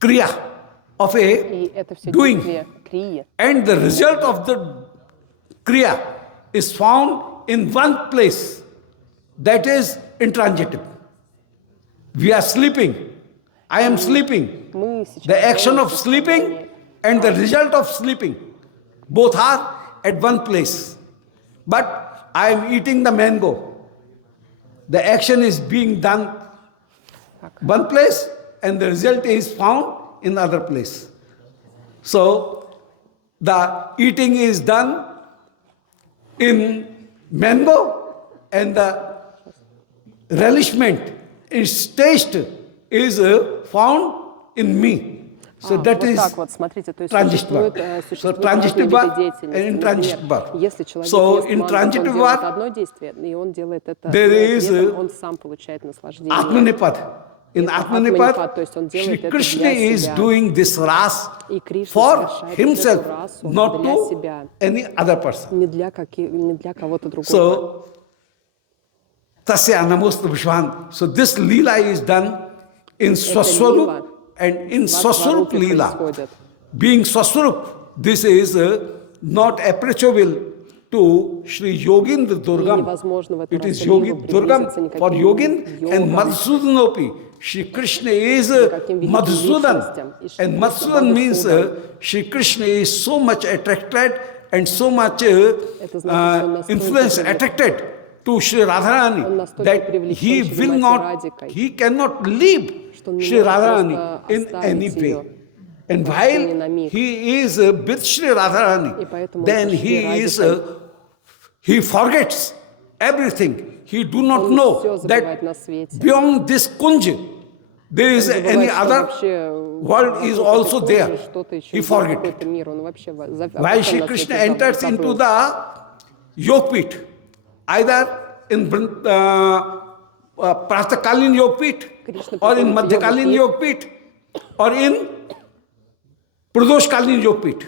kriya, of И a это все doing, действие крии. and the result of the kriya is found in one place, that is intransitive. We are sleeping. I am sleeping. Мы сейчас The action делаем of sleeping and the result of sleeping, both are at one place. But I am eating the mango. The action is being done one place and the result is found in other place. So the eating is done in mango and the relishment, its taste is found in me. So that вот is так вот, смотрите, то есть transitive существует, verb. So существует transitive разные verb виды and деятельности. intransitive Например, verb. если человек So ест in манго, transitive он делает verb, одно действие, и он делает это, there но is, при этом он сам получает наслаждение. Atmanipad. In Atmanipad, Atmanipad, то есть он Shri делает это Krishna для is себя. doing this ras И Кришна for совершает himself, эту расу not для to себя, any other person. не для кого-то другого. So, Tasya Namostu Vishwan. So this Leela is done in Swaswarup, and in Swaswarup Leela, being Swaswarup, this is not approachable to Shri Yogindra Durgam. It is Yogi Durgam for Yogin and Madhusudanopi. Shri Krishna is Madhusudan, and Madhusudan means Shri Krishna is so much attracted and so much influence attracted to Shri Radharani that he will not, he cannot leave Shri Radharani in any way. And while he is with Shri Radharani, then he forgets everything. He do not know that beyond this kunj, there is Он any забывает, что other вообще world is вокруг also этой there. кожи что-то еще He есть, forget. какой-то мир. Он вообще While Shri Krishna enters into the Yogpit, either in Pratakalin Yogpit, Krishna or in приходит в Madhyakalin Yogpit, or in Pradoshkalin Yogpit.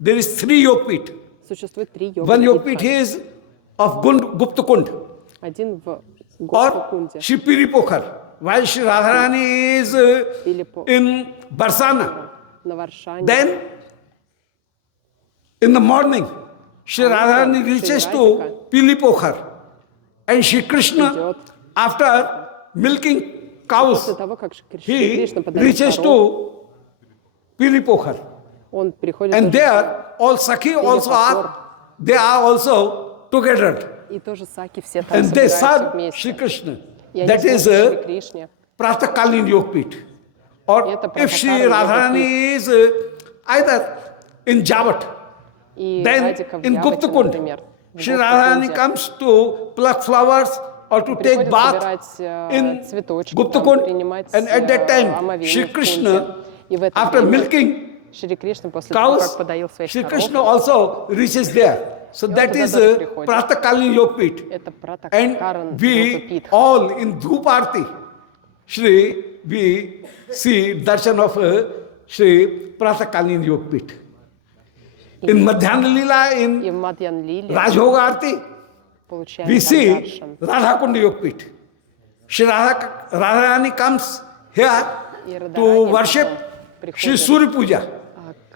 There is 3 Yogpit. Существует 3 One йога-питха. Yogpit is of Gupta Kund, Один в or Гопта-кунде. Shri Piripokhar, while Shri Radharani is in Barsana. На Варшане. Then, in the morning, Shri Radharani reaches to Pilipokhar, and Shri Krishna, after milking cows, После того, как Шри he Кришна подарил reaches коров, to Pilipokhar. он приходит And тоже there, all Sakhi also are, they are also together. и тоже саки все там And they собираются serve Shri вместе. Krishna. И они That is служат Шри a Кришне. Pratakalin Yogpit. Or Это if Shri Pratakalin Radharani is either in Javat, И then Радика в in Явате, Gupta Kund, например. в Shri Гопта-кунде. Radharani comes to pluck flowers or to take Приходит bath собирать in цветочки, Gupta там, Kund. принимать And at that time, омовение Shri в кунде. Krishna, И в это after время milking Шри Кришна после того, cows, как подоил своих Shri коров, Krishna also reaches there. So that туда is тоже a приходит. Pratakalin Yogpit. это And Пратакаран we Йога-питха. all in Dhuparti, Shri, we see darshan of Shri Pratakalin Yogpit. In Madhyana Lila, И in в Мадьян-лиле Rajhoga Arti, получаем we там see даршан. Radhakunda Yogpit. Shri Radharani comes here И to Радхарани worship потом Shri приходит, Surya Puja.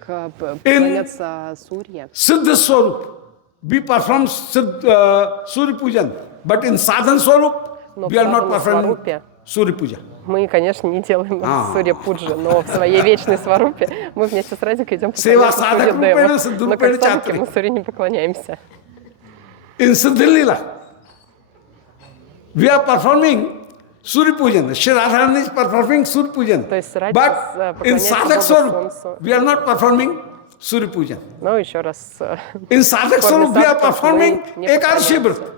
поклоняться Сурье. Siddha Swarup. We perform Surya Pujan. But in Sadhan Swarup, Но we are в not Садхана performing Сварупе Surya Puja. мы, конечно, не делаем Сурья Пуджи, но в своей вечной Сварупе мы вместе с Радикой идем Сева поклоняться садхак Сурье рупена, Деву. садху Но как рупена садхаки чатри. мы Сурье не поклоняемся. In Siddha Lila, we are performing Surya Pujan. Shri Radharani is performing Surya Pujan. То есть Радика But in поклоняется Sadhak Богу Swarup, Солнцу. we are not performing Surya Pujan. Ну, еще раз. In Sadhak В форме Swarup, we are садхаков performing мы не Ekadashi поклоняемся. Vrata.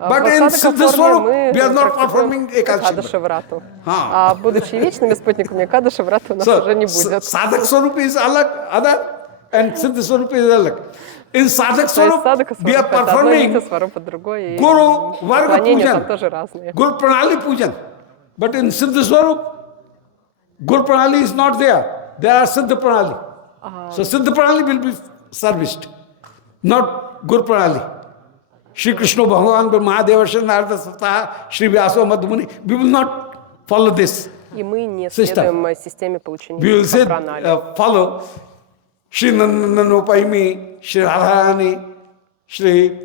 В But in садхака Siddha форме Swarup, мы we are not практикуем performing Ekadashi Экадаши Vrata. Врату. А будучи вечными спутниками Экадаши Врату у нас уже не будет. Sadhak Swarup is other and Siddha Swarup is other. In Sadhak То есть Swarup, садхака we are Сварупа это одно, performing Нитя Сварупа другое. И Guru Varga поклонения там Pujan, тоже разные. Guru Pranali Pujan. But in Siddha Swarup, Guru Pranali is not there. There are Siddha Pranali. So Siddha Pranali will be serviced, not Guru Pranali. Shri Krishna Bhagavan Mahadevashan Narada Sata Shri Vyaso Madhumuni. We will not follow this. И мы не System. следуем системе получения We will say, пранали. follow Shri Nandananopaimi, Shri Radharani, Shri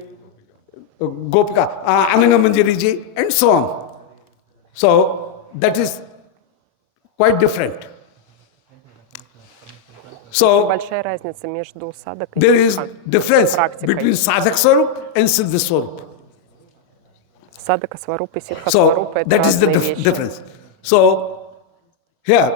Gopika, Ananga Manjari ji, and so on. So that is quite different. So Большая разница между садок и there is ситха. difference Практикой. between Sadhak Swarup and Siddha Swarup. Садака Сварупа и Ситха So Сварупа это that is the разные вещи. difference. So here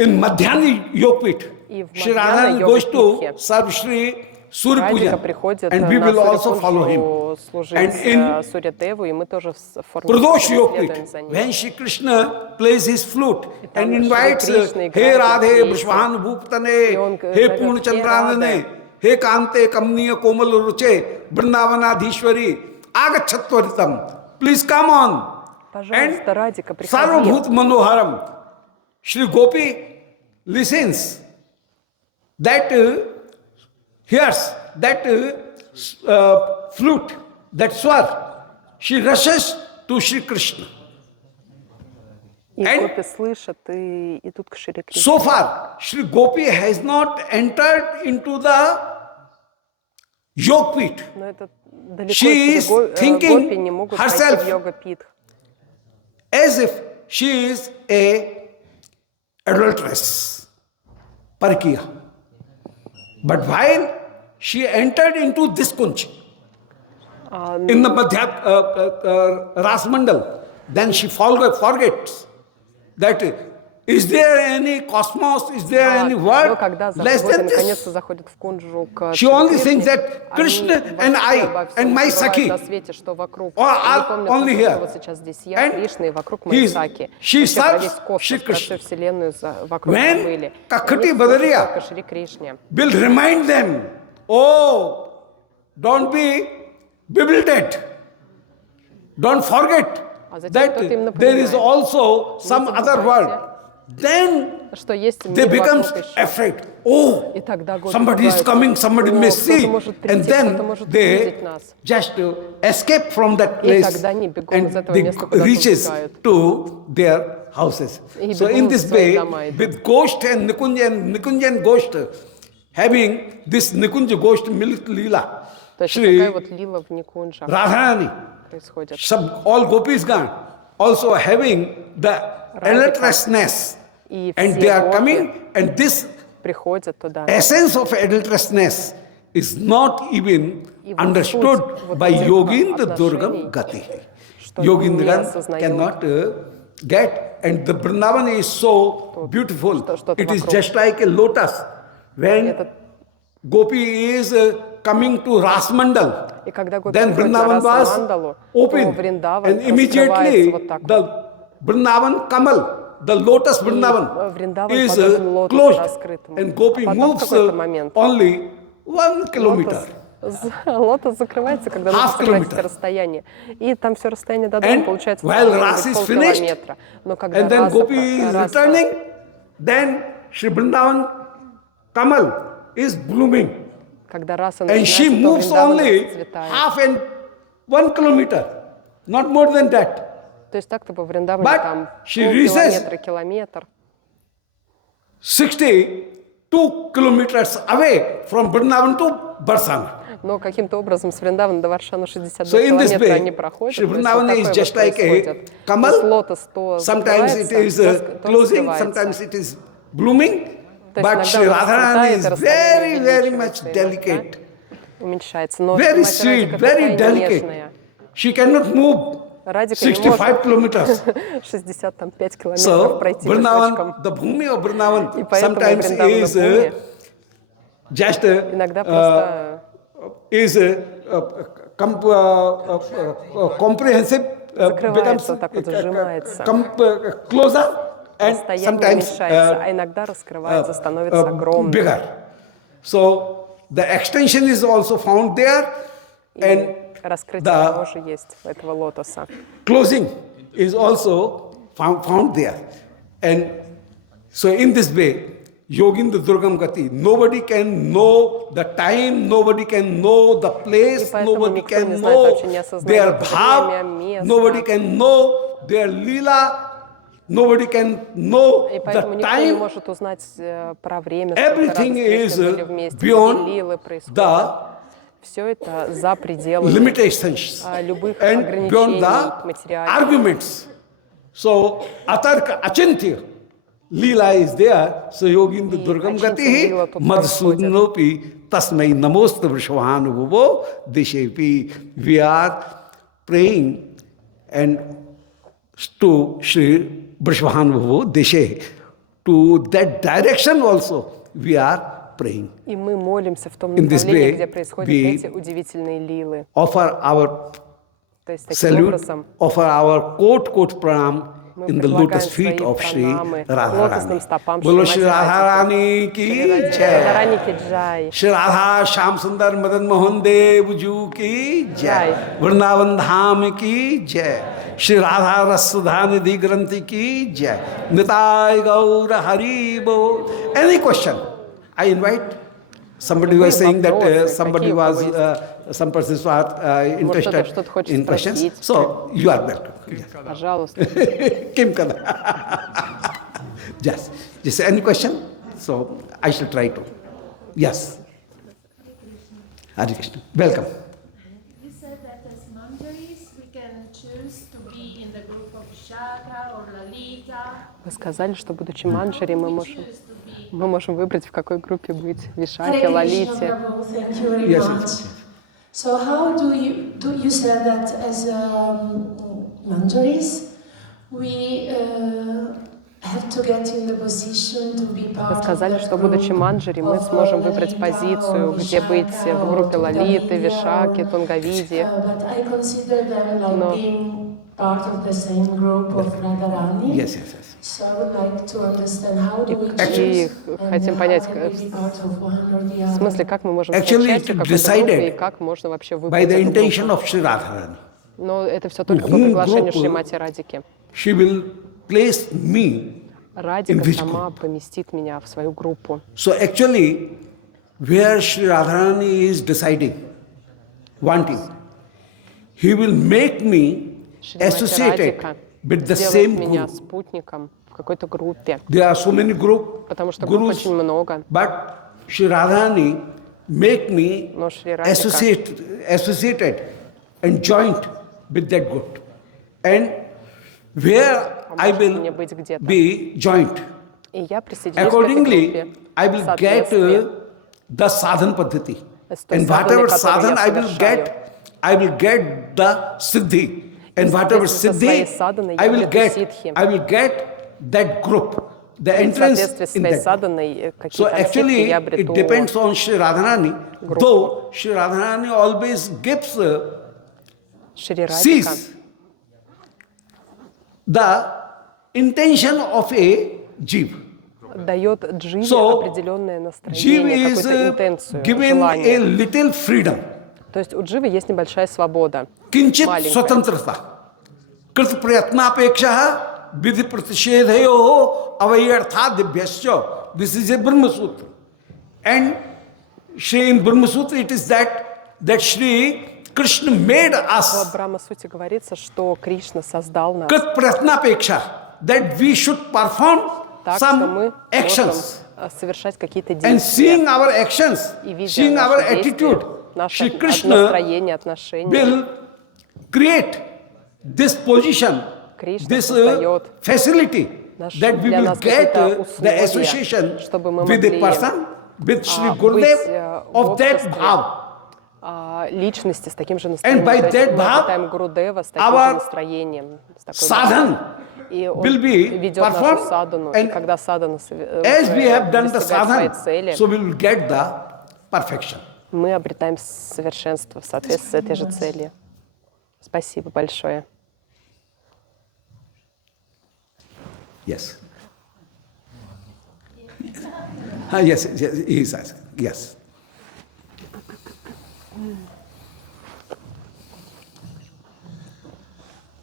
in Madhyani Yogpit, И в Shri Мадьяна Radharani goes to Йога-питхе serve Shri Surya Радика Pujan, приходит and we на will also follow him. Сурья-пуджу служить And in Сурья Деву, и мы тоже в форме Pradosh следуем Yogpit, за ним. when Shri Krishna plays his flute там and Шри invites, Кришна Hey играет на Radhe, флейте. Brishvan Bhuptane, И он Hey зовет, Purna «Хе Chandranane, Hey Kante Kamniya Komal Ruche, Vrindavanadhishwari, Agachatwaritam. Please come on. Пожалуйста, Радика, приходи. Sarvabhut Manoharam. Shri Gopi listens that hears that flute, that swar. She rushes to Shri Krishna. И And гопи слышат и идут к Шри Кришне. so far, Shri Gopi has not entered into the Yogpit. Но это далеко She is thinking гопи не могут herself. пойти в йога-питх. As if she is a adulteress, Parkiya. But while she entered into this kunj, in the Ras Mandal, then she forgets that Is there any cosmos? Is there any Но word когда less вот than наконец-то this? заходит в кунджу к She only Кришне, thinks that они Krishna and вообще I обо всем and my забывают о Sakhi свете, что вокруг. are Они помнят only только, что here. вот сейчас здесь я, And Кришна, и вокруг моей Саки. she Вообще про serves весь Shri космос, про всю Krishna. Вселенную вокруг When забыли. И Kakati они служат Badariya только Шри Кришне. will remind them, oh, don't be bewildered. Don't forget А затем that кто-то им there is напоминает. also some Не other забывайте, world. Then что есть they мир become вокруг еще. afraid. Oh, И тогда годы somebody is пугаются. coming, somebody О, may кто-то see. может And прийти, кто-то then может увидеть they нас. just escape from that И place тогда они бегом из and этого they места куда-то reaches убегают. to their houses. И So бегом in в this свои way, дома идут. with Ghost and Nikunja and Ghost having this Nikunja Ghost Milit Leela, То есть Shri такая вот лила в Никунджа Radharani, происходит. all gopis gone, also having the adulterousness, И and все they are гопи coming, and this приходят туда. essence of adulterousness is not even И вот understood суть вот by этих Yogindra отношений, Durgam Gati. что они не Yogindra осознают. cannot get, and the Vrindavan is so beautiful. что-то It is вокруг. just like a lotus. When Это- Gopi is coming to Rasmandal, И когда гопи then приходят на Vrindavan was Расамандалу, то open, Вриндаван and раскрывается immediately вот так вот. the Vrindavan Kamal, the lotus Vrindavan, Вриндаван is подобен лотосу closed, раскрытому. and Gopi А потом в moves какой-то момент only 1 kilometer. Лотос закрывается, когда нужно Half сократить kilometer. расстояние. И там все расстояние до дома And получается while где-нибудь Ras is finished, полкилометра. Но когда and then раса, Gopi is раса returning, then Shri Vrindavan Kamal is blooming. когда раса And she начинается, то moves Вриндаван only расцветает. half and 1 kilometer, not more than that. То есть так-то по Вриндаване But там she reaches полкилометра, километр. 62 kilometers away from Vrindavan to Barsana. Но каким-то образом с Вриндавана до Варшаны 62 So in this километра way, они проходят. Shri То есть Vrindavan вот is такое just вот like a происходит. kamal. То есть лотос то Sometimes it is закрывается, то closing, раскрывается. sometimes it is blooming. То есть But иногда Shri он Radharani расцветает, is и расстояние very much увеличивается, иногда delicate, уменьшается. Но very мать sweet, Радика very такая delicate. нежная. She cannot move Радика не 65 может kilometers. 65 километров So пройти пешочком. Vrindavan, the bhumi of Vrindavan И поэтому sometimes Вриндавана is Бхуми just иногда просто is comprehensive, becomes закрывается, вот так вот сжимается. closer and Расстояние sometimes уменьшается, а иногда раскрывается, становится огромным. bigger. So the extension is also found there, and И раскрытие the тоже есть у этого лотоса. closing is also found there. And so in this way, Yogindra Durgam Gati, nobody can know the time, nobody can know the place, И поэтому nobody никто не can знает, know вообще не осознает their время, bhav, место. nobody can know their lila, nobody can know И поэтому the никто не time. может узнать про время, сколько раз Everything is Кришны были вместе, beyond какие лилы происходят. the Все это за пределами limitations любых and beyond ограничений the материальных. arguments. So atarka achintya Leela is there. So Yogindra Durgam Gati Leela тут Madhusudanopi Tasmai Namosta Vrishavanubhavo Deshepi. We are praying and to Shri Vrishavanubhavo Deshe. To that direction also we are praying. И мы молимся в том In this направлении, way, где происходят we эти удивительные лилы. Offer our То есть таким salute, образом offer our coat pranam мы in the lotus предлагаем feet свои of Shri пранамы Radharani. лотосным стопам Bolo Шримати Shri Radharani Радхики. ki Шри jai. Радхарани ки джай. Shri Radha Sham Sundar Madan Mohan Dev Ju ki jai. Vrindavan Dham ki jai. Shri Radha Rasudha Nidhi Granthi ki jai. Nitai Gaura Hari Bo. Any question? I invite. Somebody was saying that somebody was, some persons were interested что-то хочет in questions. спросить. So you are welcome. Пожалуйста. Kim Kada. Just any question? So I shall try to. Yes. Hare Krishna. Welcome. You said that as manjaris we can choose to be in the group of Shaka or Lalita. Вы сказали, что будучи манджари, мы можем выбрать, в какой группе быть. Hare Вишаке, Лалите. Krishna, Prabhu, thank you very Yes, much. yes. So how do you said that as manjaris we have Вы сказали, что, будучи манджари, мы сможем выбрать позицию, где быть в группе Лалиты, Вишаки, Тунгавиди. Но Yes, yes, yes. и хотим понять, в смысле, как мы можем стать Actually, частью it какой-то группы и decided как можно вообще by выбрать the эту intention группу. of Sri Radharani. Но это все только по whom приглашению group Шримати Радики. She will place me in Радика which сама group. поместит меня в свою группу. So actually, where Sri Radharani is deciding, wanting, he will make me Шримати associated Радика with the сделает same меня group. спутником в какой-то группе, There are so many потому что групп gurus, очень много. but Sri Radharani make me Но Шри Радика associated and joint with that group. And where I поможет will мне быть где-то. be joint. И я присоединюсь к этой группе. Accordingly, I В will get соответствии the sadhan paddhati. с той And садханой, whatever которую sadhan я совершаю. I will get the siddhi. And whatever соответствии со своей siddhi, садханой I я will обрету get, ситхи. I will get that group, the В entrance соответствии с in своей that. саданой So какие-то ситхи actually, я it обрету. depends on Sri Radharani. Группу. Though Sri Radharani always gives, Шри Радика sees the intention of a jiva. дает дживе So, определенное Jiva настроение, is какую-то интенцию, given a желание. little freedom. То есть у дживы есть небольшая свобода, किंचित маленькая. स्वतंत्रता कृत प्रयत्नापेक्षा विधि प्रतिषेधयो अवयर्थादिभ्यश्च. This is a Brahma Sutra. And Shri in Brahma Sutra it is that Shri Krishna made us В Брахма-сути говорится, что Кришна создал нас कृत प्रयत्नापेक्षा, that we should perform так, что some мы actions. можем совершать какие-то And действия. seeing our actions, И видя seeing our наши действия, attitude, наше Shri Krishna настроение, отношения, will create this position, Кришна this создает facility, that we для will нас get какие-то the условия, association чтобы мы with a могли person, with Shri быть Gurudev в of that обществе bhav. личности с таким же by настроением. То есть that мы bhav, обретаем Гурудева с таким our же настроением, с такой sadhan душой. И он will be ведет нашу performed, садану. И and когда садана as we have done the достигает своей sadhan, цели, so we will get the perfection. мы обретаем совершенство в соответствии с этой же целью. Спасибо большое. Yes. Yes, he is asking. Yes.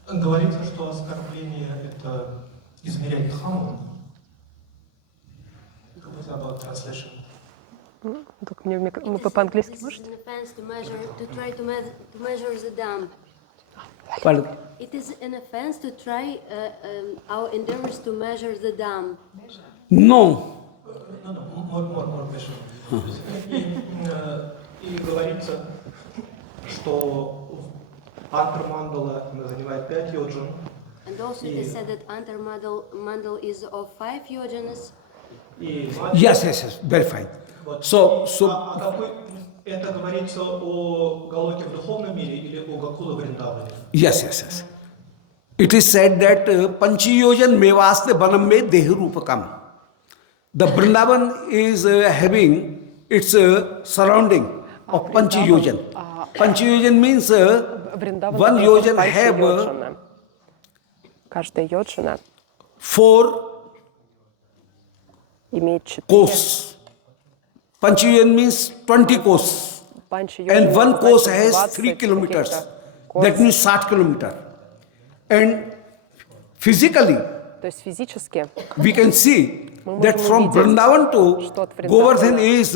Говорится, что оскорбление – это измерять дхамму. What about translation? Только мне вы по-английски можете? It is an offense to try to measure the dam. Pardon? It is an offense to try our endeavors to measure the dam. No. More question. И говорится, что Антар Мандала занимает 5 йоджин. And also it is said that Antar Mandal is of 5 yojanas. Yes, very fine. So, Это говорится о Галоке в духовном мире или о Гакула Вриндаване? yes. It is said that Panchiyojan Mevaste Banam Me Dehrupakam. The Vrindavan is having its surrounding of Panchiyojan. Panchiyojan means one yojan have Каждая йоджина 4 имеет 4. courses. Panchiyojan means 20 courses. And one course has 3 kilometers. That means 60 kilometers. And physically, То есть физически we can see that from Vrindavan to Govardhan is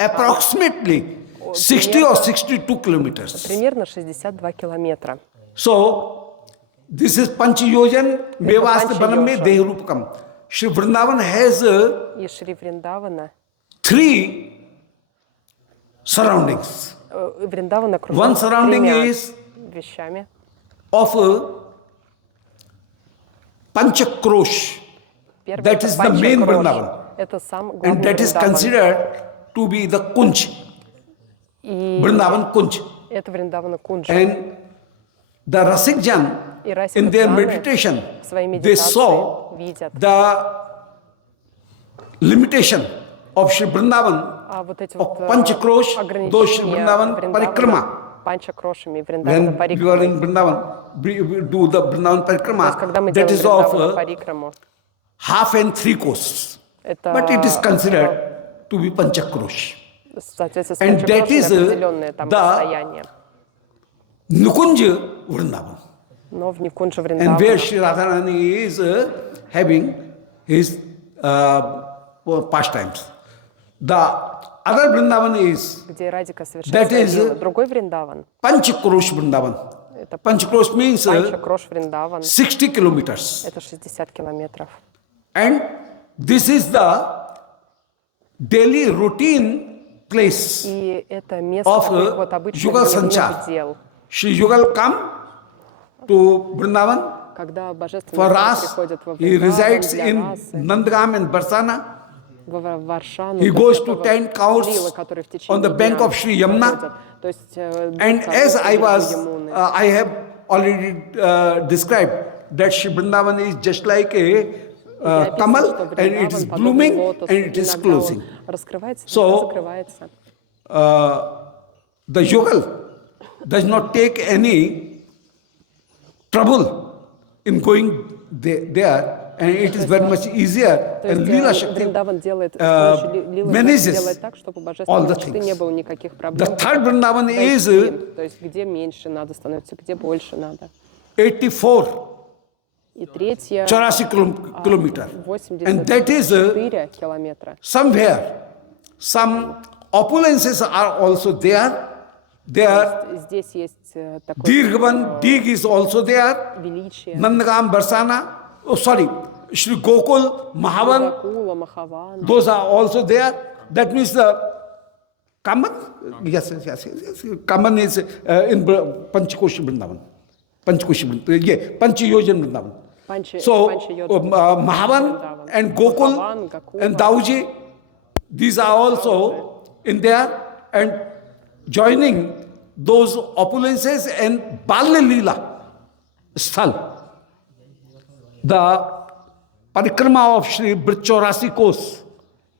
approximately 60 or 62 kilometers. примерно 62 километра. So, this is Panchiyojan Mevaste Baname Dehrupakam. Shri Vrindavan has И Шри Вриндавана, 3 surroundings. Вриндаван окружен One surrounding тремя is вещами. of Panchakrosh. Первый That это is the main Панчакрош. Vrindavan. Это сам And главный that is Вриндаван. considered to be the Kunj. И Vrindavan Kunj. это Вриндавана Кунджа. And the Rasikjan, И in their Расикджаны meditation, в своей they saw медитации видят the limitation of Shri Vrindavan, А вот эти of вот Panchakrosh, those Shri ограничения Vrindavan Вриндавана, Parikrama. панчакрошами, Вриндавана When you are парикрамой. in Vrindavan, we do the Vrindavan То есть, когда мы Parikrama, that делаем is of Вриндавана парикраму, half and three coasts. это But it is considered to be Panchakrosh. в соответствии с And that панчакрошами is определенное там the расстояние. Nukunja Vrindavan. Но в Никунджа And Вриндавана, where Sri Radharani is having his pastimes. The other Vrindavan is где Радика совершает that свои is вилы. Другой Вриндаван, Panchakrosh Vrindavan. это Panchakrosh means Панчакрош Вриндаван, 60 kilometers. это 60 километров. And this is the daily routine place И это место of таких вот обычных Yugal дневных Sanchar. дел, Shri Yugal come to Vrindavan когда for божественные Ras. приходят во He Вриндаван resides для in расы, Nandgam and Barsana. в Варшану, He для goes to святого 10 cows Лилы, которые в on течение the bank дня of Shri Yamuna. проходят. То есть, And длится as от I берега was, Ямуны. I have already described that Shri Vrindavan is just like a Я описываю, kamal, что and it Вриндаван is подобен blooming лотосу. and it is Иногда closing. он раскрывается, So, иногда закрывается. The yogal does not take any trouble in going there, and it is very much easier. То And есть Leela Shakti Вриндаван делает, с помощью Лилы manages делает так, чтобы у all божественной the мечты things. не было никаких The проблем. third Vrindavan is То есть где меньше надо становится, где больше надо. 84, И третье 84 kilometer. And that is 84 километра. somewhere, some opulences are also there. There, Здесь есть такое Dirghavan, Dig is also there. величие. Nandgam, Barsana, Shri Gokul, Mahavan, Кула, Махаван. those are also there. That means the Kaman, yes. Kaman is in Panchakoshi Vrindavan. Panchakoshi Vrindavan, yeah, Panchayojan Vrindavan. So, Mahavan and Gokul and Dauji, these are also in there, and joining those opulences and Balya Leela Sthal. The parikrama of Shri Brichorasi Kos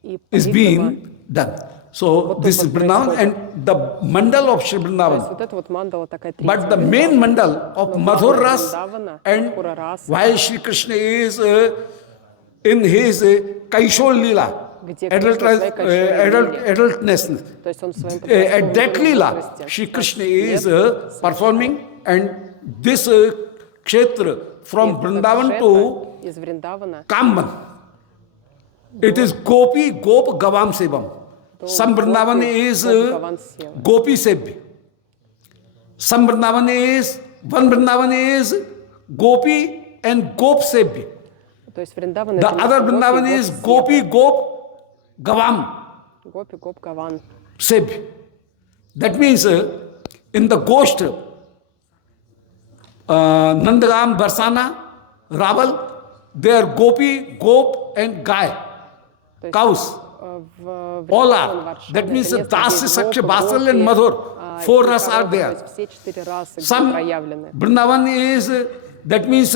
И is парикрама. being done. So this is Vrindavan and the mandal of Shri То есть Vrindavan. вот это вот мандала такая But the третья. main mandal of Madhur Ras Vrindavana, and Madhura Rasa. while Shri Krishna is in his Kaishor Leela, Где Кришна в своей кайшоре лиле. adultness, То есть он в своем at that подростковом Leela, возрасте. Shri Krishna is performing, and this kshetra from Vrindavan to Из Вриндавана Kamban, it is Gopi, Gop, Gavam Sevam. Some Vrindavan is Gopi Sev. Some Vrindavan is, one Vrindavan is Gopi and Gop Sev. То есть Вриндаван The other Vrindavan is Gopi, Gop, Gavam Гопи, Гоп, Гаван. Sev. That means in the ghost, Nandagam, Barsana, Raval, they are Gopi, Gop and Gai, cows. В All are. That means Dasi, Saksha, Basal and Madhur. 4 ras are there. Все 4 расы Some проявлены. Vrindavan is, that means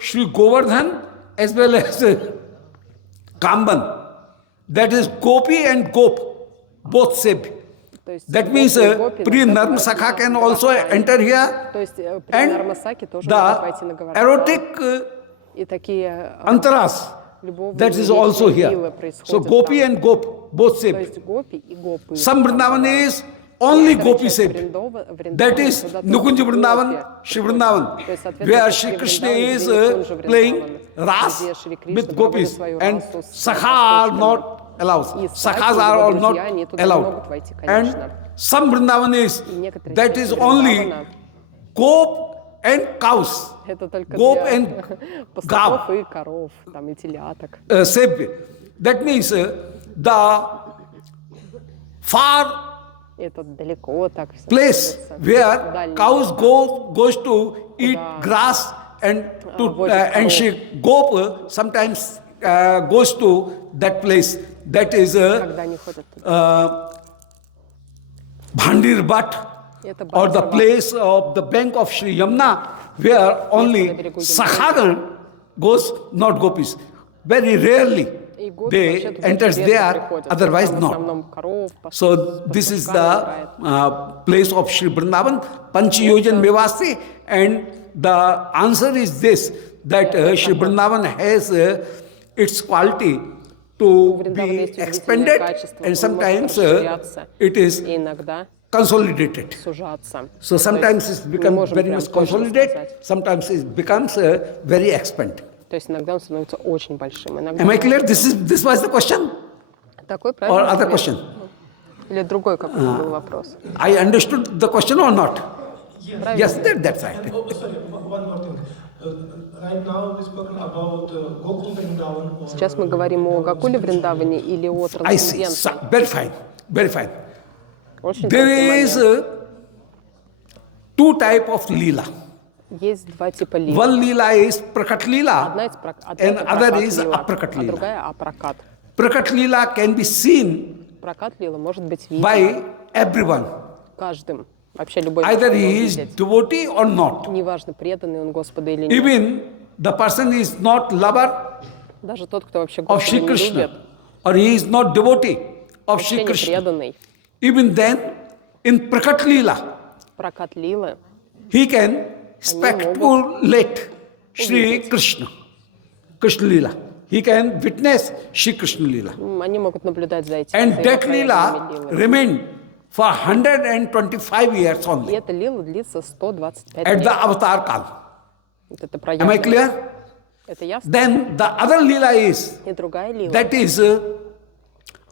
Shri Govardhan as well as Kamban. That is Gopi and Gop, both Seb. То есть That means Pri Narm Sakha can also enter here. То есть при And Нармасаке тоже можно пойти на the Говардхан. erotic И такие antaras, любовные that is also вилы here. происходят So Gopi там. and Gop, both То Seb. есть Гопи и Гопы. Some Vrindavan is only Некоторая Gopi часть Seb. Вриндавана, That is туда только Nukunja Гопи. Vrindavan, Shri Vrindavan, То есть, соответственно, where это Shri Шри Krishna Вриндаван, is где Никунджа playing Вриндаван, Ras где Шри Кришна with проводит gopis, свою and расу с Sakha are восточными. not allowed. И Sakhas саки, are его all друзья, not они туда не могут allowed. войти, And конечно. some Vrindavan is, И некоторые that части is only Вриндавана goat and cows, это только goat для and пастухов gav, и коров, там, и теляток. Seb. That means the far Это далеко так все place находится. where Дальний cows goes to eat grass and and she Gop sometimes goes to that place. That is когда они ходят туда. Bhandir Bhat, Это or the Бханdir place of the bank of Sri Yamuna, where only Sakhagan goes, not gopis. Very rarely И гопи they вообще туда enters редко there, приходят. То есть otherwise там в not. основном коров, So this is пастушками the играет. place of Sri Vrindavan, Panchayojan Mevaste, and the answer is this, that Sri Vrindavan has its quality to Вриндавана be есть удивительное expanded, качество, and он может sometimes расширяться it is и иногда consolidated. сужаться. So sometimes То есть it мы becomes можем very прям much точно consolidated, сказать. sometimes it becomes very expanded. То есть иногда он становится очень большим. Иногда Am I clear? This was the question такой or правильный other ответ. question? Или другой какой-то был вопрос. I understood the question or not? Правильно. Yes, that's right. Sorry, one more thing. Right now we spoken about Gokul Vrindavan. Сейчас мы говорим о Гокуле Вриндаване или о I see. трансцендентном. Very fine. Very fine. Очень There тонкий is момент. two type of lila. Есть два типа лил. One lila is prakat lila, Одна из and это other прокат is лила, aprakat а lila. другая апрокат. Prakat lila can be seen Прокат лила может быть виден by everyone, каждым. Вообще любой either может его he is видеть. devotee or not. Неважно, преданный он Господу или нет. Even the person is not lover Даже тот, кто вообще of Господа Shri не любит, Krishna, or he is not devotee of вообще Shri не Krishna. преданный. Even then, in prakat lila, Прокат лилы he can speculate Shri Krishna, Krishna lila. He can witness Shri Krishna lila. они могут наблюдать за этими And that взаимопроявлениями lila лилы. remained for 125 years И only эта лила длится 125 at лет. the avatar kal. Вот это Am I проявлено. clear? Это ясно? Then the other lila is, И другая лила that is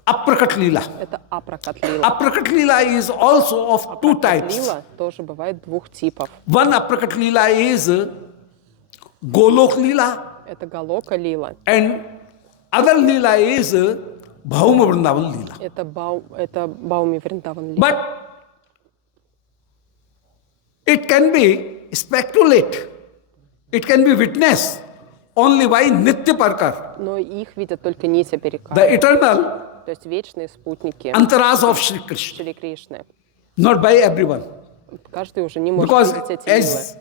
aprakat lila. это апрокат лила. Aprakat lila is also of two types. Лила тоже бывает двух типов. One aprakat lila is golok lila, Это галока лила, and other lila is Bhauma Vrindavan lila. это Бауми Вриндаван лила. But it can be speculate, it can be witnessed only by Nitya Parkar, Но их видят только Нитя Перекар, the eternal то есть вечные спутники antaras of Shri Krishna, Шри Кришны. not by everyone. Каждый уже не может Because видеть эти лилы, as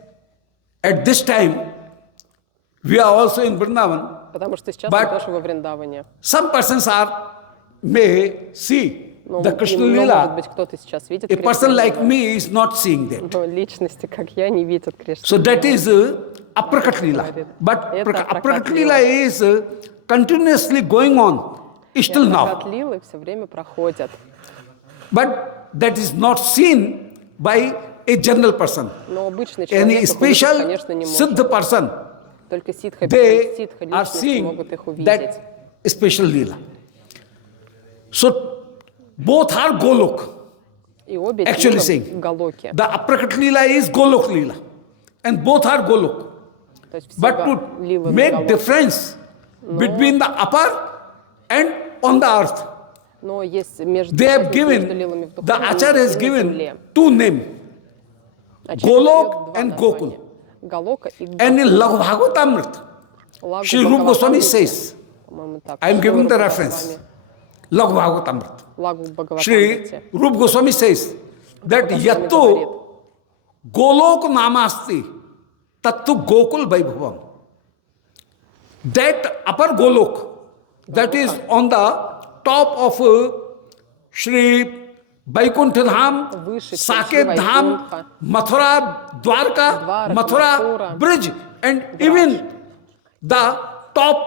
at this time we are also in Vrindavan, потому что сейчас but- мы тоже во Вриндаване. some persons may see Но, the Krishna но, может lila. быть, кто-то сейчас видит A Кришну person like лилу, me is not seeing that. но личности, как я, не видят Кришну. So that лилу. is aprakat lila. But Это aprakat апрокат lila is continuously going on still now. Апрокат лилы все время проходят. But that is not seen by a general person. Но обычный Any человек их увидеть, special конечно, не может. siddha person, Только ситха they are личности seeing могут их увидеть. that special lila. So both are golok. И обе Actually лилы saying, в галоке. the aprakat lila is golok lila, and both are golok. То есть все But лилы to на make галоке. difference between the upper and on the earth, Но есть между they have разница между given, лилами в the духовном Acharya и has на given земле. two names, Ачарья Golok дает два and названия. Gokul. Галока и and in Lag Bhagavatamrita, Лагу Shri Rupa Goswami Бхагаватамрите, says, по-моему, так, I am Шри giving the Руpa reference, Госвами, Lag Bhagavatamrita. Лагу Shri Бхагаватамрите. Rupa Goswami says that Goswami yattu говорит, Golok namasti tattu Gokul Vaibhavam. That upper Golok, that is on the top of Shri Vaikuntha Dham, Выше, чем Saket Шри Dham, Вайкунтха, Mathura Dwarka, Дварка, Mathura Матхура, Bridge, and even the top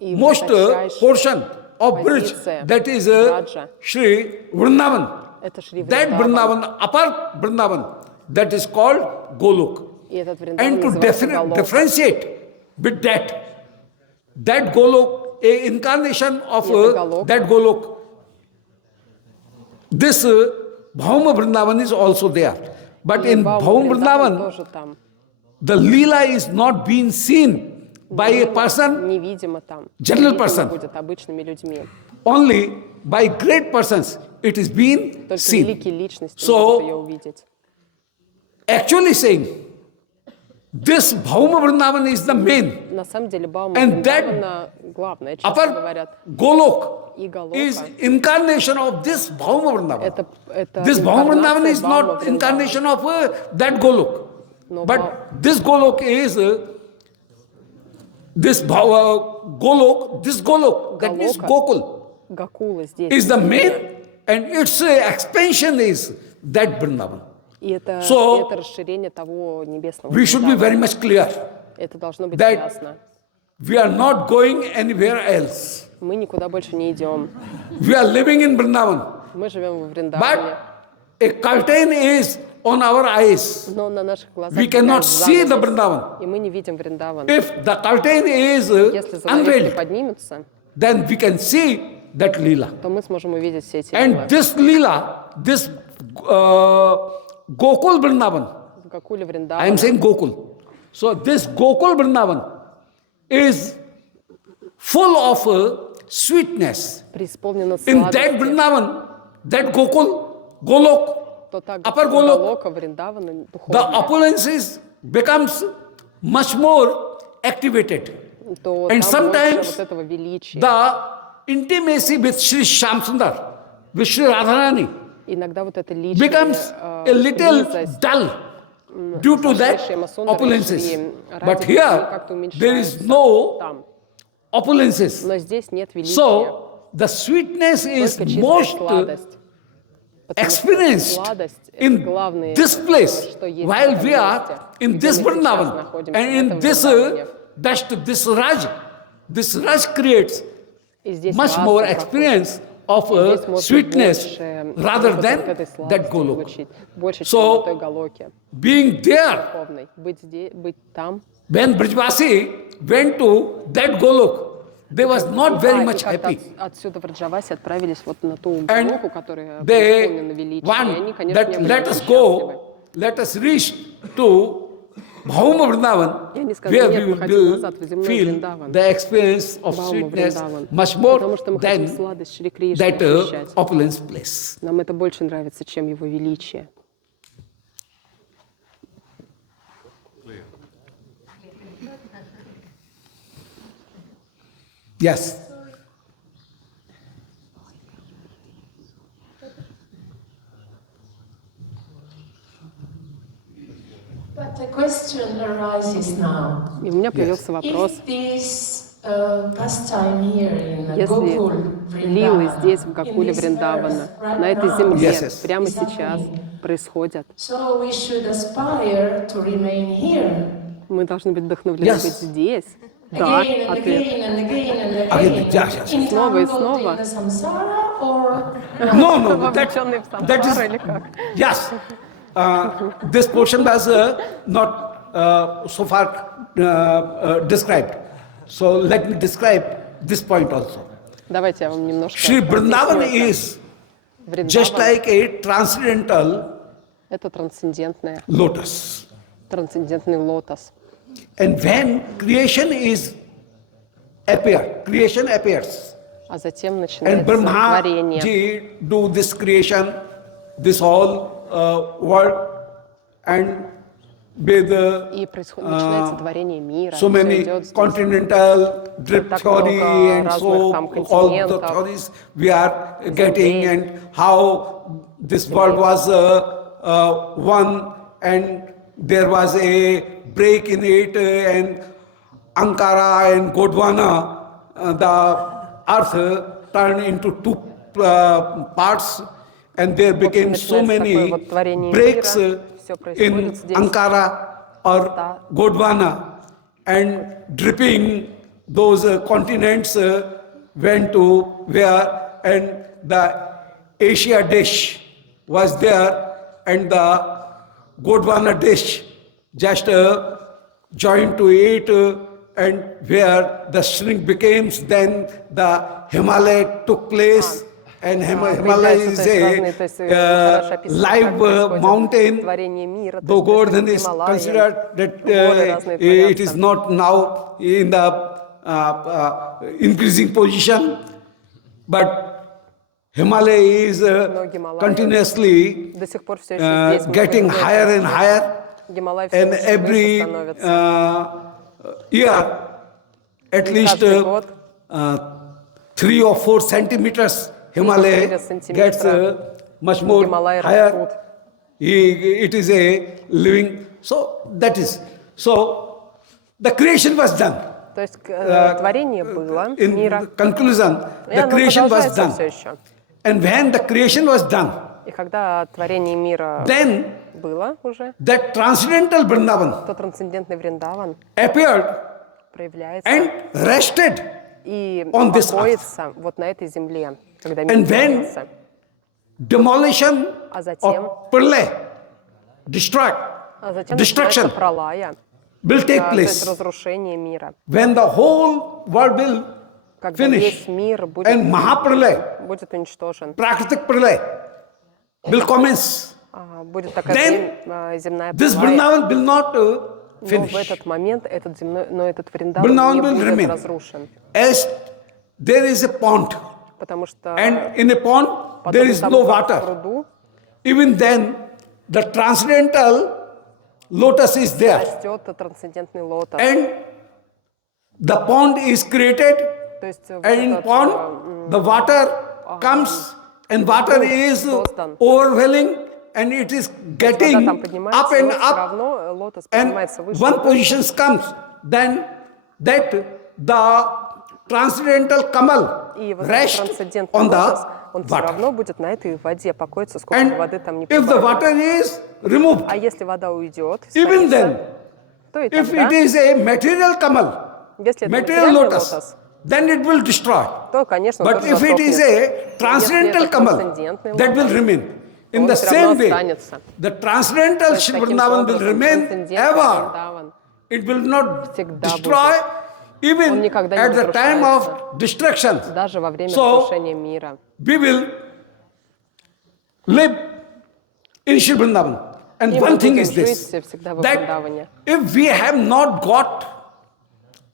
и most высочайшая portion of bridge, позиция that is Браджа. Shri Vrindavan. Это Шри That Вриндаван. Vrindavan, upper Vrindavan, that is called Golok. И этот Вриндаван And to называется Галока. differentiate with that Golok, a incarnation of Это Галока. that Golok, this Bhauma Vrindavan is also there. But И in Баум Bhauma Вриндаван Vrindavan, тоже там. the Leela is not being seen by a person, Невидимо там. General Видимо person. будет обычными людьми. only by great persons it is being Только seen. великие личности So- могут ее увидеть. Actually saying, this Bhauma Vrindavan is the main. На самом деле Баума And that Вриндавана главное, часто Upper говорят. Golok И Галока. is incarnation of this Bhauma Vrindavan. Это This Bhauma Vrindavan инкарнация is Баума not Вриндавана. incarnation of that Golok. Но But this Golok is this Golok, that means Gokul, Гакула здесь. is the main, and its expansion is that Vrindavan. И это, So, это расширение того небесного We should be Вриндавана. very much clear Это должно быть that ясно. we are not going anywhere else. Мы никуда больше не идем. We are living in Vrindavan. Мы живем во Вриндаване. But a curtain is on our eyes. Но на наших глазах We cannot такая see the занавес, Vrindavan. и мы не видим Вриндаван. If the curtain is Если занавески unveiled, поднимутся, then we can see that Leela. то мы сможем увидеть все эти And лилы. this Leela, this Gokul Vrindavan, В Гакуле I am Вриндавана. saying Gokul. So this Gokul Vrindavan is full of sweetness. Преисполнена In that сладости. Vrindavan, that Golok, То так upper Golok, Галока, Вриндавана, the духовная, opulences becomes much more activated. то and там больше sometimes вот этого величия. The intimacy with Sri Shamsundar, with Sri Radharani, Иногда вот это личное, becomes a little близость dull due to со that Шри Шьямасундаром, opulences. Шри But Радхой, here, как-то there is уменьшается no там. opulences. Но здесь нет величия, So, the sweetness is только чистая most сладость. Потому что experienced сладость — это in главное, this place что есть в while этом we месте, are in где this мы сейчас Vrindavan находимся, and в in этом this Вриндаване. this Raj creates И здесь much раса more проходит. experience of И здесь можно sweetness больше rather опыта than вот этой that сладости Golok. получить. Больше, чем So, на той Галоке Being there, духовной. Быть здесь, быть там. when Brijvasi went to that Golok, they was not very И much как-то happy. отсюда в Раджаваси отправились вот на ту And Галоку, которая they преисполнена величия. И они, want конечно, не that были let очень us счастливы. go, let us reach to Bhauma Vrindavan, И они сказали, where нет, we мы хотим will назад в земной feel Вриндаван. the experience of Бхаума sweetness Вриндаван. much more Потому что мы хотим than сладость Шри Кришны that ощущать. opulence place. Нам это больше нравится, чем его величие. Yes. But the question arises now. И у меня появился вопрос. If this pastime here in Если Gokul лилы Vrindavan, здесь, в in Гакуле this Вриндавана, earth, right на этой now, земле, Yes, yes. прямо is сейчас happening. происходят, So we should aspire to remain here. мы должны быть вдохновлены Yes. быть здесь. Да, Again and ответ. again and again and Again, again. yes, yes. Снова и Entangled снова. in the samsara or No, Вовлеченные в that самсару is или как? yes. This portion was not so far described. So let me describe this point also. Давайте я вам немножко Sri Vrindavan поясню это. is just Вриндаван like a transcendental — это трансцендентный lotus. лотос. And when creation appears, А затем and начинается Brahma творение. ji do this creation, this whole world, and with И начинается творение мира. so Всё many идёт здесь. continental drip Так theory много and разных so там all the континентов, theories we are getting and how this world was one and there was a break in it and Ankara and Gondwana, the earth turned into two parts and there became so начинается many такое вот творение breaks мира, всё in происходит здесь. Ankara or Да. Gondwana and dripping those continents went to where and the Asia dish was there and the Gondwana dish just joined to it and where the shrink became then the Himalaya took place and Himalaya is a live mountain. Though Говардhan is considered that it is not now in the increasing position, but Himalaya is continuously До сих пор всё ещё здесь. getting higher and higher, Гималай всё and выше и выше every становится. year at least Каждый год 3 or 4 centimeters Himalaya 4 сантиметра gets much more Гималаи higher. растут. It is a living, so that is, so the creation was done. То есть творение было, in мира, conclusion, и the оно creation was продолжается все done. еще. And when the creation was done, И когда творение мира then было уже, that transcendental Vrindavan то трансцендентный Вриндаван appeared проявляется and rested и on this покоится вот на этой земле, когда мир And when творится. demolition А затем, of Pralay, затем начинается destruction пролая, will take то есть place. разрушение мира. When the whole world will Когда finish весь мир будет and Mahapralay, будет уничтожен, Prakritik Pralay will commence, будет такая then земная this пролая. Vrindavan will not Но в finish. этот момент этот Вриндаван Vrindavan не will будет remain. разрушен, As there is a pond, потому что and in a pond there подобно is тому, no как в water. пруду Even then, the transcendental lotus is there. растет трансцендентный лотос. And the pond is created, То есть вот and in этот, pond, the water comes, and water is создан. overwhelming, and it is вода getting там up поднимается, and но все up, равно лотос and поднимается выше. one position comes, then that the transcendental Kamal И вот rests трансцендентный on лотос, the он все water. равно будет на этой воде покоиться, сколько бы воды там ни And if the прибавилось. water is removed, А если вода уйдет, even испарится, then, то и if тогда, it is a material Kamal, если это material материальный lotus, лотос, then it will destroy. то, конечно, он But тоже if it is засохнет. a transcendental это Kamal, трансцендентный that will лотос, remain. In он the всё равно same way, останется. the transcendental То есть Shri таким Vrindavan will образом remain трансцендентный ever. Вриндаван, It will not всегда destroy Он even никогда не at the time разрушается. of destruction. даже во время So, разрушения мира. We will live in Shri Vrindavan. And И one мы thing будем is this, жить всегда во that Вриндаване. if we have not got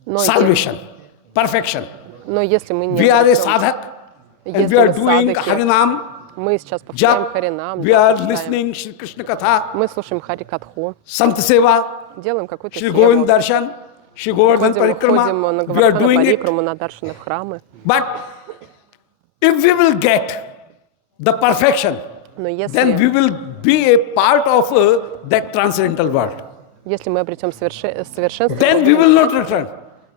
Но salvation, perfection, Но если мы не we are a обретем- sadhak, and если we are мы doing садхаки, Harinam, мы сейчас повторяем Jap, Харинам, we are читаем. listening Shri Krishna Katha, Мы слушаем Хари Катху, Sant Seva, делаем какой-то Shri севу, Govind Darshan, Shri Говардхан ходим на Parikrama, we are Говардхана doing it. Парикраму, на Даршаны в храмы. But if we will get the perfection, Но then we если, will be a part of that transcendental world. если мы обретем совершенство, Then we will not return.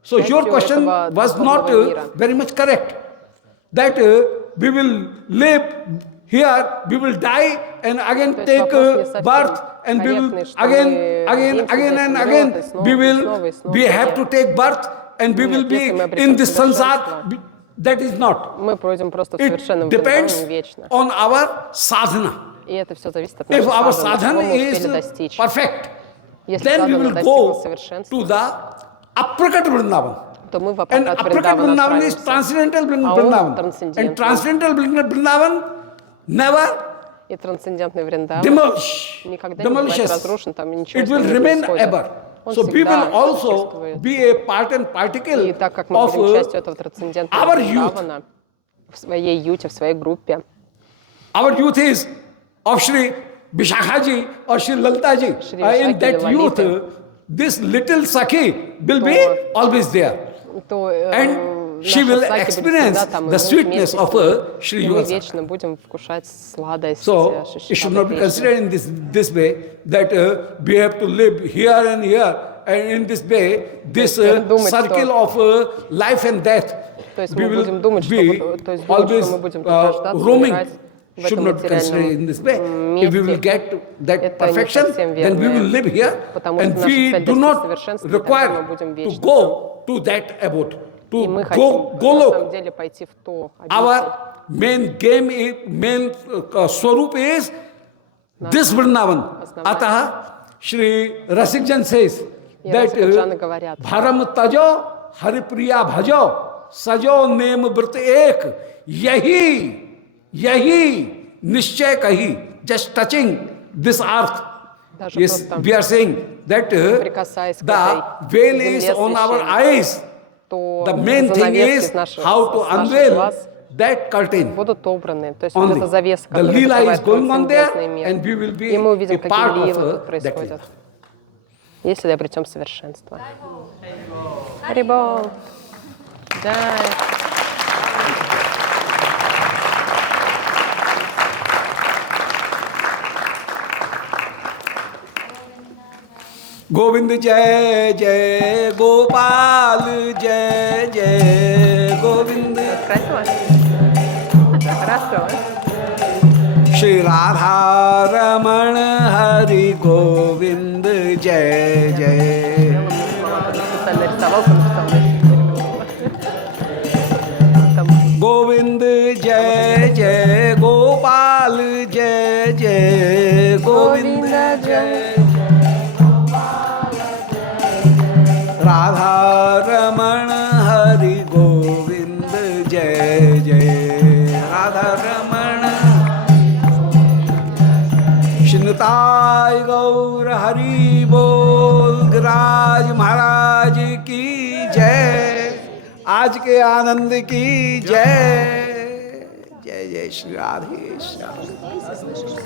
So your частью question этого was not духовного мира. very much correct. That we will live here, we will die and again То есть take вопрос не совсем birth and we will корректный, что again, мы again, родимся, again здесь and умрем, again, и снова, we и will, снова, и снова. we have to Нет. take birth and we will Нет, be если мы in обретем this совершенство, sansar. That is not. мы пройдем просто в It совершенном depends Вриндаване вечно. on our sadhana. И это все зависит от If our нашей садханы, чего sadhana мы is успели достичь. perfect, Если then we садхана will достигла go совершенства, to the Aprakat Vrindavan. то мы в And Апракат Aprakat Вриндаван Vrindavan is отправимся. transcendental А он Vrindavan. And трансцендентный. transcendental Vrindavan never И трансцендентный Вриндаван никогда не бывает demolishes. разрушен, там ничего It с ним will не remain происходит. ever. Он So we всегда will also существует. be a part and И particle так как мы of будем частью этого трансцендентного our youth. Вриндавана в своей юте, в своей группе, Our youth is of Shri Vishakhaji or Shri Laltaji. Shri In Vishakhi that youth, Lalita. this little Sakhi will be always there. то And she наша will Саки будет experience всегда там, и the мы sweetness вместе of с ней. Shri И мы Yuva. вечно будем вкушать сладость So Шри it should Шри not be Кришны. considered in this way that we have to live here and here, and in this way, this думать, circle of life and death, То есть we мы will будем думать, что, be то есть думать, always что мы будем тут рождаться, roaming. умирать в Should этом not be considered in this way. материальном If we will месте. get that Это не perfection, совсем then we верно, will live here, потому and что наша we цель do достичь not совершенства, и тогда мы require будем to вечно go to that abode, И мы to хотим go на Golok. самом деле пойти в то обитель. Our main game, main swarup is this Vrindavan. Ataha, Shri Rasikjan says И that Расикджаны говорят, Bharam Tajo Haripriya Bhajo Sajo Nem Vrit Ek Yahi Nishchay Kahi. Just touching this earth. даже Yes, просто we are saying that прикасаясь к the этой veil is земле on our священной, eyes. то The main thing занавески is с наших how to с наших unveil глаз that curtain. будут убраны. То есть вот Only. эта завеса, The которая lila is закрывает going on there, трансцендентный мир. and we will be И мы увидим, a какие part of лилы тут that происходят, lila. если обретем совершенство. Харибол. Да. Govind जय जय गोपाल जय जय गोविंद Красиво? Хорошо. श्री राधा रमण हरि गोविंद जय जय Специально рисовал, написал. गोविंद जय जय गोपाल जय जय गोविंद जय राधा रमण हरि गोविंद जय जय राधा रमण शिनताय गौर हरि बोल गिरिराज महाराज की जय आज के आनंद की जय जय जय श्री राधे श्याम